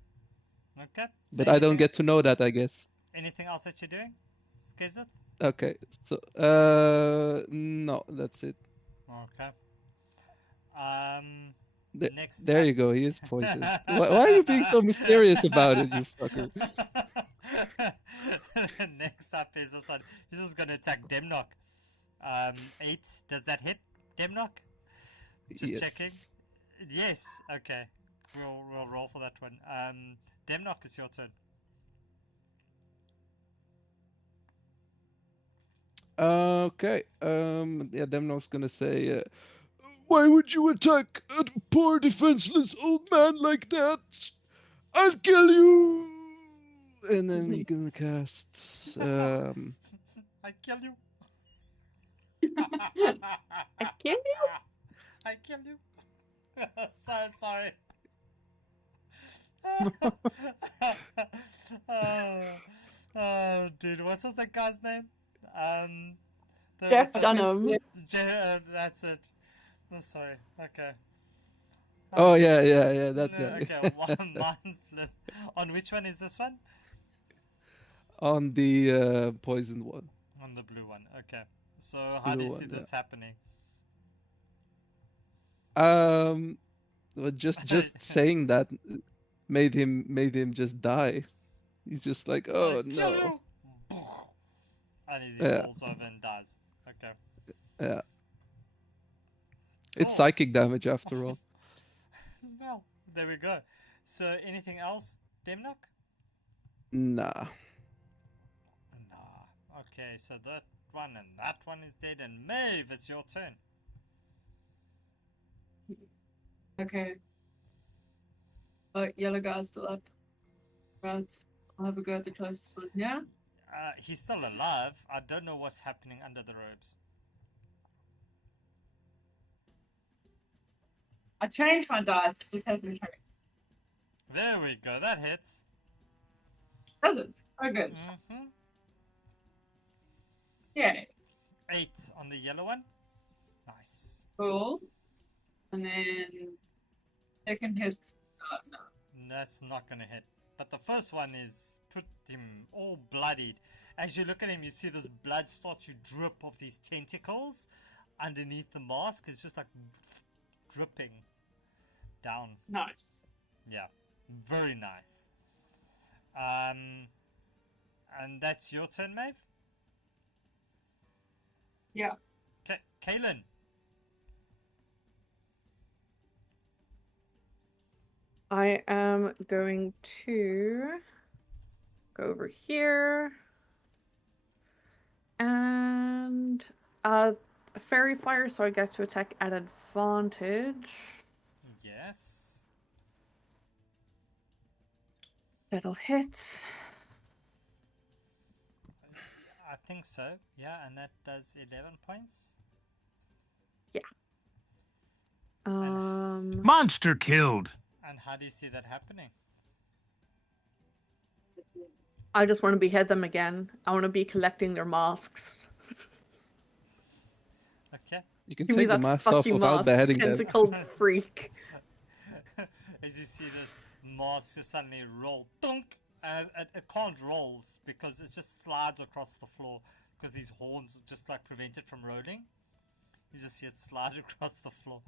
Okay. So But I don't anything- get to know that, I guess. Anything else that you're doing? Skizeth? Okay, so no, that's it. Okay. Th- Next There up- you go. He is poisoned. Why are you being so mysterious about it, you fucker? Next up is this one. This is going to attack Demnock. 8. Does that hit Demnock? Just Yes. checking. Yes. Okay. We'll roll for that one. Demnock, it's your turn. Okay. Yeah, Demnock's gonna say, "Why would you attack a poor defenseless old man like that? I'll kill you!" And then he's gonna cast. I kill you. I kill you? I kill you. Sorry. Oh, dude, what's that guy's name? Jeff Dunham. That's it. Oh, sorry. Okay. Oh yeah, that guy. Okay, one month. On which one is this one? On the poisoned one. On the blue one. Okay. So how do Blue you see one, this happening? But just saying that made him just die. He's just like, oh Kill no. you! And he Yeah, falls over and dies. Okay. yeah. It's Cool. psychic damage after all. Well, there we go. So anything else, Demnock? Nah. Nah. Okay, so that one and that one is dead. And Maeve, it's your turn. Okay. Yellow guy's still up. Right. I'll have a go at the closest one. Yeah? He's still alive. I don't know what's happening under the robes. I changed my dice. It just hasn't changed. There we go. That hits. Does it? Oh, good. Mm-hmm. Yeah. 8 on the yellow one. Nice. Cool. And then second hit. Oh, no. That's not gonna hit. But the first one is put him all bloodied. As you look at him, you see this blood start to drip off these tentacles underneath the mask. It's just like dripping down. Nice. Yeah, very nice. And that's your turn, Maeve? Yeah. Kaylin. I am going to go over here and fairy fire, so I get to attack at advantage. Yes. That'll hit. I think so. Yeah, and that does 11 points. Monster killed. And how do you see that happening? I just want to behead them again. I want to be collecting their masks. Okay. You can Give me take the that mask off fucking without mask, beheading them. tentacled freak. As you see this mask just suddenly roll, dunk, and it can't roll because it just slides across the floor because these horns just like prevent it from rolling. You just see it slide across the floor.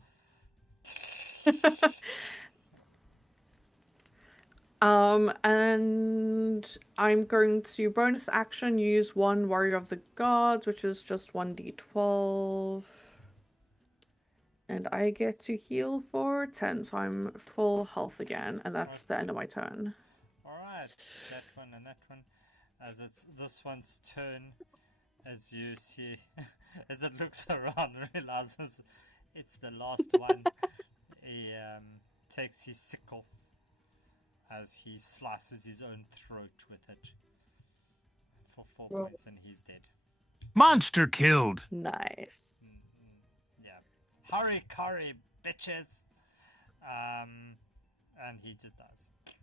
And I'm going to bonus action use one Warrior of the Gods, which is just 1d12. And I get to heal for 10, so I'm full health again, and that's the end of my turn. Alright, that one and that one. As it's this one's turn, as you see, as it looks around and realizes it's the last one, he takes his sickle as he slices his own throat with it for 4 points, and he's dead. Monster killed. Nice. Yeah. Hurry, curry, bitches! And he just dies.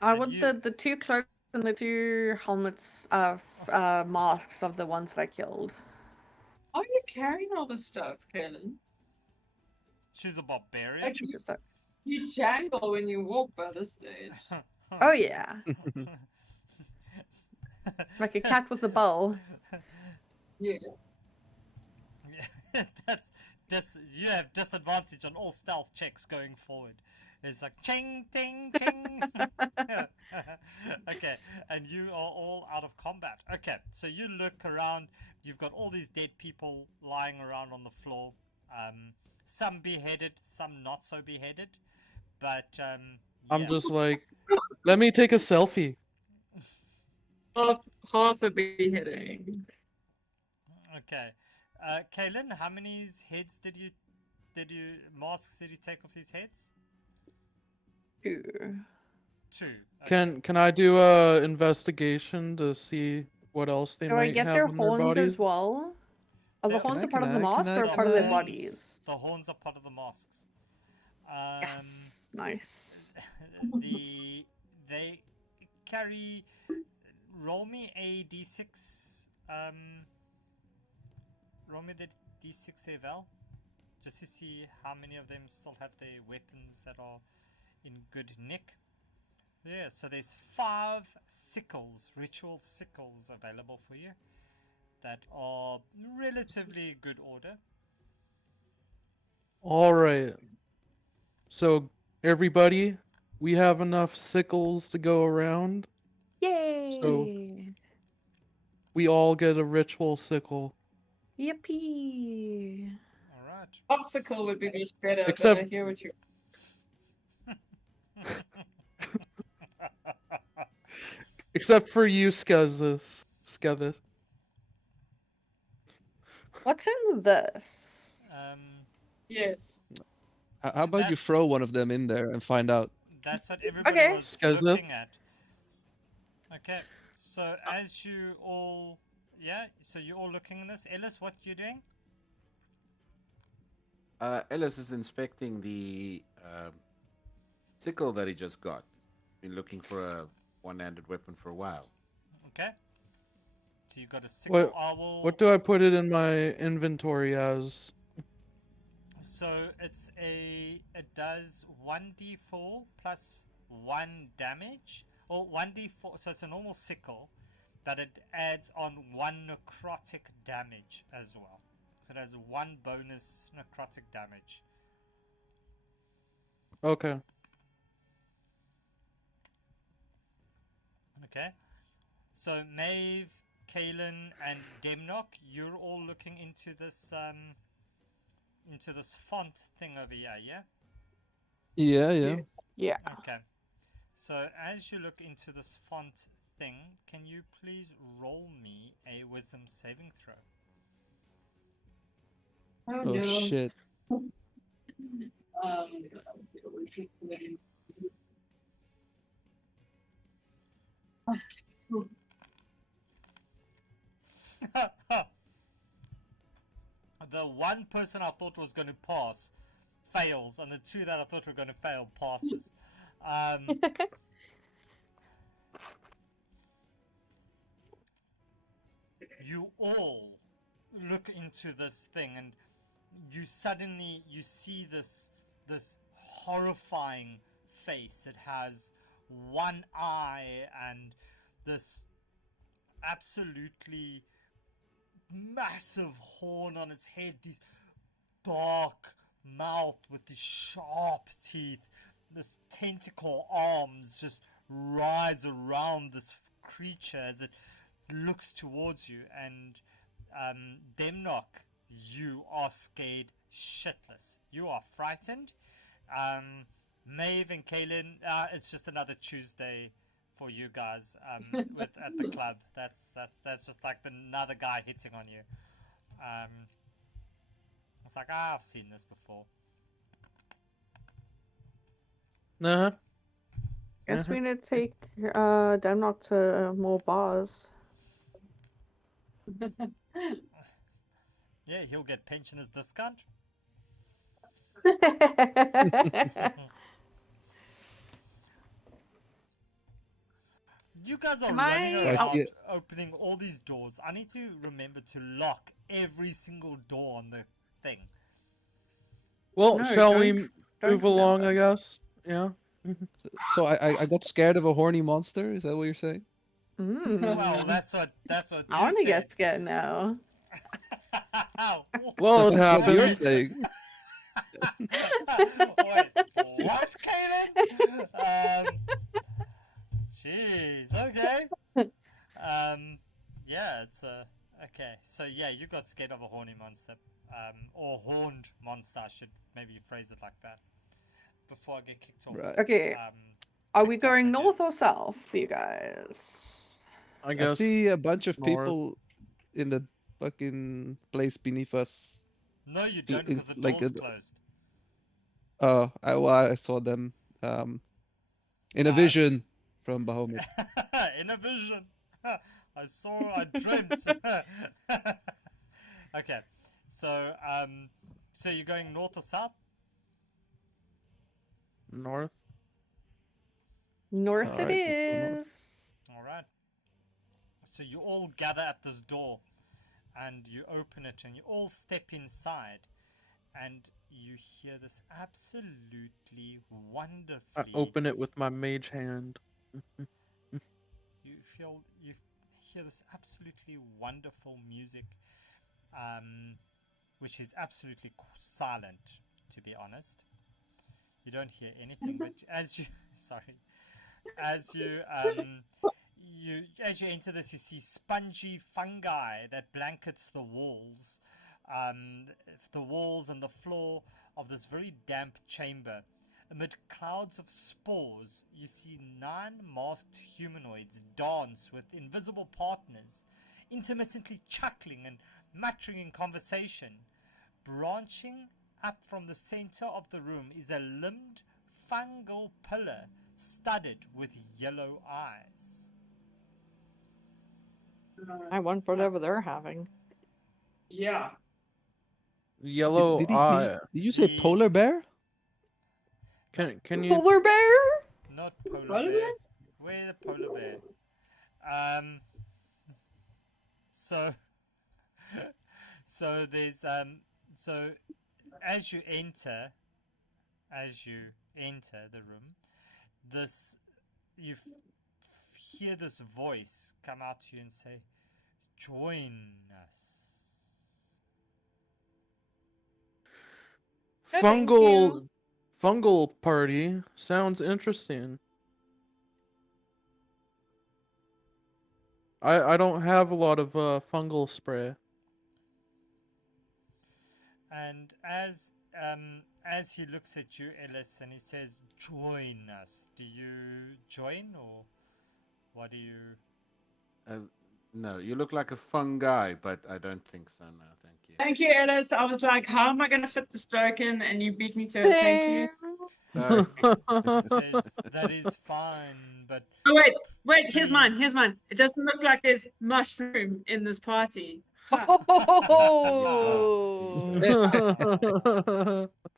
I And want you- the two cloaks and the two helmets, masks of the ones that I killed. How are you carrying all this stuff, Kaylin? She's a barbarian. Actually, Just that- you jangle when you walk by this stage. Oh yeah, like a cat with a bow. Yeah. That's you have disadvantage on all stealth checks going forward. It's like ching, ting, ting. Okay, and you are all out of combat. Okay, so you look around. You've got all these dead people lying around on the floor. Some beheaded, some not so beheaded. But I'm yeah. just like, let me take a selfie. Half a beheading. Okay, Kaylin, how many heads did you masks did you take off these heads? 2. 2. Okay. Can I do a investigation to see what else they Do I might get have their in their horns bodies? as well? Oh, the Can horns I- are part of can the I- mask can or I- part of their can I- bodies? The horns are part of the masks. Yes, nice. They carry. Roll me a d6. Roll me the d6 there, Val. just to see how many of them still have their weapons that are in good nick. Yeah, so there's 5 sickles, ritual sickles available for you that are relatively good order. All right. So everybody, we have enough sickles to go around. Yay! We all get a ritual sickle. Yippee! All right. Popsicle would be much better, but I Except- hear what you. Except for you, Skethis. What's in this? Yes. How about you throw one of them in there and find out? That's what everybody Okay. was Skethis? looking at. Okay, so as you all, yeah, so you're all looking at this. Ellis, what you doing? Ellis is inspecting the sickle that he just got. Been looking for a one-handed weapon for a while. Okay. So you got a sickle. What do I put it in my inventory as? So it does 1d4 plus 1 damage, or 1d4. So it's a normal sickle, but it adds on 1 necrotic damage as well. So it has 1 bonus necrotic damage. Okay. Okay. So Maeve, Kalen, and Demnock, you're all looking into this font thing over here, yeah? Yeah, yeah. Yes. Yeah. Okay. So as you look into this font thing, can you please roll me a wisdom saving throw? Oh, Oh no. shit. The one person I thought was going to pass fails, and the 2 that I thought were going to fail passes. You all look into this thing, and you suddenly see this horrifying face. It has 1 eye and this absolutely massive horn on its head, these dark mouth with these sharp teeth, this tentacle arms just rise around this creature as it looks towards you. And Demnock, you are scared shitless. You are frightened. Maeve and Kaylin, it's just another Tuesday for you guys at the club. That's just like another guy hitting on you. It's like, I've seen this before. Uh-huh. Guess we need to take Demnock to more bars. Yeah, he'll get pensioners discount. You guys are Am running I- around opening all these doors. I need to remember to lock every single door on the thing. Well, No, shall we don't move along, remember. I guess? Yeah. So I got scared of a horny monster. Is that what you're saying? Well, that's what I you want to said. get scared now. Well, it That's what you're happens. saying. Wait, what, Kaden? Jeez, okay. Yeah, it's okay. So yeah, you got scared of a horny monster, or horned monster. I should maybe phrase it like that before I get kicked off. Right. Okay. Are we TikTok going again. north or south, you guys? I I guess. see a bunch of north. people in the fucking place beneath us. No, you don't, in- because the like door's a- closed. I saw them in a vision from Bahamut. In a vision. I dreamt. Okay, so so you're going north or south? North. North Alright, it let's go north. is. All right. So you all gather at this door, and you open it, and you all step inside, and you hear this absolutely I wonderfully. open it with my mage hand. You hear this absolutely wonderful music, which is absolutely silent, to be honest. You don't hear anything, but as you sorry, as you as you enter this, you see spongy fungi that blankets the walls and the floor of this very damp chamber. Amid clouds of spores, you see 9 masked humanoids dance with invisible partners, intermittently chuckling and muttering in conversation. Branching up from the center of the room is a limbed fungal pillar studded with yellow eyes. I want whatever they're having. Yeah. Yellow Did eye. you say The- polar bear? Can you? Polar bear? Not polar Polar bear. bears? Where's the polar bear? So so there's so as you enter the room, this you hear this voice come out to you and say, "Join us." No, thank Fungal party sounds interesting. I don't have a lot of fungal spray. And as he looks at you, Ellis, and he says, "Join us." Do you join, or what do you? No, you look like a fun guy, but I don't think so. No, thank you. Thank you, Ellis. I was like, how am I going to fit the stroke in? And you beat me to it. Thank you. Sorry. He says that is fine, but Oh, wait. Here's mine. please." It doesn't look like there's mushroom in this party. Ha. Oh.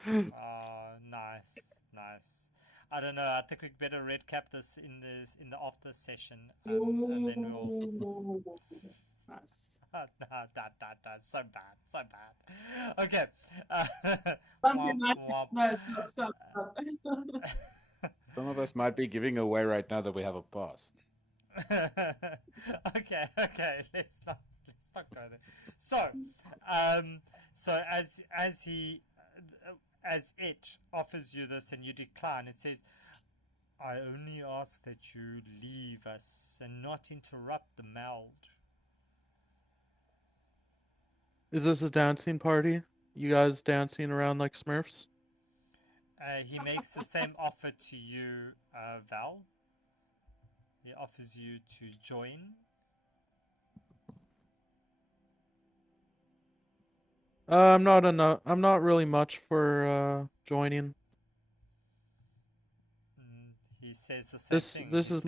Oh, nice. I don't know. I think we better red cap this in the after session, and then we'll. Ooh. Nice. So bad. Okay. Something like womp. No, stop. Some of us might be giving away right now that we have a past. Okay. Let's not go there. So, as it offers you this and you decline, it says, "I only ask that you leave us and not interrupt the meld." Is this a dancing party? You guys dancing around like Smurfs? He makes the same offer to you, Val. He offers you to join. I'm not really much for joining. He says the same thing. This he is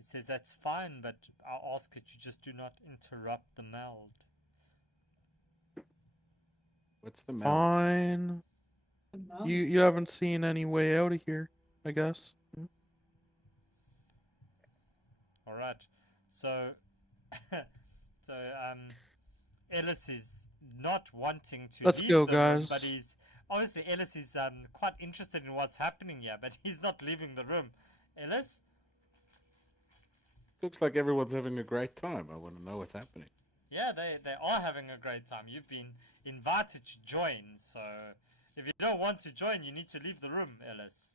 says that's fine, but I'll ask that you just do not interrupt the meld. What's the meld? fine. You haven't seen any way out of here, I guess. All right. So, Ellis is not wanting to Let's leave go, the room, guys. but he's obviously Ellis is quite interested in what's happening here, but he's not leaving the room. Ellis? Looks like everyone's having a great time. I want to know what's happening. Yeah, they are having a great time. You've been invited to join, so if you don't want to join, you need to leave the room, Ellis.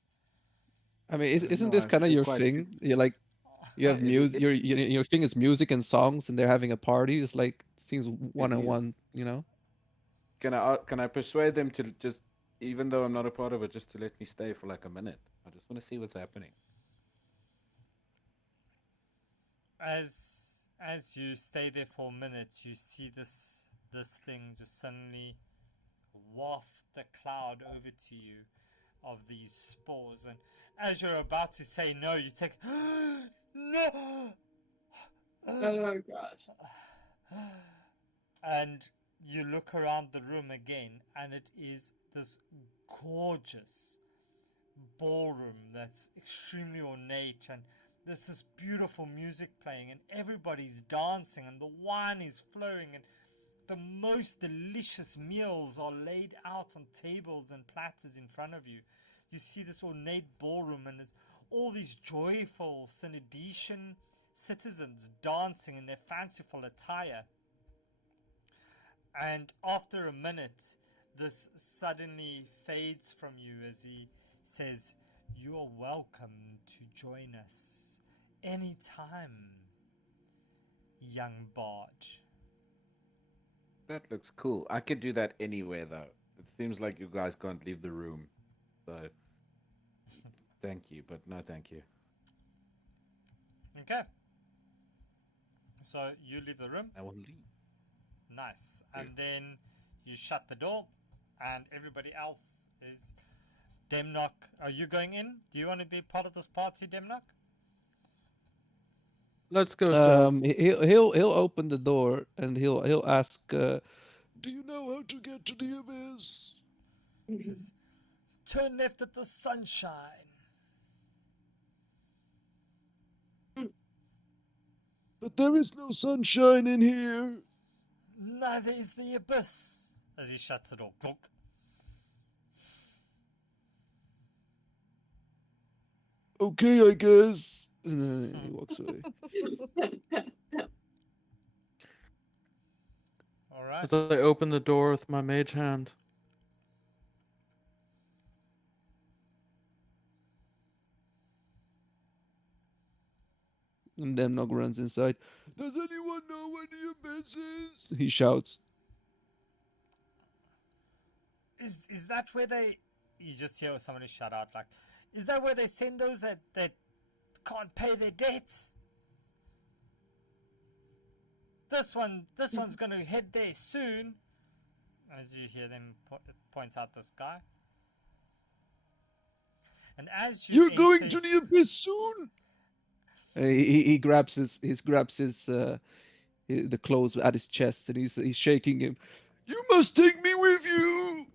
I mean, isn't No, this I kind of feel your quite- thing? You're like, you have music. Your thing is music and songs, and they're having a party. It's like seems one on one. You know. Can I persuade them to just, even though I'm not a part of it, just to let me stay for like a minute? I just want to see what's happening. As you stay there for a minute, you see this thing just suddenly waft a cloud over to you of these spores, and as you're about to say no, you take no. Oh god. And you look around the room again, and it is this gorgeous ballroom that's extremely ornate, and there's this beautiful music playing, and everybody's dancing, and the wine is flowing, and The most delicious meals are laid out on tables and platters in front of you. You see this ornate ballroom, and there's all these joyful Synedician citizens dancing in their fanciful attire. And after a minute, this suddenly fades from you as he says, "You are welcome to join us anytime, young bard." That looks cool. I could do that anywhere, though. It seems like you guys can't leave the room. So, thank you, but no thank you. Okay. So you leave the room. I won't leave. Nice. And then you shut the door, and everybody else is... Demnock, are you going in? Do you want to be part of this party, Demnock? Let's go, sir. He'll open the door and he'll ask, "Do you know how to get to the abyss?" He says, "Turn left at the sunshine." But there is no sunshine in here. Neither is the abyss. As he shuts the door. Clunk. Okay, I guess. And then he walks away. Alright. As I open the door with my mage hand. And Demnog runs inside. Does anyone know where the abyss is? He shouts. Is that where they... You just hear somebody shout out like, "Is that where they send those that can't pay their debts? This one's gonna head there soon." As you hear them point out this guy. And as you You're going enter- to the abyss soon. He grabs the clothes at his chest and he's shaking him. You must take me with you.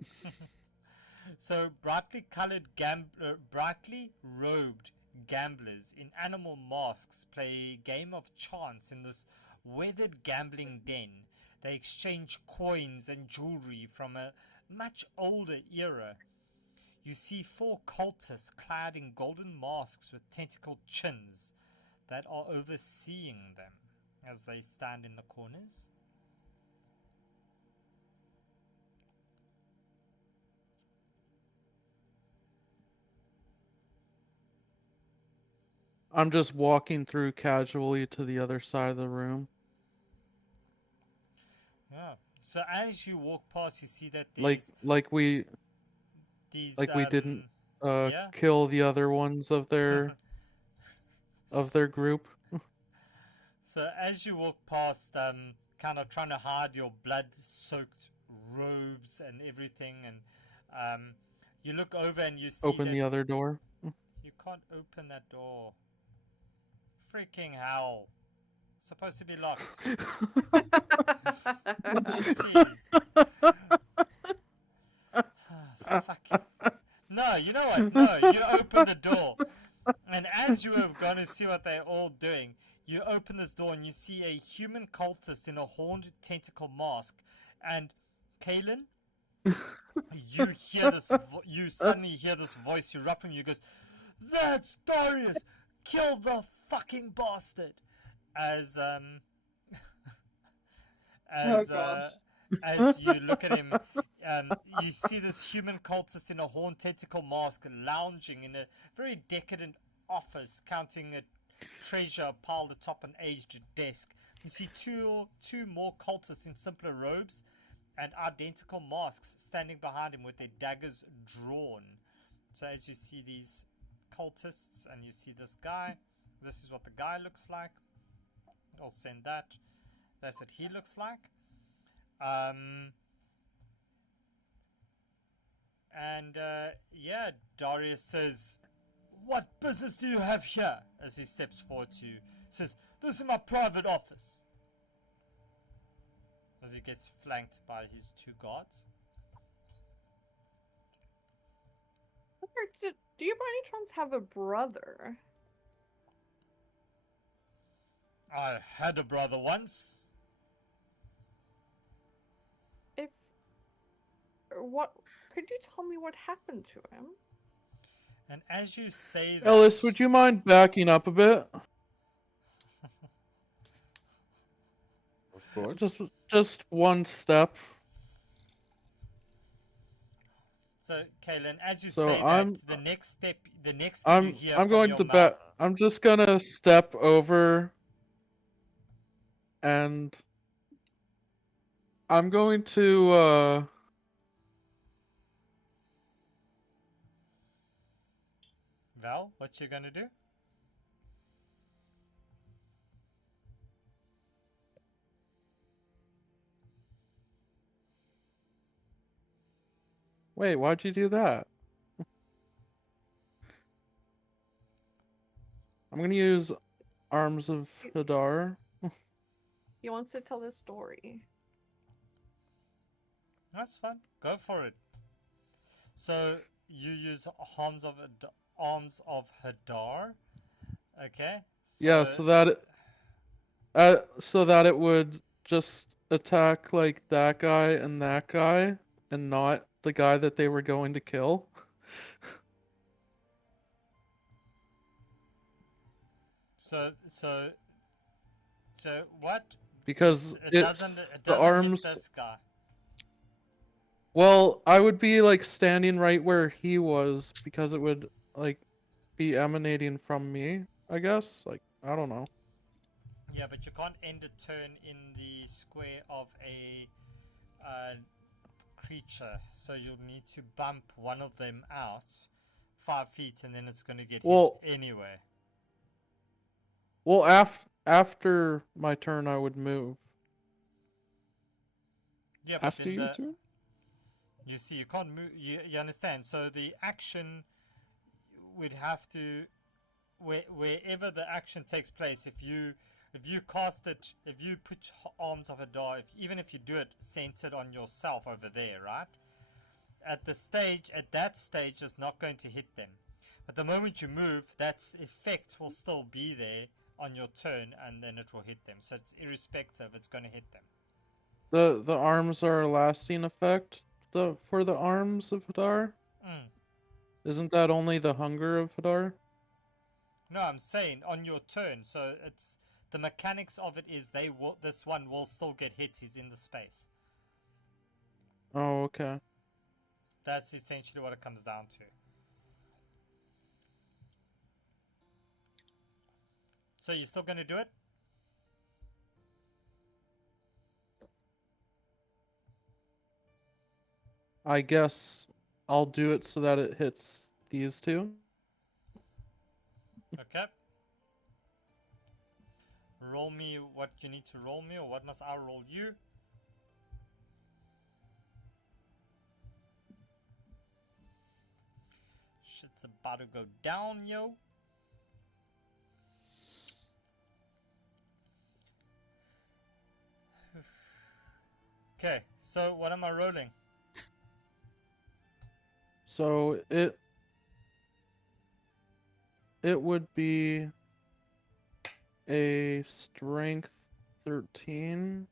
So brightly robed gamblers in animal masks play a game of chance in this weathered gambling den. They exchange coins and jewelry from a much older era. You see 4 cultists clad in golden masks with tentacled chins that are overseeing them as they stand in the corners. I'm just walking through casually to the other side of the room. Yeah. So as you walk past, you see that there's Like we these we didn't yeah. kill the other ones of their group. So as you walk past, kind of trying to hide your blood-soaked robes and everything, and you look over and you see Open that the other door. you can't open that door. Freaking hell! It's supposed to be locked. Jeez. Fuck. No, you know what? No, you open the door, and as you are going to see what they're all doing, you open this door and you see a human cultist in a horned tentacle mask. And Kaelin, you hear this. You suddenly hear this voice erupt from you. Goes, "That's Darius! Kill the fucking bastard!" As as you look at him, you see this human cultist in a horned tentacle mask lounging in a very decadent office, counting a treasure piled atop an aged desk. You see two more cultists in simpler robes and identical masks standing behind him with their daggers drawn. So as you see these cultists and you see this guy, this is what the guy looks like. I'll send that. That's what he looks like. Yeah, Darius says, "What business do you have here?" As he steps forward to you. Says, "This is my private office." As he gets flanked by his 2 guards. Do you by any chance have a brother? I had a brother once. what? Could you tell me what happened to him? And as you say that, Ellis, would you mind backing up a bit? Of course. Just one step. so Kaylin, as you So say I'm that, the next thing you hear I'm from going your to mouth. bet. I'm just gonna step over, and I'm going to Val, what you gonna do? wait. Why'd you do that? I'm gonna use Arms of Hadar. He wants to tell his story. That's fun. Go for it. So you use arms of Hadar. Okay. Yeah, so that it would just attack like that guy, and not the guy that they were going to kill. So what? Because It doesn't the hit arms. this guy. Well, I would be like standing right where he was because it would like be emanating from me, I guess. Like, I don't know. Yeah, but you can't end a turn in the square of a creature, so you'll need to bump one of them out 5 feet, and then it's going to get Well, hit anyway. well, after my turn, I would move. Yeah, but After then your turn? you see, you can't move. You understand? So the action would have to wherever the action takes place. If you cast it, if you put arms of a dart, even if you do it centered on yourself over there, right? At that stage is not going to hit them. But the moment you move, that effect will still be there on your turn, and then it will hit them. So it's irrespective, it's going to hit them. The arms are a lasting effect. For the arms of Hadar, isn't that only the hunger of Hadar? No, I'm saying on your turn. So it's the mechanics of it is this one will still get hit. He's in the space. Oh, okay. That's essentially what it comes down to. So you're still going to do it? I guess I'll do it so that it hits these two. Okay. Roll me what you need to roll me, or what must I roll you? Shit's about to go down, yo. Okay, so what am I rolling? So it would be a strength 13.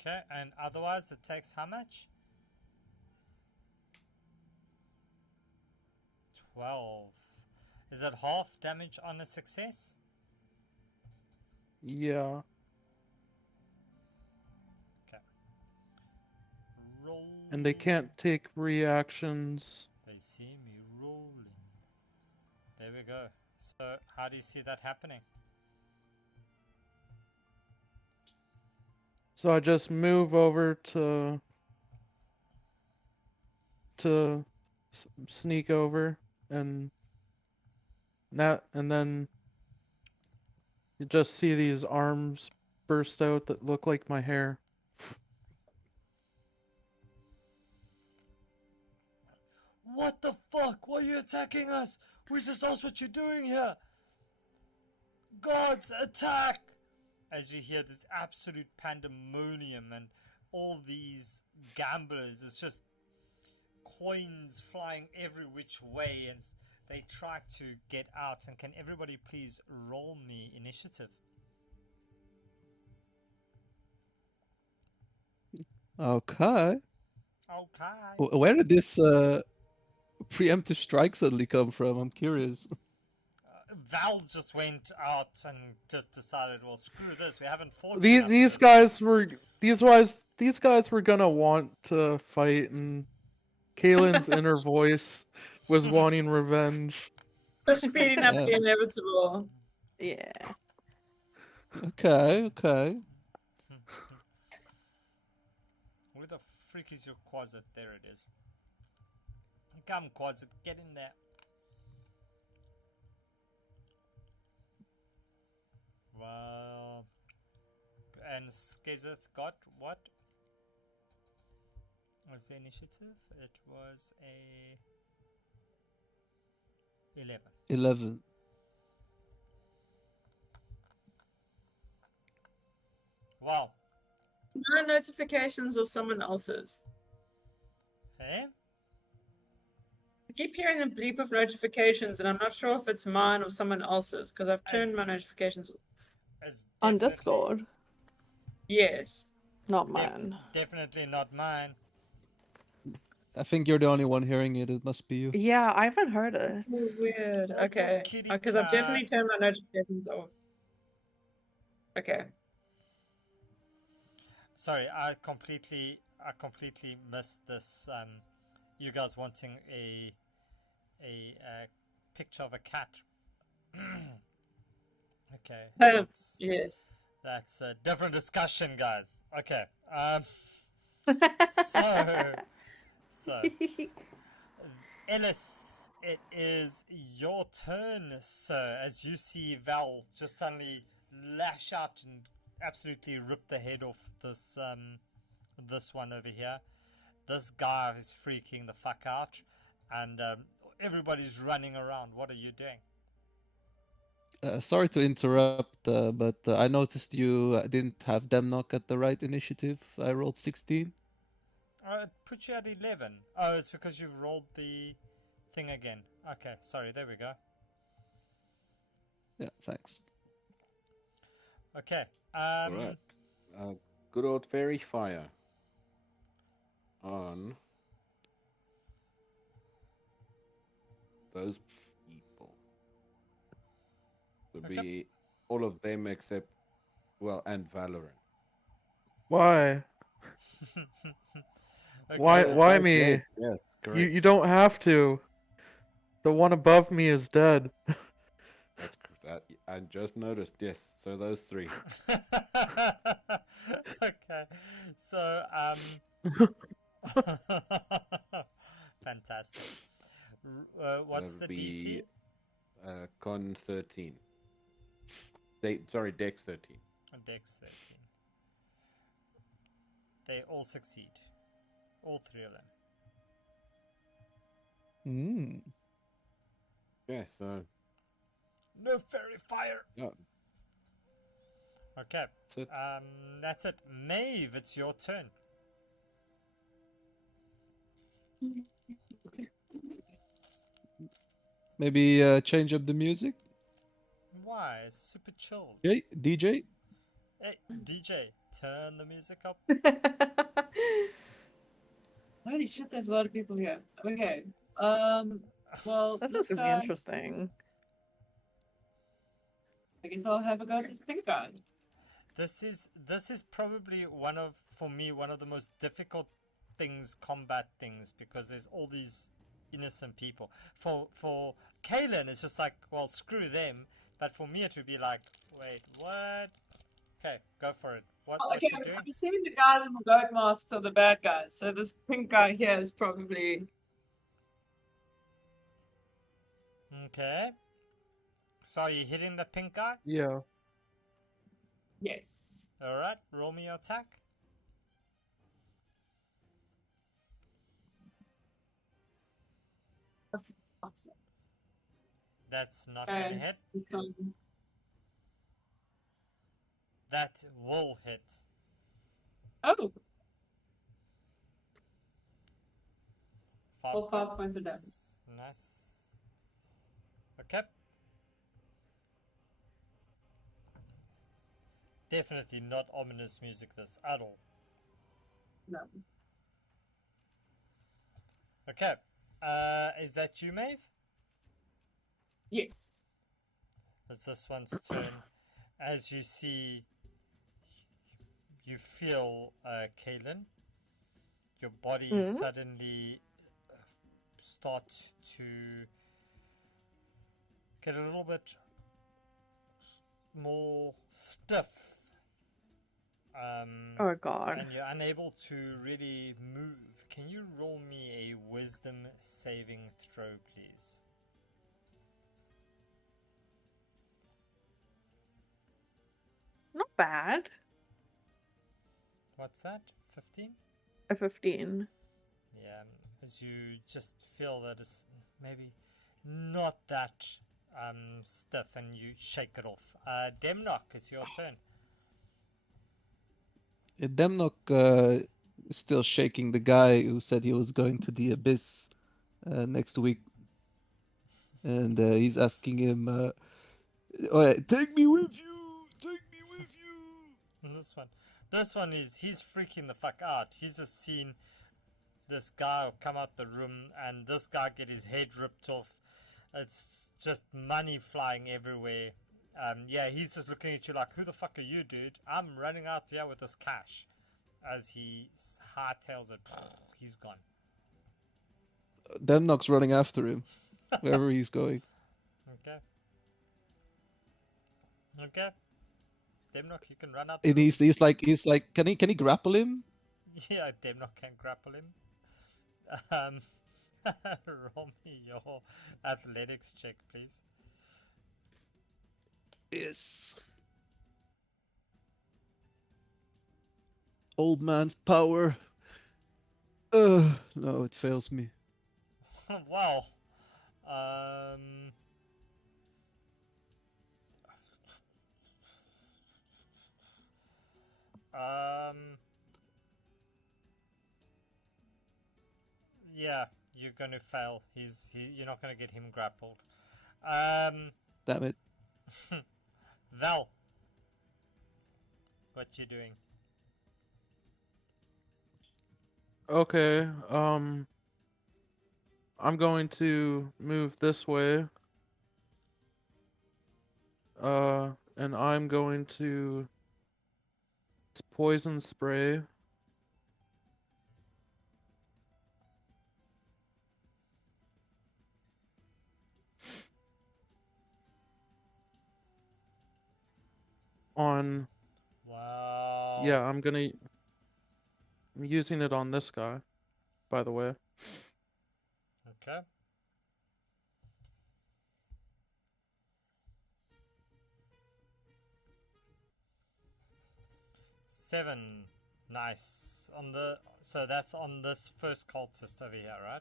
Okay, and otherwise it takes how much? 12. Is it half damage on a success? Yeah. Okay. Roll. And they can't take reactions. They see me rolling. There we go. So how do you see that happening? So I just move over to sneak over and then you just see these arms burst out that look like my hair. What the fuck? Why are you attacking us? We just asked what you're doing here. Gods, attack! As you hear this absolute pandemonium and all these gamblers, it's just coins flying every which way and they try to get out. And can everybody please roll me initiative? Okay. Okay. Where did this preemptive strike suddenly come from? I'm curious. Val just went out and just decided, well, screw this. We haven't fought These enough these this guys were these guys were gonna want to fight, and Kaylin's inner voice was wanting revenge. Just speeding up the Yeah. inevitable. Yeah. Okay, okay. Where the freak is your closet? There it is. Come, closet, get in there. Well, and Skazeth got what? Was the initiative? It was a 11. 11. Wow. My notifications or someone else's. Eh? I keep hearing the bleep of notifications, and I'm not sure if it's mine or someone else's because I've turned my It's notifications. On definitely- Discord, Yes. not mine. Definitely not mine. I think you're the only one hearing it. It must be you. Yeah, I haven't heard it. Oh, weird. Oh, Okay. kitty Because I've cat. definitely turned my notifications off. Okay. Sorry, I completely missed this. You guys wanting a picture of a cat. Okay. Yes. That's a different discussion, guys. Okay. So Ellis, it is your turn, sir. As you see Val just suddenly lash out and absolutely rip the head off this this one over here. This guy is freaking the fuck out, and everybody's running around. What are you doing? Sorry to interrupt, but I noticed you didn't have them knock at the right initiative. I rolled 16. It put you at 11. Oh, it's because you've rolled the thing again. Okay, sorry, there we go. Yeah, thanks. Okay. Alright. Good old fairy fire. On those people. Would Okay. be all of them except, well, and Valorant. Why? Okay, Why Both me? dead, yes, correct. You don't have to. The one above me is dead. That's that. I just noticed. Yes, so those three. Okay, so fantastic. What's That the would be, DC? Con 13. Dex 13. Dex 13. They all succeed. All three of them. Mm. Yes, so No fairy fire. yeah, Okay. that's it. That's it. Maeve, it's your turn. Maybe change up the music. Why? It's super chill. DJ? Hey, DJ, turn the music up. Holy shit, there's a lot of people here. Okay. Well, This this is gonna be guy, interesting. I guess I'll have a go at this pink guy. This is probably one of the most difficult combat things, because there's all these innocent people. For Kaylin, it's just like, well, screw them. But for me, it would be like, wait, what? Okay, go for it. What Okay, you doing? I'm assuming the guys in the goat masks are the bad guys. So this pink guy here is probably Okay. So are you hitting the pink guy? Yeah. yes. All right, roll me your attack. Awesome. That's not gonna Okay. hit. Um, That will hit. Oh, 5 All 5 points of damage. Nice. Okay. Definitely not ominous music this at all. No. Okay. Is that you, Maeve? Yes. It's this one's turn. As you see, you feel, Kaylin, your body Mm. suddenly start to get a little bit more stiff. Oh god. And you're unable to really move. Can you roll me a wisdom saving throw, please? Not bad. What's that? 15? A 15. Yeah, as you just feel that it's maybe not that stiff and you shake it off. Demnock, it's your turn. Demnock is still shaking the guy who said he was going to the abyss next week, and he's asking him, "Oh, take me with you, take me with you." And this one is, he's freaking the fuck out. He's just seen this guy come out the room and this guy get his head ripped off. It's just money flying everywhere. Yeah, he's just looking at you like, who the fuck are you, dude? I'm running out here with this cash. As he hightails it, he's gone. Demnock's running after him, wherever he's going. Okay. Okay. Demnock, you can run out the And room. he's like, can he grapple him? Yeah, Demnock can grapple him. Roll me your athletics check, please. Yes. Old man's power. No, it fails me. Wow. Yeah, you're gonna fail. You're not gonna get him grappled. Damn it. Val, what you doing? Okay, I'm going to move this way. And I'm going to poison spray. On, Wow. yeah, I'm using it on this guy, by the way. Okay. Seven. Nice. So that's on this first cultist over here, right?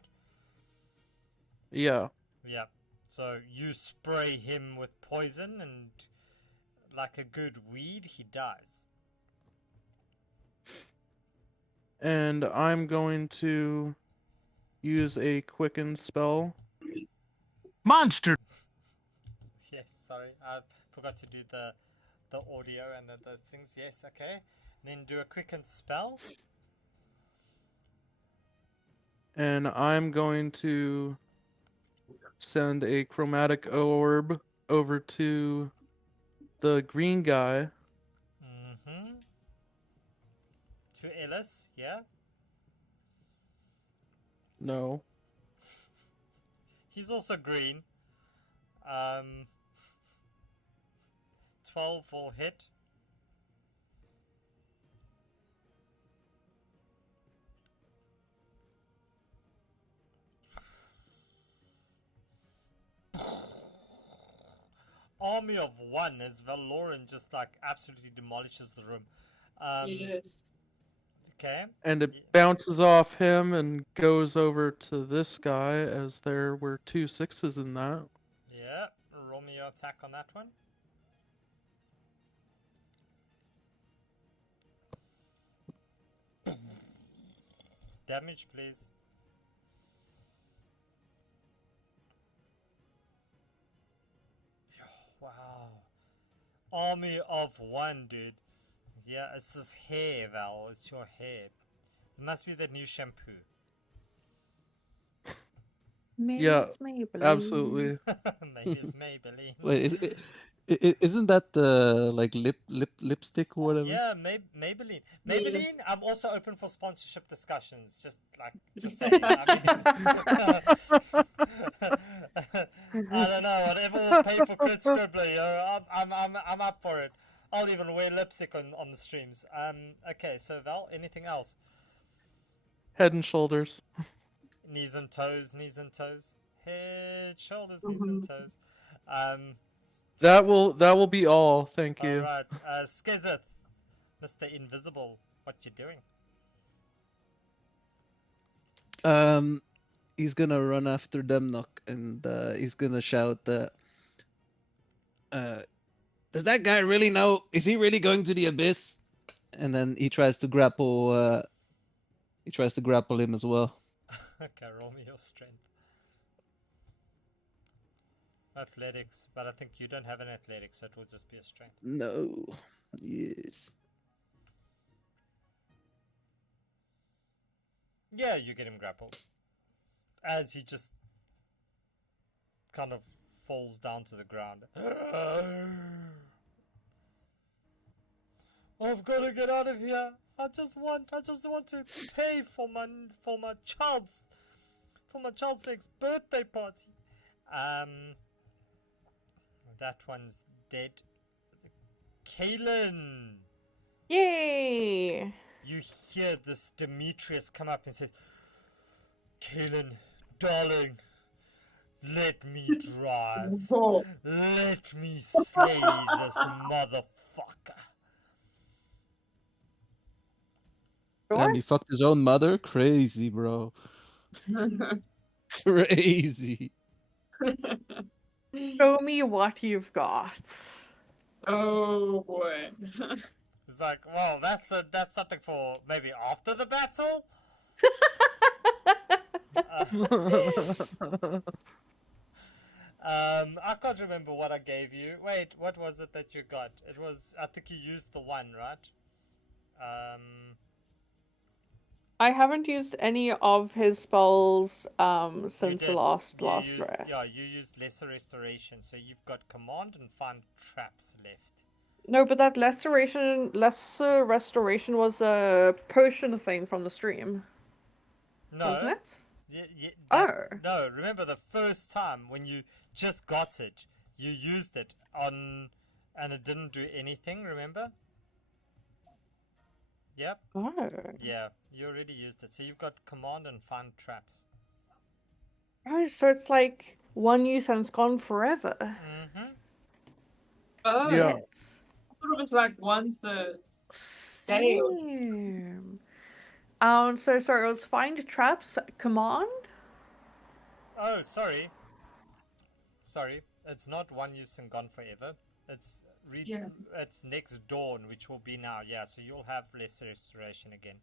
Yeah. Yeah. So you spray him with poison and like a good weed, he dies. And I'm going to use a quicken spell. Monster. Yes, sorry. I forgot to do the audio and the things. Yes, okay. Then do a quicken spell. And I'm going to send a chromatic orb over to the green guy. Mm-hmm. To Ellis, yeah? No. He's also green. 12 will hit. Army of one as Valoran just like absolutely demolishes the room. Yes. Okay. And it bounces off him and goes over to this guy, as there were 2 6s in that. Yeah. Roll me your attack on that one. Damage, please. Wow. Army of one, dude. Yeah, it's this hair, Val. It's your hair. It must be the new shampoo. Maybe Yeah, it's Maybelline. absolutely. Maybe it's Maybelline. Wait, isn't that the like lipstick or whatever? Yeah, Maybelline. Yeah. Maybelline, I'm also open for sponsorship discussions. Just saying. I don't know. Whatever will pay for Kurt Scribbler, I'm up for it. I'll even wear lipstick on the streams. Okay. So Val, anything else? Head and shoulders. Knees and toes. Head, shoulders, knees and toes. That will be all. Thank All you. right. Skizeth, Mr. Invisible, what you doing? He's gonna run after Demnock and he's gonna shout, does that guy really know? Is he really going to the abyss? And then he tries to grapple him as well. Okay, roll me your strength. Athletics, but I think you don't have an athletics, so it will just be a strength. No. Yes. Yeah, you get him grappled. As he just kind of falls down to the ground. I've got to get out of here. I just want to pay for my child's next birthday party. That one's dead. Kaylin, Yay! you hear this Demetrius come up and say, Kaylin, darling, let me drive. Oh, Let me slay this motherfucker. Damn, he fucked his own mother? Crazy, bro. Crazy. Show me what you've got. oh boy. It's like, well, that's something for maybe after the battle. I can't remember what I gave you. Wait, what was it that you got? It was, I think you used the one, right? I haven't used any of his spells You since the did- last you used, breath. Yeah, you used Lesser Restoration, so you've got Command and Find Traps left. No, but that lesser restoration was a potion thing from the stream, No. wasn't it? Oh. No, remember the first time when you just got it, you used it on, and it didn't do anything, remember? Yep. Oh. Yeah, you already used it. So you've got Command and Find Traps. Oh, so it's like one use and it's gone forever. Mm-hmm. Oh, Yeah. I thought it was like once a day or Same. So sorry, it was find traps command? Oh, sorry. Sorry, it's not one use and gone forever. It's Yeah. It's next dawn, which will be now. Yeah, so you'll have Lesser Restoration again.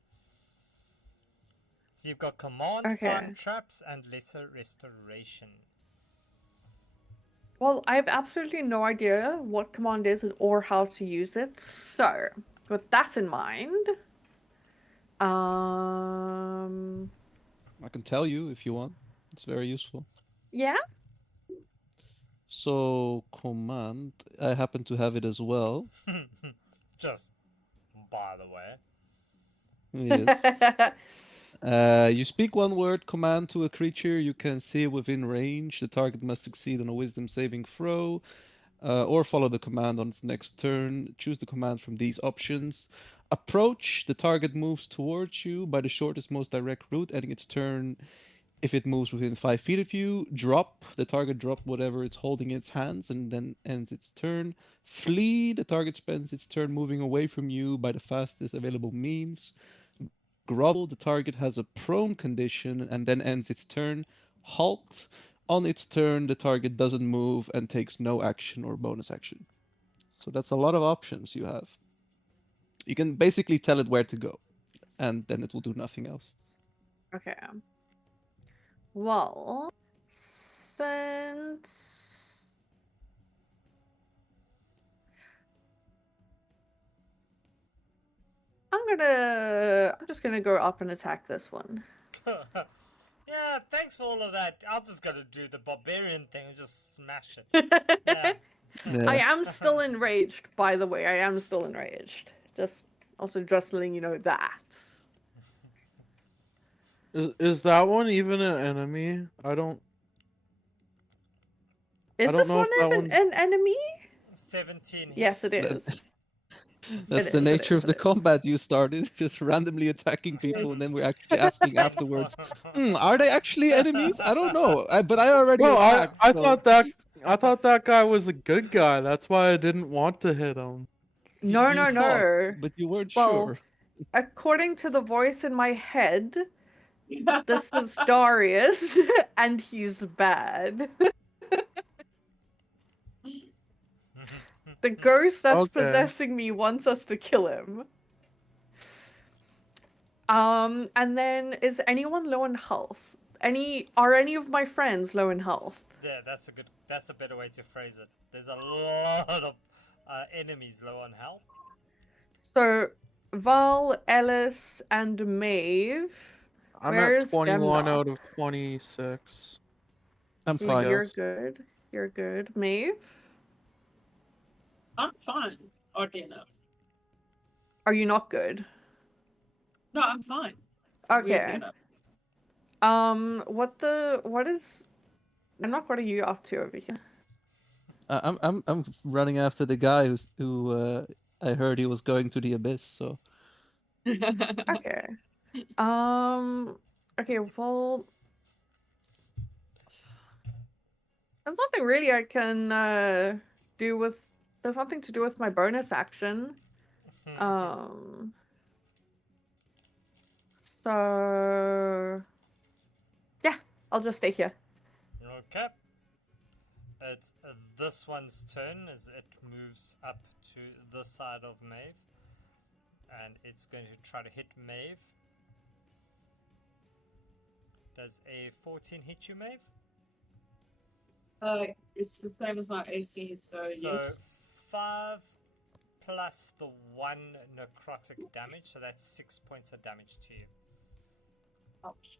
So you've got Command, Okay. Find Traps, and Lesser Restoration. Well, I have absolutely no idea what command is or how to use it. So, with that in mind, I can tell you if you want. It's very useful. yeah. So, command, I happen to have it as well. Just by the way. Yes. You speak one word command to a creature you can see within range. The target must succeed on a wisdom saving throw or follow the command on its next turn. Choose the command from these options. Approach, the target moves towards you by the shortest, most direct route, ending its turn if it moves within 5 feet of you. Drop, the target drop whatever it's holding in its hands and then ends its turn. Flee, the target spends its turn moving away from you by the fastest available means. Grovel, the target has a prone condition and then ends its turn. Halt, on its turn, the target doesn't move and takes no action or bonus action. So that's a lot of options you have. You can basically tell it where to go, and then it will do nothing else. Okay. Well, since I'm just gonna go up and attack this one. Yeah, thanks for all of that. I was just gonna do the barbarian thing and just smash it. Yeah. I Yeah. am still enraged, by the way. I am still enraged. Just letting you know that. Is that one even an enemy? I don't Is don't this know one if that even one's- an enemy? 17 Yes, it hits. is. That's It the is, it nature is, of the it is. combat you started, just randomly attacking people, and then we're actually asking afterwards, are they actually enemies? I don't know, but I already Well, attacked. I so- thought that guy was a good guy. That's why I didn't want to hit him. No, you no, thought, no. but you weren't Well, sure. according to the voice in my head, this is Darius, and he's bad. The ghost that's Okay. possessing me wants us to kill him. And then is anyone low in health? Are any of my friends low in health? Yeah, that's a better way to phrase it. There's a lot of enemies low on health. So Val, Ellis, and Maeve. I'm Where's at 21 Demna? out of 26. I'm Yeah, fine. you're guess. good. You're good. Maeve? I'm fine. Oddly enough. Are you not good? No, I'm fine. Weirdly Okay. enough. What is what are you up to over here? I'm running after the guy who I heard he was going to the abyss. So Okay. Okay, well, there's nothing really I can do with there's nothing to do with my bonus action. So yeah, I'll just stay here. Okay. It's this one's turn as it moves up to this side of Maeve. And it's going to try to hit Maeve. Does a 14 hit you, Maeve? It's the same as my AC, so yes. 5 plus the 1 necrotic damage, so that's 6 points of damage to you. Ouch.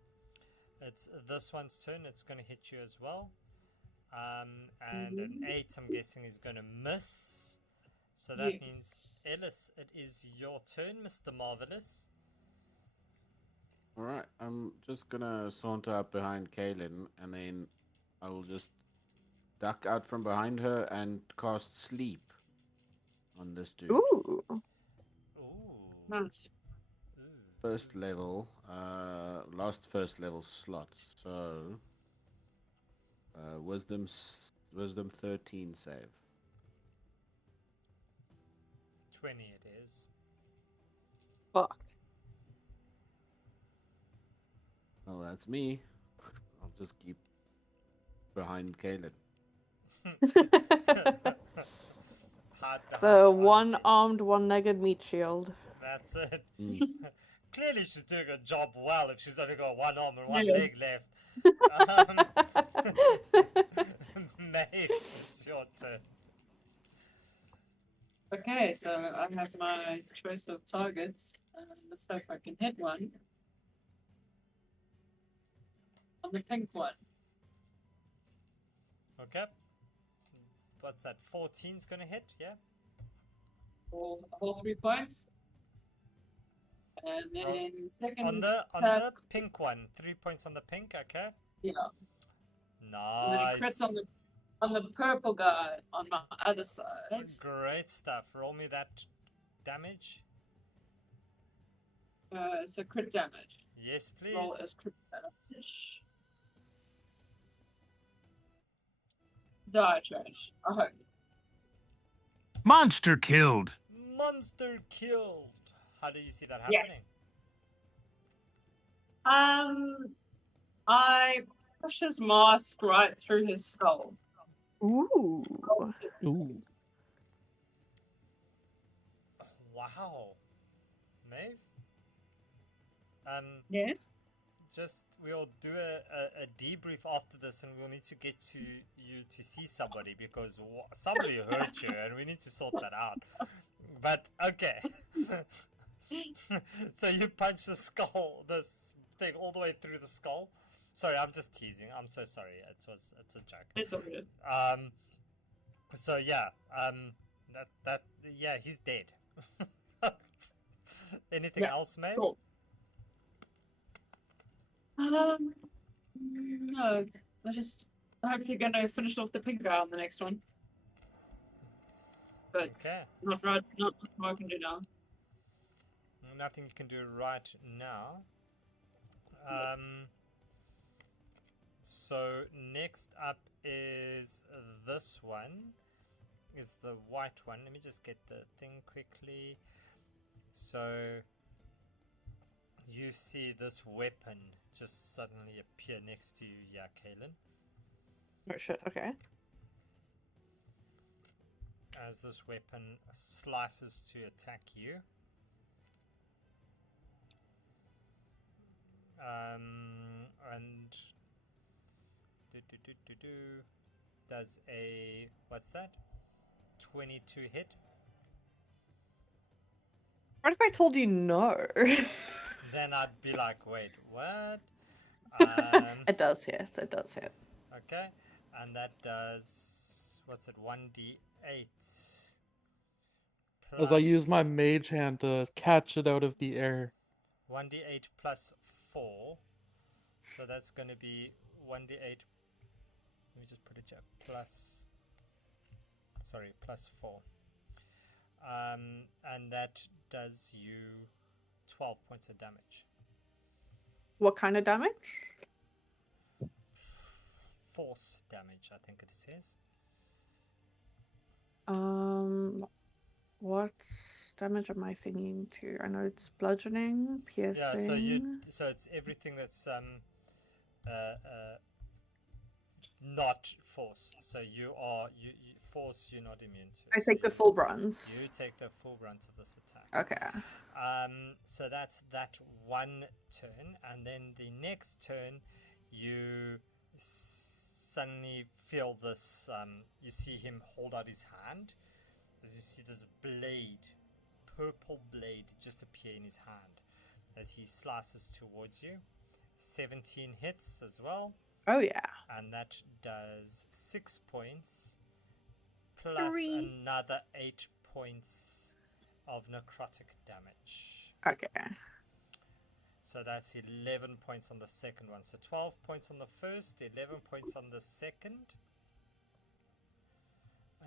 It's this one's turn, it's going to hit you as well. And an 8, I'm guessing, is going to miss. So that means, Ellis, it is your turn, Mr. Marvelous. Alright, I'm just gonna saunter up behind Kaylin, and then I will just duck out from behind her and cast Sleep on this dude. Ooh. Ooh. Nice. First level, last first level slots. So, wisdom 13 save. 20 it is. Fuck. Well, that's me. I'll just keep behind Kaylin. The one-armed, one-legged meat shield. That's it. Mm. Clearly she's doing her job well if she's only got one arm and one Yes. leg left. Maeve, it's your turn. Okay, so I have my choice of targets. Let's see if I can hit one. On the pink one. Okay. What's that? 14's gonna hit, yeah? All 3 points. And then second On the attack, pink one, 3 points on the pink, okay? yeah. And then Nice. it crits on the purple guy on my other side. Great stuff. Roll me that damage. So crit damage. Yes, please. Roll as crit damage. Die trash. I hope. Monster killed. Monster killed. How do you see that happening? Yes. I push his mask right through his skull. Ooh. Ooh. Wow. Maeve? Yes. Just we'll do a debrief after this, and we'll need to get to you to see somebody because somebody hurt you, and we need to sort that out. But okay. So you punch the skull, this thing, all the way through the skull. Sorry, I'm just teasing. I'm so sorry. It's a joke. It's all good. So yeah, yeah, he's dead. Anything Yeah, else, Maeve? Cool. No, I just hopefully gonna finish off the pig guy on the next one. But Okay. not what I can do now. Nothing you can do right now. Yes. So next up is this one. Is the white one. Let me just get the thing quickly. So you see this weapon just suddenly appear next to you, yeah, Kaylin. Oh shit, okay. As this weapon slices to attack you. And does a, what's that? 22 hit. What if I told you no? Then I'd be like, wait, what? It does hit, it does hit. Okay, and that does, what's it, 1d8. As I use my plus mage hand to catch it out of the air. 1d8 plus 4. So that's going to be 1d8. Let me just put it here. Plus 4. And that does you 12 points of damage. What kind of damage? Force damage, I think it says. What damage am I thinking to? I know it's bludgeoning, piercing. Yeah, so it's everything that's not force. So you force you're not immune to. I So take the full brunt. You take the full brunt of this attack. Okay. So that's that one turn, and then the next turn, you suddenly feel this. You see him hold out his hand. As you see this blade, purple blade, just appear in his hand as he slices towards you. 17 hits as well. Oh yeah. And that does 6 points plus 3. another 8 points of necrotic damage. Okay. So that's 11 points on the second one. So 12 points on the first, 11 points on the second.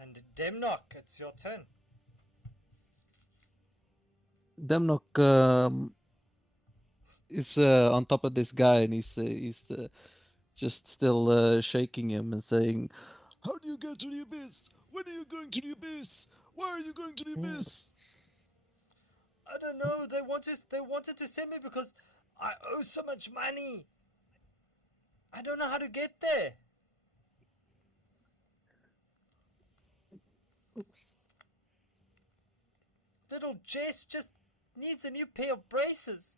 And Demnock, it's your turn. Demnock is on top of this guy, and he's just still shaking him and saying, "How do you get to the abyss? When are you going to the abyss? Why are you going to the abyss?" I don't know. They wanted to send me because I owe so much money. I don't know how to get there. Oops. Little Jess just needs a new pair of braces.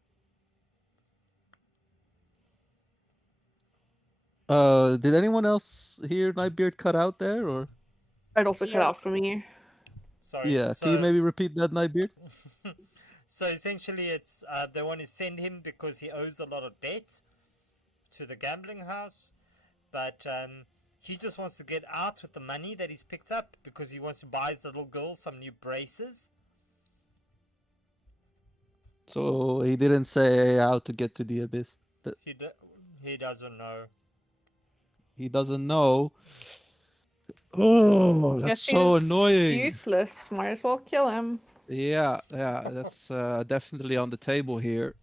Did anyone else hear Nightbeard cut out there, or? It also cut Yeah. out for me. Sorry. Yeah, can you maybe repeat that, Nightbeard? So essentially, it's they want to send him because he owes a lot of debt to the gambling house, but he just wants to get out with the money that he's picked up because he wants to buy his little girl some new braces. So he didn't say how to get to the abyss. He doesn't know. He doesn't know. Oh, that's Guess so he's annoying. useless. Might as well kill him. Yeah, that's definitely on the table here.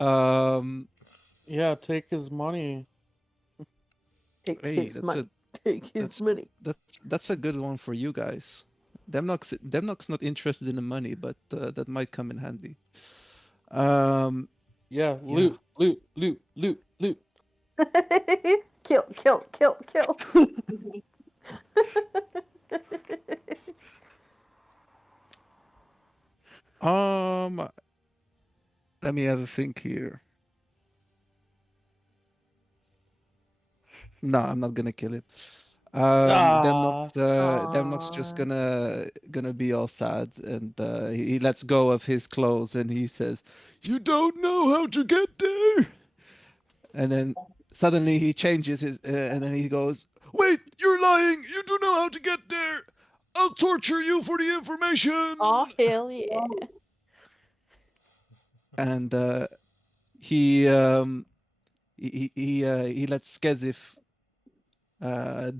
Um, Yeah, take his money. Take hey, his money. Take his money. that's a good one for you guys. Demnock's not interested in the money, but that might come in handy. Yeah, loot. Kill. Let me have a think here. No, I'm not gonna kill it. Demnox just gonna be all sad, and he lets go of his clothes, and he says, "You don't know how to get there." And then suddenly he changes his, and then he goes, "Wait, you're lying! You do know how to get there! I'll torture you for the information!" Oh, hell yeah. And he he lets Skezif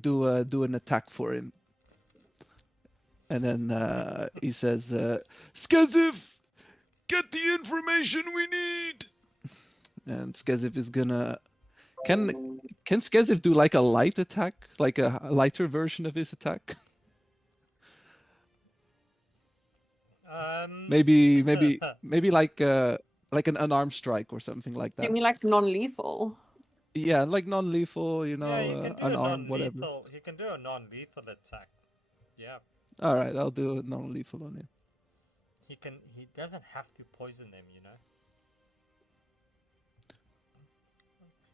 do an attack for him. And then he says, "Skezif, get the information we need." And Skezif is gonna. Can Skezif do like a light attack, like a lighter version of his attack? Maybe like an unarmed strike or something like You that. mean like non-lethal? Yeah, like non-lethal, you know, Yeah, he can do a unarmed, whatever. non-lethal. He can do a non-lethal attack. Yeah. All right, I'll do a non-lethal on him. He can. He doesn't have to poison them, you know.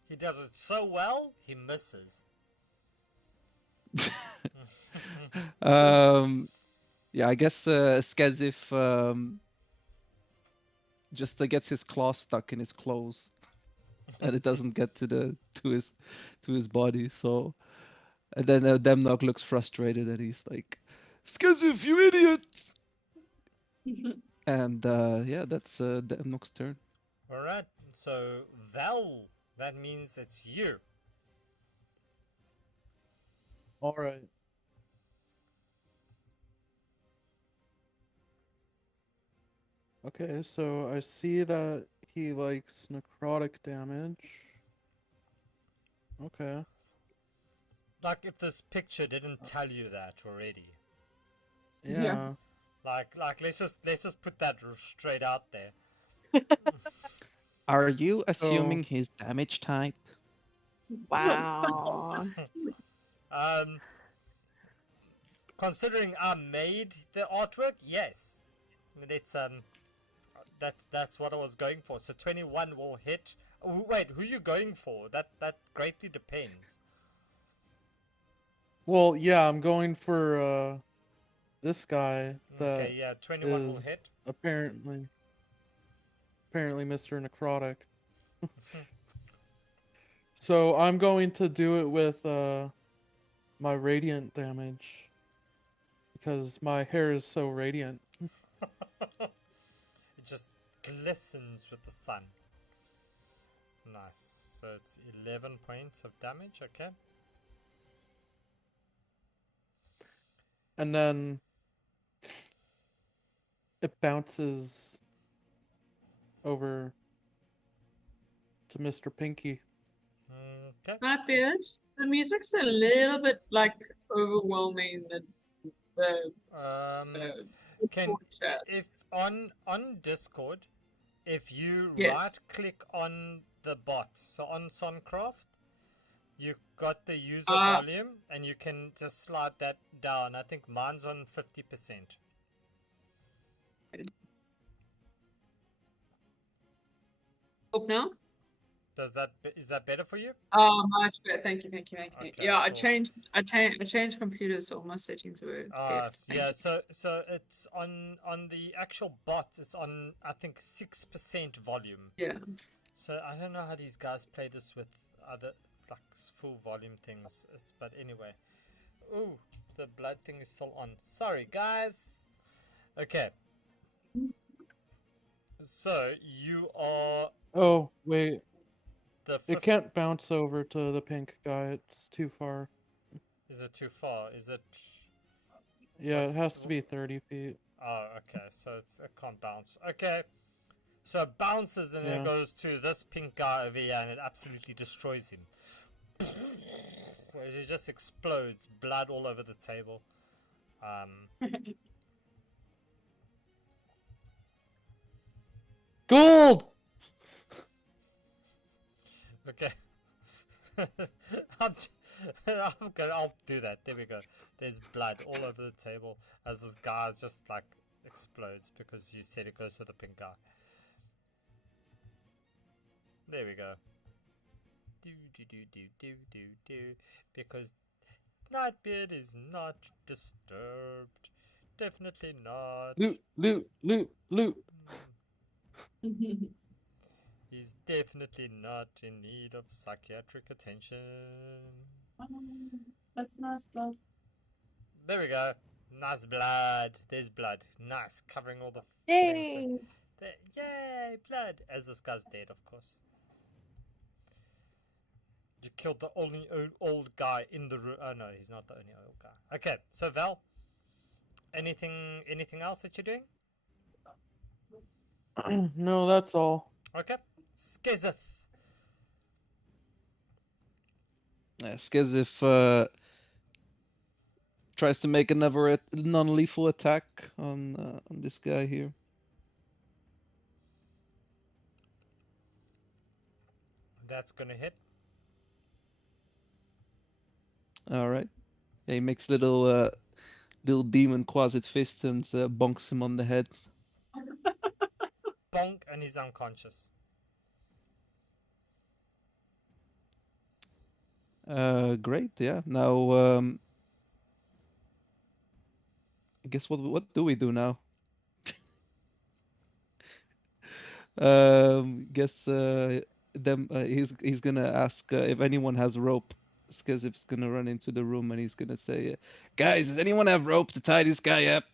He does it so well, he misses. Yeah, I guess Skezif just gets his claw stuck in his clothes, and it doesn't get to his body. So, and then Demnog looks frustrated, and he's like, "Skezif, you idiot!" And yeah, that's Demnog's turn. All right. So Val, that means it's you. All right. Okay, so I see that he likes necrotic damage. Okay. Like if this picture didn't tell you that already. Yeah. Like let's just put that straight out there. Are you assuming his damage type? Wow. Considering I made the artwork, yes. It's that's what I was going for. So 21 will hit. Oh, wait, who are you going for? That greatly depends. Well, yeah, I'm going for this guy that Okay, yeah, 21 will is hit. apparently Mr. Necrotic. So I'm going to do it with my radiant damage because my hair is so radiant. It just glistens with the sun. Nice. So it's 11 points of damage, okay? And then it bounces over to Mr. Pinky. Okay. Blackbeard, the music's a little bit like overwhelming the Can chat. if on Discord, if you Yes. right click on the bot, so on Soncraft, you got the user volume and you can just slide that down. I think mine's on 50%. Up now? Is that better for you? Oh, much better. Thank you. Okay, Yeah, I cool. changed computers, so my settings were. Yeah. So it's on the actual bot. It's on I think 6% volume. Yeah. So I don't know how these guys play this with other like full volume things. But anyway. Ooh, the blood thing is still on. Sorry, guys. Okay. So you are Oh, wait. the. It can't bounce over to the pink guy. It's too far. Is it too far? Is it? Yeah, it What's has the- to be 30 feet. Oh, okay. So it can't bounce. Okay. So it bounces and then Yeah. it goes to this pink guy over here and it absolutely destroys him. It just explodes, blood all over the table. Gold! Okay. I'll do that. There we go. There's blood all over the table as this guy just like explodes because you said it goes to the pink guy. There we go. Do. Because Nightbeard is not disturbed. Definitely not. Loot, loot, loot, loot. He's definitely not in need of psychiatric attention. That's nice, love. There we go. Nice blood. There's blood. Nice. Covering all the Yay! Yay, blood. As this guy's dead, of course. You killed the only old guy in the room. Oh no, he's not the only old guy. Okay, so Val, anything else that you're doing? No, that's all. Okay. Skizeth. Skizif tries to make another non-lethal attack on this guy here. That's gonna hit. All right. Yeah, he makes little demon quasit fist and bonks him on the head. Bonk, and he's unconscious. Great. Yeah. Now, I guess what do we do now? Guess he's gonna ask if anyone has rope. Skizif's gonna run into the room and he's gonna say, "Guys, does anyone have rope to tie this guy up?"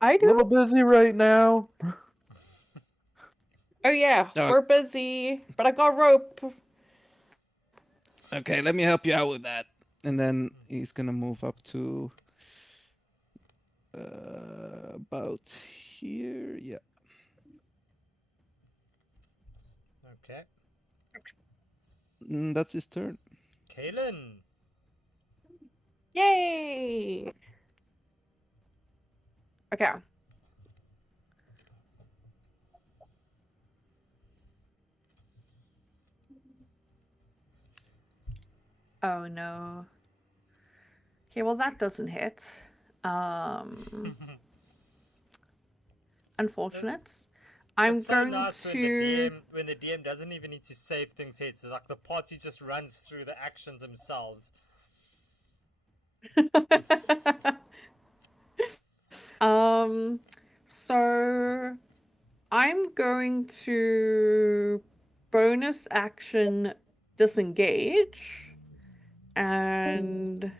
I A do. little busy right now. Oh yeah, Oh. we're busy, but I got rope. Okay, let me help you out with that. And then he's gonna move up to about here. Yeah. Okay. That's his turn. Kaelin. Yay! Okay. Oh no. Okay, well that doesn't hit. Unfortunate. I'm It's so going nice to. when the DM doesn't even need to save things hits. It's like the party just runs through the actions themselves. So I'm going to bonus action disengage and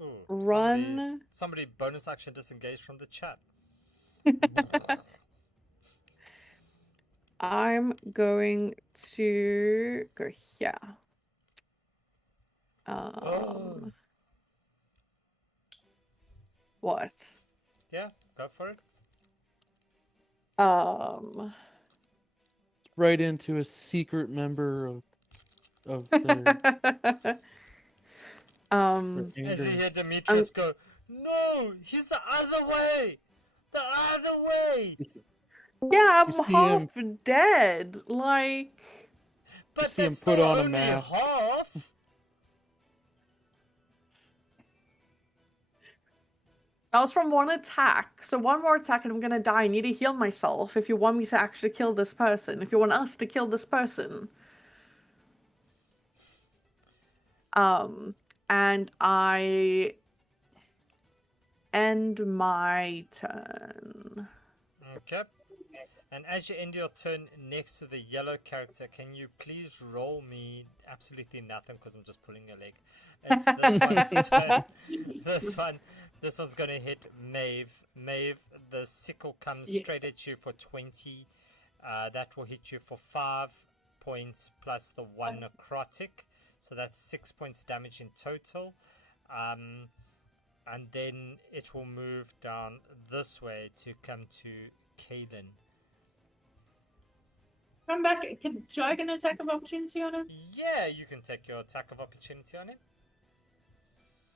Ooh, run. Somebody bonus action disengaged from the chat. I'm going to go here. What? Yeah, go for it. Right into a secret member of their As you anger. hear Demetrius go, "No, he's the other way! The other way!" Yeah, You I'm see half dead. Like, But see him that's put not on a only mask. half. that was from one attack. So one more attack and I'm gonna die. I need to heal myself if you want me to actually kill this person. If you want us to kill this person. And I end my turn. Okay. And as you end your turn next to the yellow character, can you please roll me absolutely nothing because I'm just pulling your leg. It's this one's turn. This one's gonna hit Maeve. Maeve, the sickle comes straight at you for 20. That will hit you for 5 points plus the 1 necrotic. So that's 6 points damage in total. And then it will move down this way to come to Kaelin. Come back. Should I get an attack of opportunity on him? Yeah, you can take your attack of opportunity on him.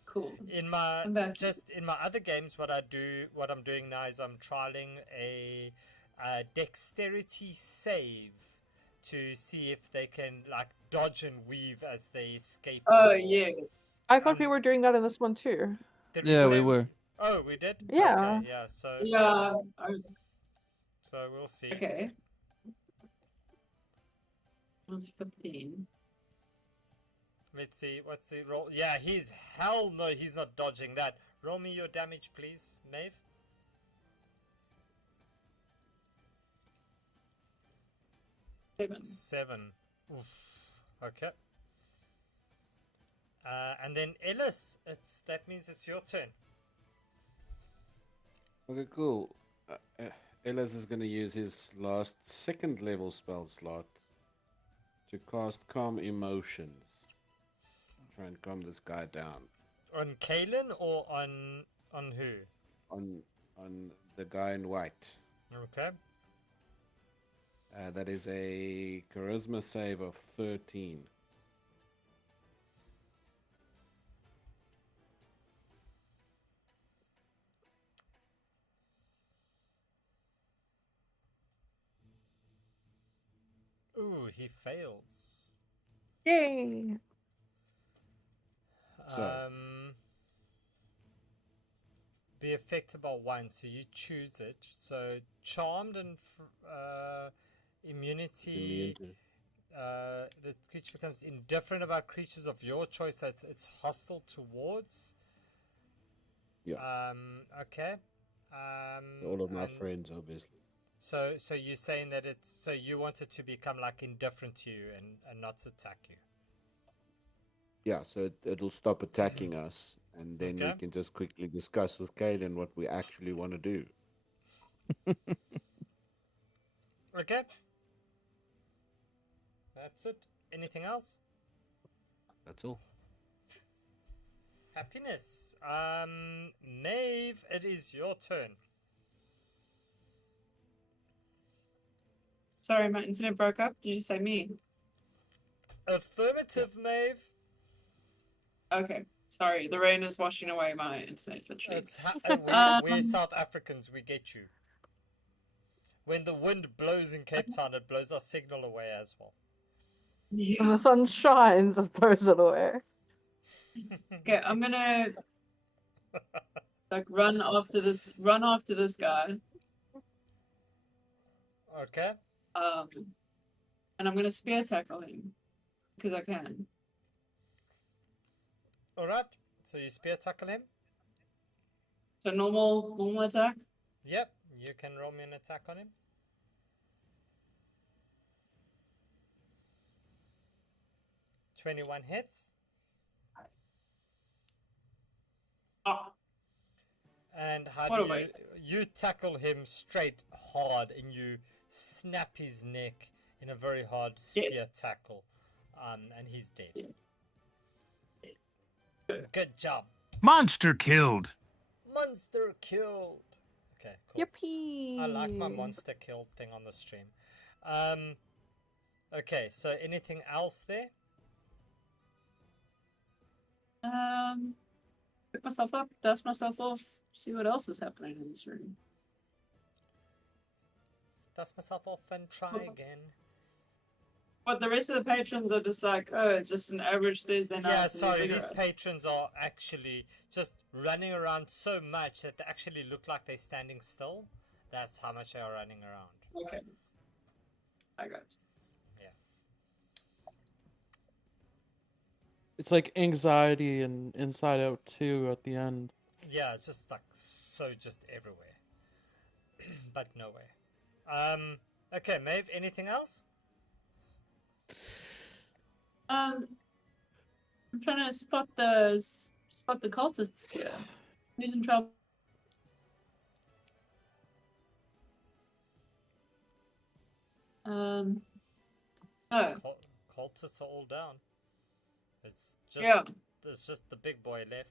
Cool. In my I'm back. in my other games, what I'm doing now is I'm trialing a dexterity save to see if they can like dodge and weave as they escape. Oh your- yes. I thought we were doing that in this one too. Did Yeah, we say- were. Oh, we did. Yeah. Okay, yeah. So Yeah. So we'll see. Okay. That's 15. Let's see. What's the roll? Yeah, he's hell no. He's not dodging that. Roll me your damage, please, Maeve. 7. 7. Oof. Okay. And then Ellis, that means it's your turn. Okay, cool. Ellis is going to use his last second level spell slot to cast Calm Emotions. Try and calm this guy down. On Kalen or on who? On the guy in white. Okay. That is a charisma save of 13. Ooh, he fails. Yay! So. Be affected by 1, so you choose it. So charmed and immunity. The creature becomes indifferent about creatures of your choice that it's hostile towards. Yeah. Okay. All of my and friends, obviously. So you're saying that so you want it to become like indifferent to you and not attack you. Yeah, so it'll stop attacking us, and then we can just quickly discuss with Kaden what we actually want to do. Okay. That's it. Anything else? That's all. Happiness. Maeve, it is your turn. Sorry, my internet broke up. Did you say me? Affirmative, Maeve. Okay. Sorry, the rain is washing away my internet, literally. We're South Africans, we get you. When the wind blows in Cape Town, it blows our signal away as well. When the sun shines, it blows it away. Okay, I'm gonna like run after this guy. Okay. And I'm gonna spear tackle him because I can. All right. So you spear tackle him. So normal attack. Yep. You can roll me an attack on him. $21 hits. Oh. And how do you tackle him straight hard and you snap his neck in a very hard spear tackle. And he's dead. Yes. Good job. Monster killed. Monster killed. Okay, cool. Yippee! I like my monster killed thing on the stream. Okay, so anything else there? Pick myself up, dust myself off, see what else is happening in this room. Dust myself off and try again. But the rest of the patrons are just like, oh, just an average Thursday night. Yeah, sorry, these patrons are actually just running around so much that they actually look like they're standing still. That's how much they are running around. Okay. I got it. Yeah. It's like anxiety and Inside Out 2 at the end. Yeah, it's just like so just everywhere. But nowhere. Okay, Maeve, anything else? I'm trying to spot the cultists here. Who's in trouble? Oh. Cultists are all down. It's just there's just the big boy left.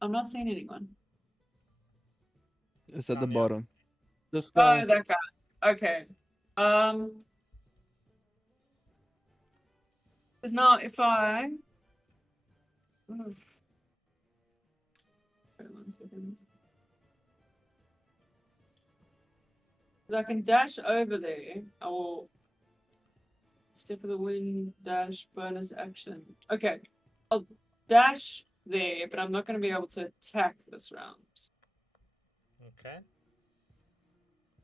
I'm not seeing anyone. It's at the bottom. This Oh, guy. that guy. Okay. Because now if I... Oof. Wait 1 second. 'Cause I can dash over there. I will... Step of the wind, dash, bonus action. Okay. I'll dash there, but I'm not going to be able to attack this round. Okay.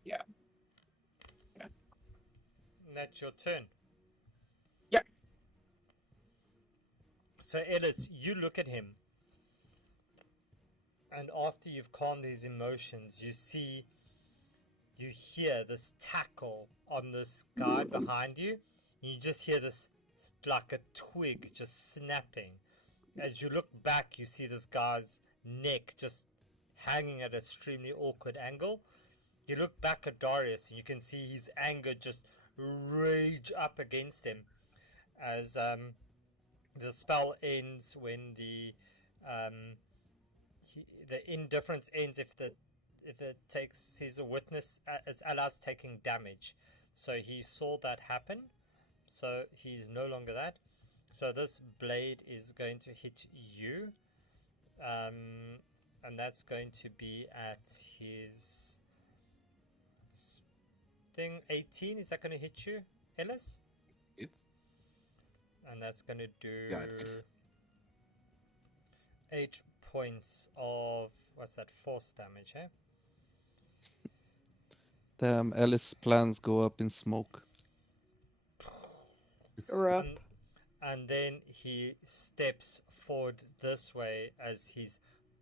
Yeah. Yeah. that's your turn. Yeah. So Ellis, you look at him, and after you've calmed his emotions, you hear this tackle on this guy behind you. And you just hear this like a twig just snapping. As you look back, you see this guy's neck just hanging at an extremely awkward angle. You look back at Darius and you can see his anger just rage up against him as the spell ends when the indifference ends if it takes his witness its allies taking damage. So he saw that happen, so he's no longer that. So this blade is going to hit you, and that's going to be at his thing 18. Is that going to hit you, Ellis? And that's going to do Got it. 8 points of, what's that, force damage, eh? Damn, Ellis' plans go up in smoke. Rough. And then he steps forward this way as his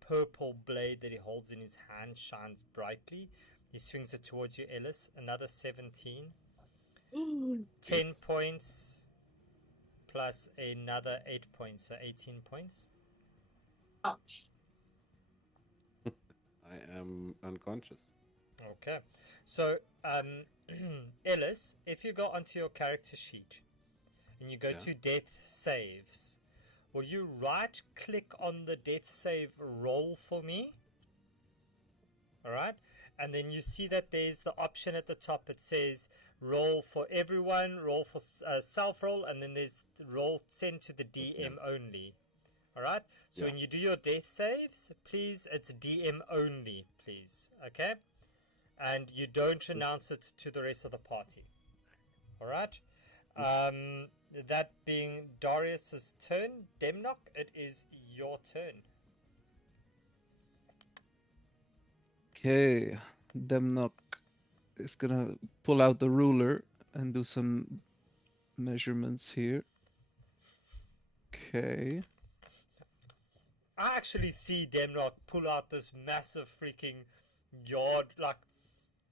purple blade that he holds in his hand shines brightly. He swings it towards you, Ellis. Another 17. 10 points plus another 8 points, so 18 points. Ouch. I am unconscious. Okay. So, Ellis, if you go onto your character sheet and you go Yeah. to death saves, will you right click on the death save roll for me? Alright? And then you see that there's the option at the top. It says roll for everyone, roll for self roll, and then there's roll send to the DM only. Alright? So Yeah. when you do your death saves, please, it's DM only, please. Okay? And you don't announce it to the rest of the party. Alright? That being Darius's turn, Demnock, it is your turn. Okay, Demnock is gonna pull out the ruler and do some measurements here. Okay. I actually see Demnock pull out this massive freaking yard, like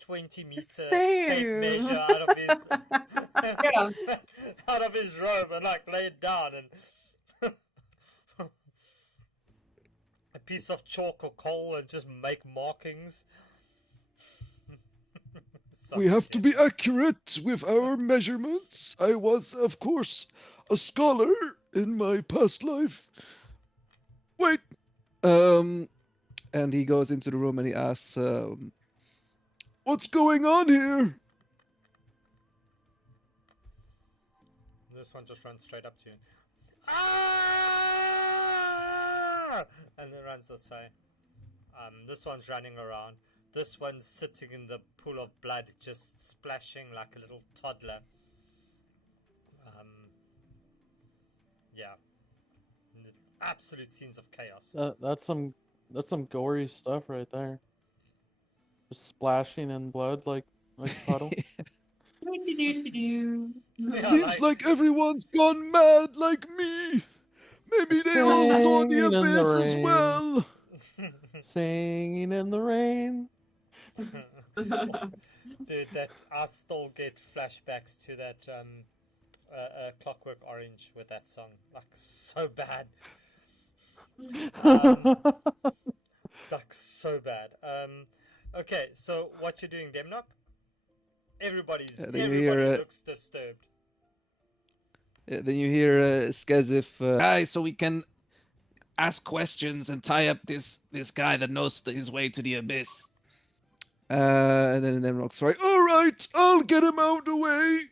20-meter tape Same. measure out of his Yeah. out of his robe and like lay it down, and a piece of chalk or coal and just make markings. We have to be accurate with our measurements. I was, of course, a scholar in my past life. Wait. And he goes into the room and he asks, "What's going on here?" This one just runs straight up to you. Ah! And it runs this way. This one's running around. This one's sitting in the pool of blood, just splashing like a little toddler. Yeah. It's absolute scenes of chaos. That's some gory stuff right there. Just splashing in blood like puddle. Do-do-do-do-do. Seems like everyone's gone mad like me. Maybe they all saw the Singing in the abyss as rain. well. Singing in the rain. Dude, that I still get flashbacks to that Clockwork Orange with that song. Like, so bad. Like, so bad. Okay, so what you doing, Demnock? Then you Everybody hear, looks disturbed. Then you hear Skazif, "Hi, so we can ask questions and tie up this guy that knows his way to the abyss." And then Demnock's like, "All right, I'll get him out of the way.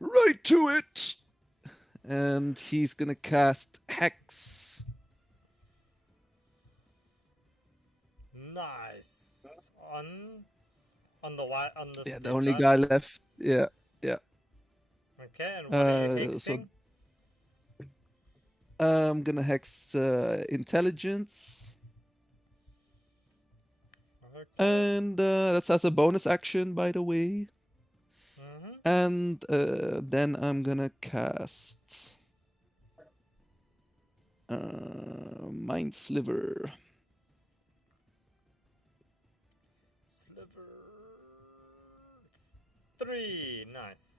Right to it." And he's gonna cast Hex. Nice. On the white on the Yeah, the only guy left. Yeah. Okay, and what are you So hexing? I'm gonna hex intelligence, Okay. and that's as a bonus action, by the way. Mm-hmm. And then I'm gonna cast Mind Sliver. Sliver 3, nice.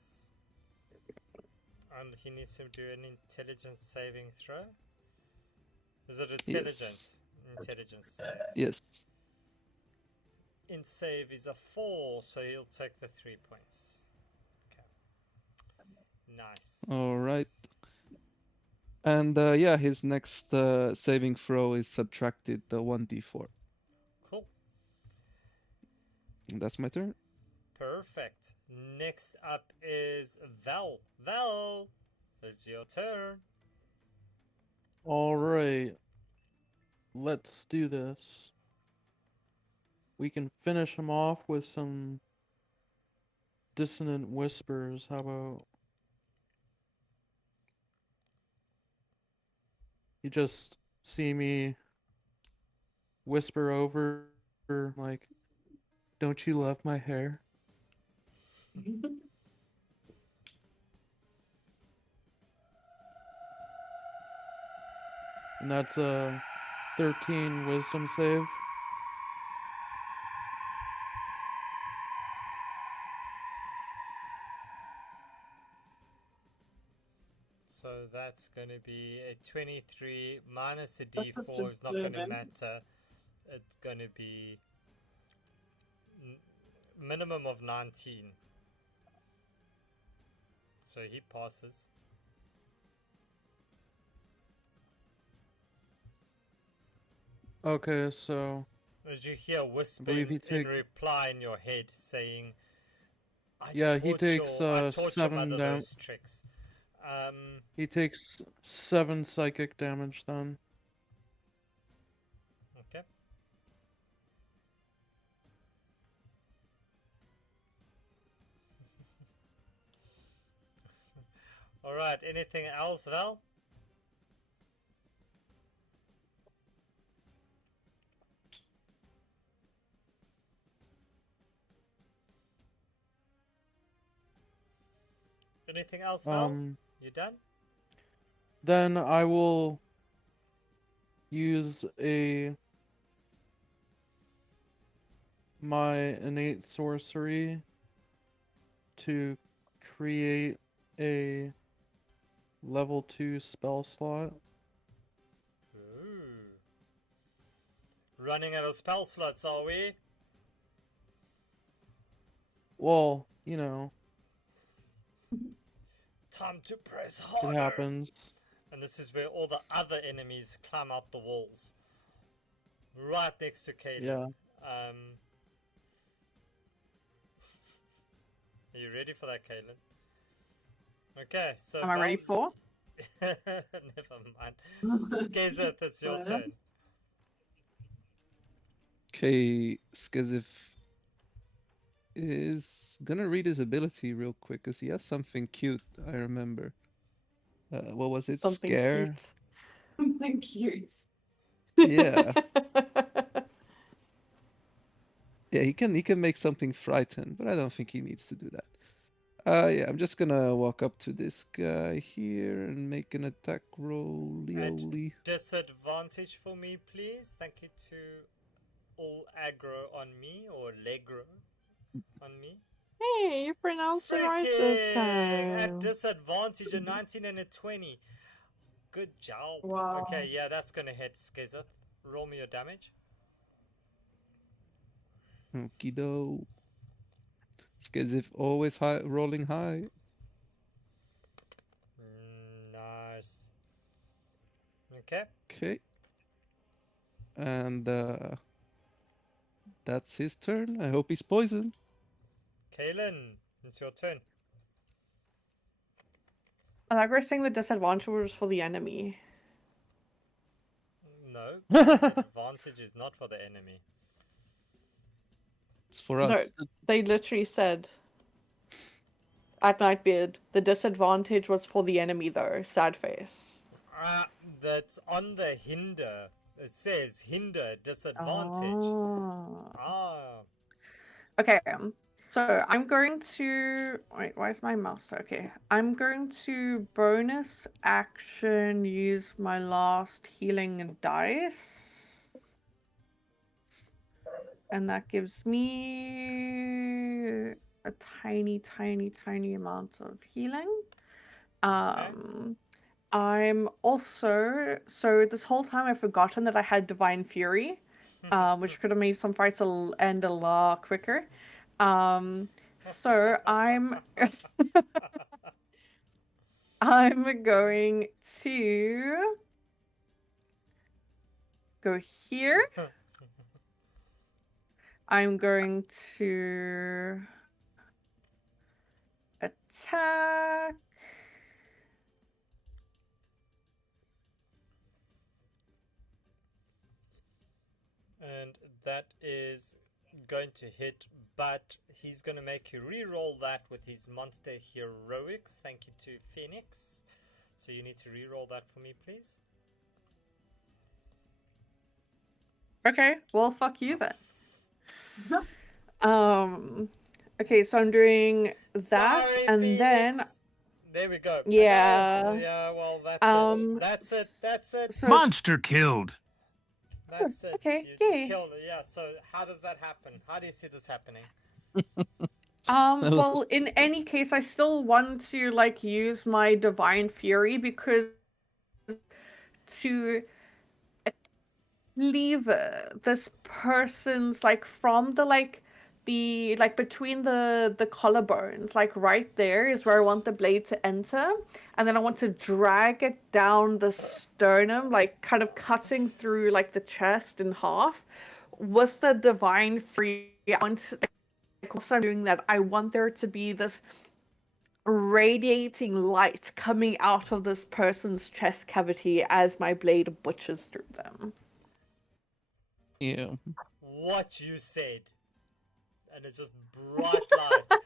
And he needs to do an intelligence saving throw. Is it intelligence? Intelligence save. Yes. In save is a 4, so he'll take the 3 points. Okay. Nice. All right. And yeah, his next saving throw is subtracted 1d4. Cool. And that's my turn. Perfect. Next up is Val. Val, it's your turn. All right. Let's do this. We can finish him off with some dissonant whispers. How about you just see me whisper over, like, don't you love my hair? And that's a 13 wisdom save. So that's going to be a 23 minus a That was d4 is not going to observant. matter. It's going to be minimum of 19. So he passes. Okay, so As you hear whisper believe he in take- reply in your head saying, Yeah, he takes, I taught your 7 mother down. those tricks. He takes 7 psychic damage then. Okay. Alright, anything else, Val? Anything else, Val? You done? Then I will use my innate sorcery to create a level 2 spell slot. Ooh. Running out of spell slots, are we? Well, you know, Time to press it harder. happens. And this is where all the other enemies climb out the walls. Right next to Kaden. Yeah. Are you ready for that, Caitlin? Okay, so Am I ready for? Never mind. Skazeth, it's your turn. Okay, Skazif is gonna read his ability real quick because he has something cute. I remember. What was it? Something Scare. cute. Something cute. Yeah, yeah. He can make something frightened, but I don't think he needs to do that. Yeah, I'm just gonna walk up to this guy here and make an attack roll. Leoli. Disadvantage for me, please. Thank you to all aggro on me or legro on me. Hey, you pronounced it right this Freaking! At time. disadvantage, a 19 and a 20. Good job. Wow. Okay, yeah, that's gonna hit Skazeth. Roll me your damage. Okie doke. Skazif always high, rolling high. Nice. Okay. Okay. And that's his turn. I hope he's poisoned. Kaylin, it's your turn. I like we're saying the disadvantage was for the enemy. No, disadvantage is not for the enemy. It's for No, us. they literally said at Nightbeard, the disadvantage was for the enemy though, sad face. That's on the hinder. It says hinder disadvantage. Oh. Ah. Okay. So I'm going to wait. Where's my mouse? Okay, I'm going to bonus action use my last healing dice, and that gives me a tiny, tiny, tiny amount of healing. I'm also this whole time I've forgotten that I had Divine Fury, which could have made some fights end a lot quicker. So I'm I'm going to go here. I'm going to attack. And that is going to hit, but he's going to make you re-roll that with his monster heroics. Thank you to Phoenix. So you need to re-roll that for me, please. Okay, well, fuck you then. Okay, so I'm doing that, Sorry, and Phoenix. then There we go. yeah, Yeah, well, that's it. That's it. That's it. So, Monster killed. That's it. okay, You yay. killed it. Yeah, so how does that happen? How do you see this happening? was- Well, in any case, I still want to like use my Divine Fury because to leave this person's like from the between the collarbones, like right there is where I want the blade to enter, and then I want to drag it down the sternum, like kind of cutting through like the chest in half with the Divine Fury. I want also I'm doing that, I want there to be this radiating light coming out of this person's chest cavity as my blade butchers through them. Yeah. What you said. And it's just bright light.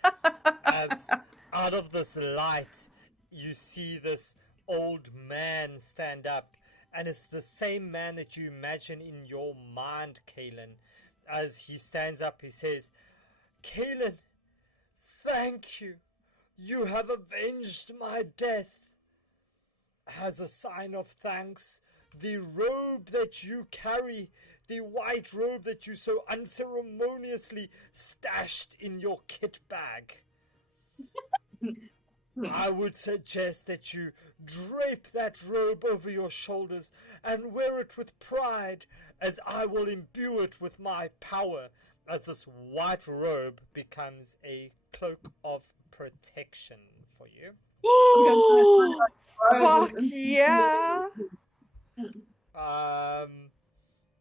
As out of this light, you see this old man stand up. And it's the same man that you imagine in your mind, Kalen. As he stands up, he says, Kalen, thank you. You have avenged my death. As a sign of thanks, the robe that you carry, the white robe that you so unceremoniously stashed in your kit bag, I would suggest that you drape that robe over your shoulders and wear it with pride, as I will imbue it with my power, as this white robe becomes a cloak of protection for you. Fuck yeah!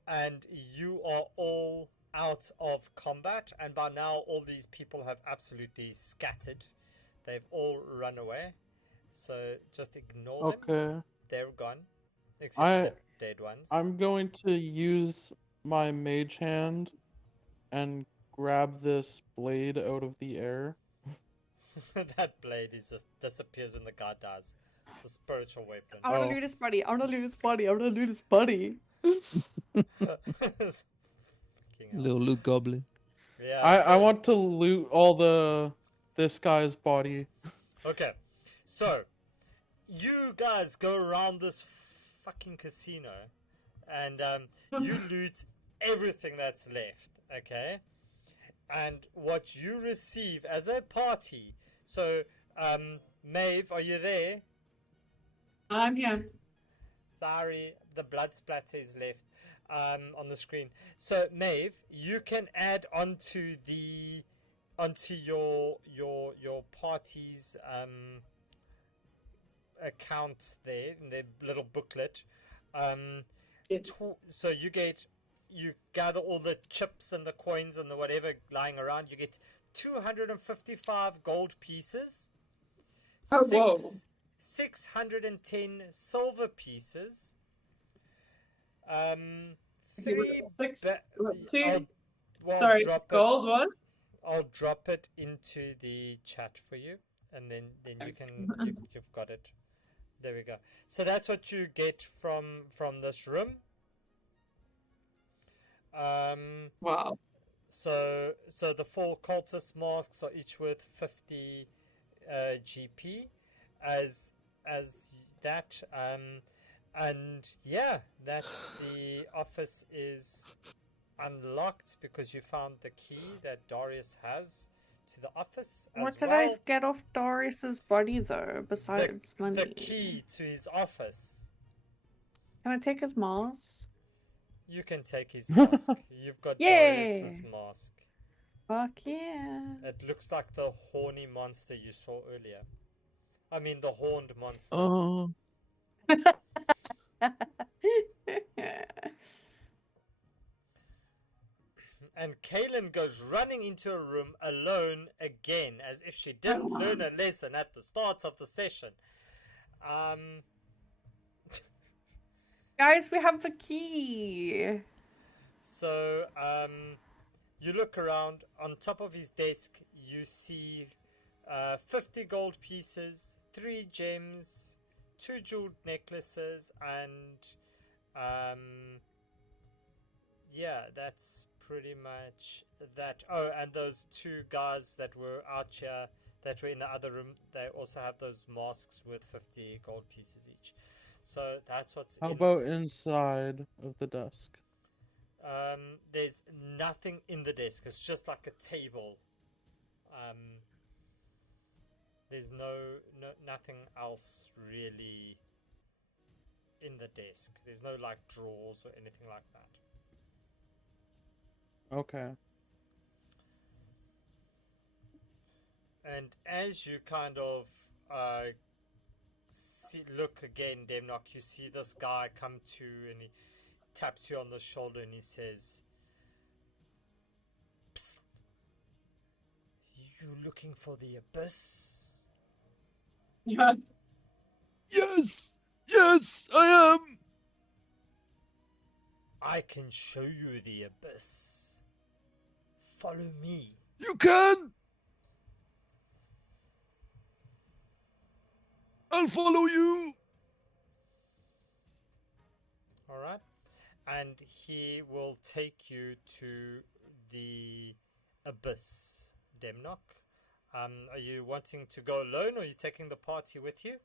And you are all out of combat, and by now all these people have absolutely scattered. They've all run away, so just ignore them. Okay. They're gone, except for the dead ones. I'm going to use my mage hand and grab this blade out of the air. That blade is just disappears when the guy dies. It's a spiritual weapon. I wanna do this, buddy. I wanna do this, buddy. I wanna do this, buddy. Fucking hell. Little loot goblin. Yeah. I so- want to loot all this guy's body. Okay, so you guys go around this fucking casino, and you loot everything that's left. Okay, and what you receive as a party. So, Maeve, are you there? I'm here. Sorry, the blood splatter is left on the screen. So, Maeve, you can add onto your party's account there in their little booklet. So you gather all the chips and the coins and the whatever lying around. You get 255 gold pieces. Oh, whoa. 610 silver pieces. Sorry, drop gold one. I'll drop it into the chat for you, and then Thanks. you've got it. There we go. So that's what you get from this room. Wow. So the 4 cultist masks are each worth 50 GP as that. And yeah, that's the office is unlocked because you found the key that Darius has to the office as What did well. I get off Darius's body though, besides money? The key to his office. Can I take his mask? You can take his mask. You've got Darius's Yeah. mask. Fuck yeah. It looks like the horny monster you saw earlier. I mean the horned monster. Oh, And Kaylin goes running into a room alone again, as if she didn't learn a lesson at the start of the session. Guys, we have the key. So, you look around. On top of his desk, you see 50 gold pieces, 3 gems, 2 jeweled necklaces, and yeah, that's pretty much that. Oh, and those 2 guys that were out here, that were in the other room, they also have those masks with 50 gold pieces each. So that's what's How in. about inside of the desk? There's nothing in the desk. It's just like a table. There's nothing else really in the desk. There's no like drawers or anything like that. Okay. And as you kind of look again, Demnock, you see this guy come to, and he taps you on the shoulder and he says, "Psst. You looking for the abyss?" Yeah. yes, yes, I am. I can show you the abyss. Follow me. You can. I'll follow you. Alright. And he will take you to the abyss, Demnock. Are you wanting to go alone, or are you taking the party with you?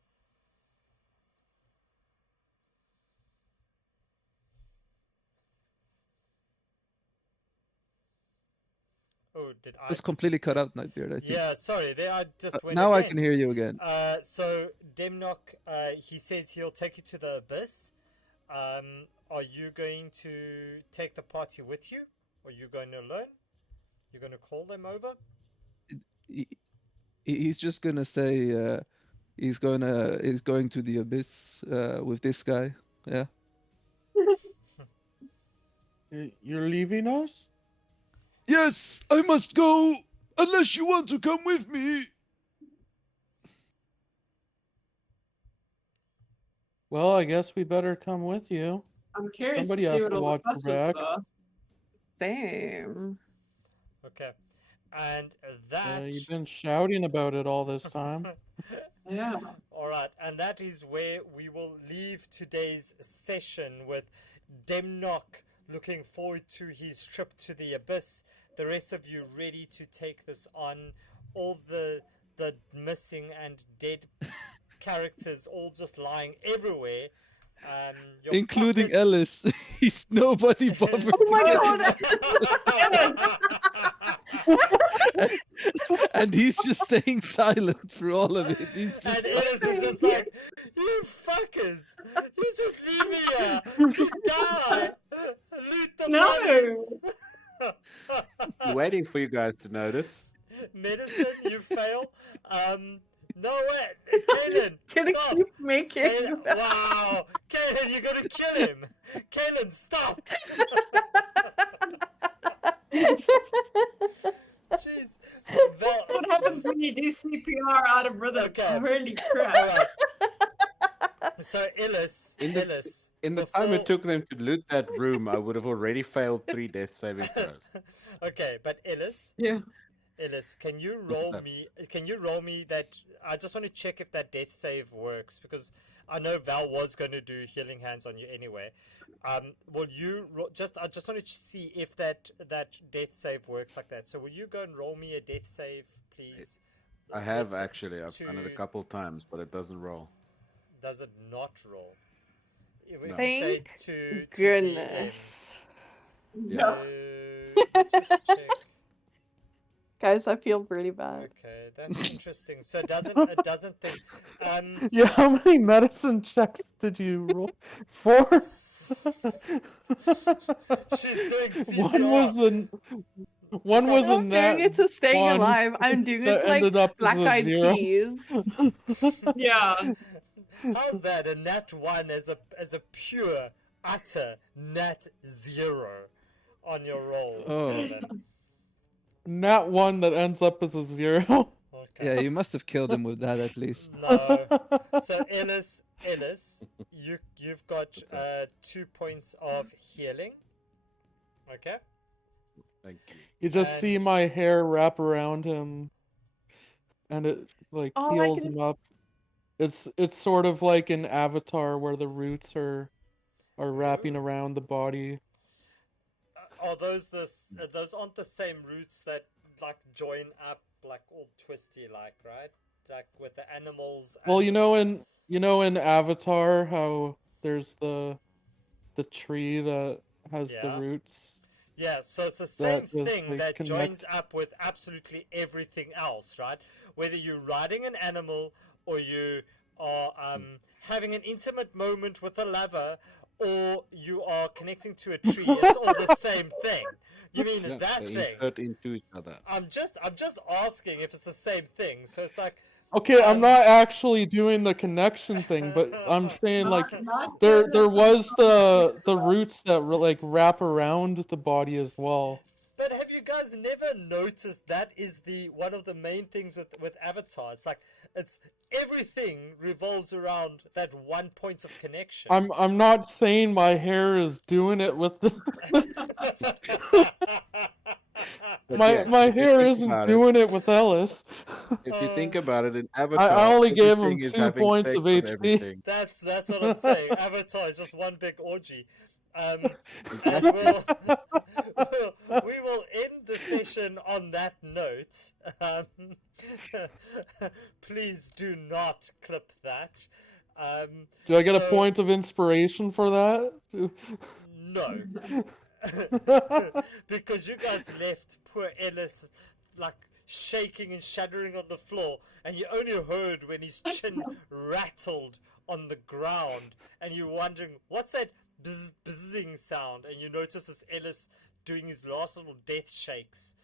Oh, did I It's completely cut out, Nightbeard, I think. Yeah, sorry, there I just went Now I again. can hear you again. So Demnock, he says he'll take you to the abyss. Are you going to take the party with you? Or are you going alone? You're going to call them over? He's just gonna say he's going to the abyss with this guy. Yeah. You're leaving us? Yes, I must go. Unless you want to come with me. Well, I guess we better come with you. I'm curious Somebody to see has what to all watch the your fuss back. was. Same. Okay. And that... You've been shouting about it all this time. Yeah. Alright, and that is where we will leave today's session, with Demnock looking forward to his trip to the abyss. The rest of you ready to take this on. All the missing and dead characters all just lying everywhere. Your Including pockets- Ellis. He's nobody bothered. Oh my god! And he's just staying silent through all of it. He's And just Ellis is just like, "You fuckers! You just leave me here to die! Loot the No. bodies!" Waiting for you guys to notice. Medicine, you fail. No way, Kaylin, Gonna stop! keep making. Kaylin, wow, Kaylin, you're gonna kill him. Kaylin, stop! Jeez. That's what happens when you do CPR out of rhythm. Okay. Holy crap. Alright. So Ellis, In the- Ellis, In the time it before- took them to loot that room, I would have already failed 3 death saving throws. Okay, but Ellis, Yeah. Ellis, can you roll up? me? Can you roll me that? I just want to check if that death save works, because I know Val was going to do healing hands on you anyway. Will you I just want to see if that death save works like that. So will you go and roll me a death save, please? I have actually. I've done it a couple times, but it doesn't roll. Does it not roll? If No. you say Thank to goodness. Yeah. let's just check. Guys, I feel pretty bad. Okay, that's interesting. So it doesn't think. Yeah, how many medicine checks did you roll? 4? She's doing One was CPR. one was I'm a doing nat it to staying one alive. I'm doing it that to like ended up as black a eyed 0. peas. Yeah. How's that? A nat 1 as a pure, utter nat 0 on your roll. Oh. Kevin? Nat 1 that ends up as a 0. Okay. Yeah, you must have killed him with that at least. No. So Ellis, you've got 2 points of healing. Okay. Thank you. You just see And- my hair wrap around him, and it like Oh, I heals can- him up. It's sort of like an avatar where the roots are wrapping Ooh. around the body. Are those those aren't the same roots that like join up like all twisty like, right? Like with the animals. Well, and you know in Avatar how there's the tree that has the Yeah. roots. Yeah, so it's the same That was, thing like, that joins connect- up with absolutely everything else, right? Whether you're riding an animal or you are having an intimate moment with a lover or you are connecting to a tree, it's all the same thing. You mean Yeah, that they thing? insert into each other. I'm just asking if it's the same thing. So it's like Okay, I'm not actually doing the connection thing, but I'm saying like there was the roots that like wrap around the body as well. But have you guys never noticed that is one of the main things with Avatar? It's like it's everything revolves around that one point of connection. I'm not saying my hair is doing it with the But my yeah, my if you hair think isn't about it- doing it with Ellis. If you think about it, in Avatar, I only gave him everything is 2 having points sex of with HP. everything. That's what I'm saying. Avatar is just one big orgy. And we will end the session on that note. Please do not clip that. Do I get a so- point of inspiration for that? No. Because you guys left poor Ellis like shaking and shuddering on the floor, and you only heard when his chin rattled on the ground, and you're wondering what's that buzzing sound, and you notice it's Ellis doing his last little death shakes.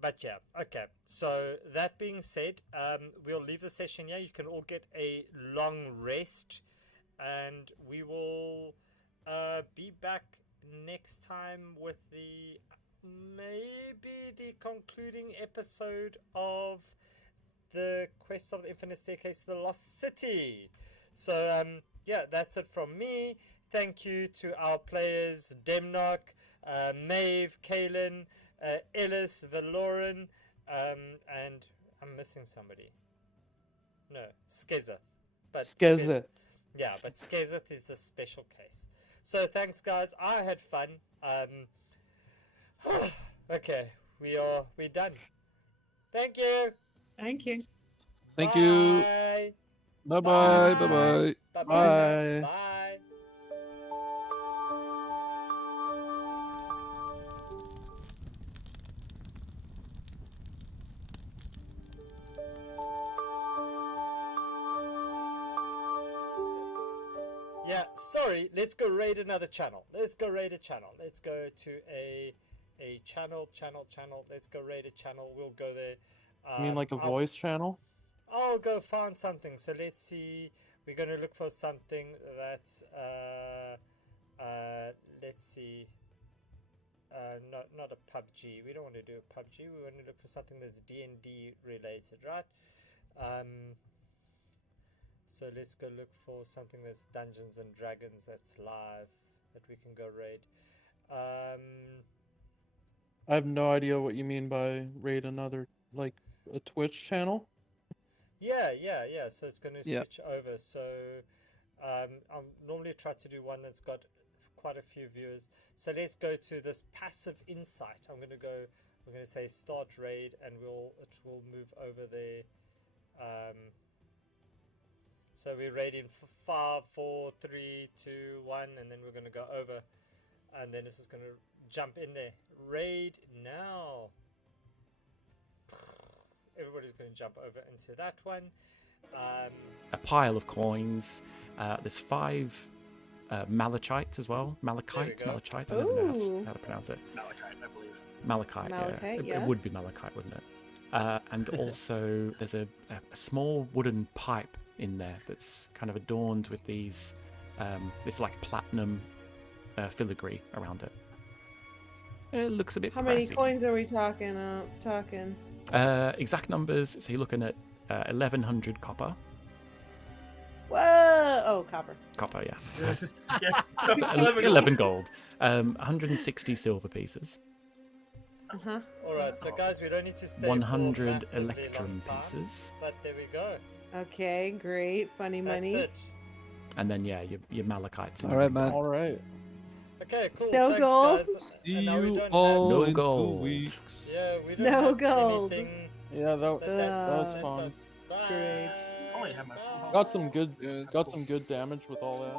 But yeah, okay. So that being said, we'll leave the session here. You can all get a long rest, and we will be back next time with maybe the concluding episode of the Quest of the Infinite Staircase to the Lost City. So yeah, that's it from me. Thank you to our players Demnock, Maeve, Kaylin, Ellis, Valoran, and I'm missing somebody. No, Skeza. But Skeza. Yeah, but Skezeth is a special case. So thanks guys, I had fun. Okay, we're done. Thank you. Thank you. Thank you. Bye. Bye bye. Bye bye. Bye. Bye. Bye. Yeah, sorry, let's go raid another channel. Let's go raid a channel. Let's go to a channel. Let's go raid a channel. We'll go there. You mean like a voice channel? I'll go find something. So let's see. We're gonna look for something that's let's see. Not a PUBG. We don't want to do a PUBG. We want to look for something that's D&D related, right? So let's go look for something that's Dungeons and Dragons that's live that we can go raid. I have no idea what you mean by raid another, like a Twitch channel. Yeah. So it's going to Yeah. switch over. So I normally try to do one that's got quite a few viewers. So let's go to this passive insight. I'm going to say start raid, and it will move over there. So we're raiding 5, 4, 3, 2, 1, and then we're going to go over, and then this is going to jump in there. Raid now. Everybody's going to jump over into that one. A pile of coins. There's 5 malachites as well. Malachite. go. Malachite. I never know Ooh. how to pronounce it. Malachite, I believe. Malachite. Malachite, Yeah. It would be yes. malachite, wouldn't it? And also, there's a small wooden pipe in there that's kind of adorned with these. It's like platinum filigree around it. It looks a bit. How many pricey. coins are we talking? Exact numbers. So you're looking at 1,100 copper. Whoa! Oh, copper. Copper, yeah. Yeah. So 11 gold. 160 silver pieces. Uh-huh. Alright, so guys, we don't need to stay 100 for a massively long electrum time, pieces. but there we go. Okay, great. Funny That's money. it. And then, yeah, your malachites. All right, man. All right. Okay, cool. No Thanks, gold. guys. See And now we you don't all No in 2 gold. weeks. Yeah, we don't No have gold. anything. Yeah, that's That's fine. us. Bye. Great. Only have my full health. Got some good Yes. got some good damage with all that.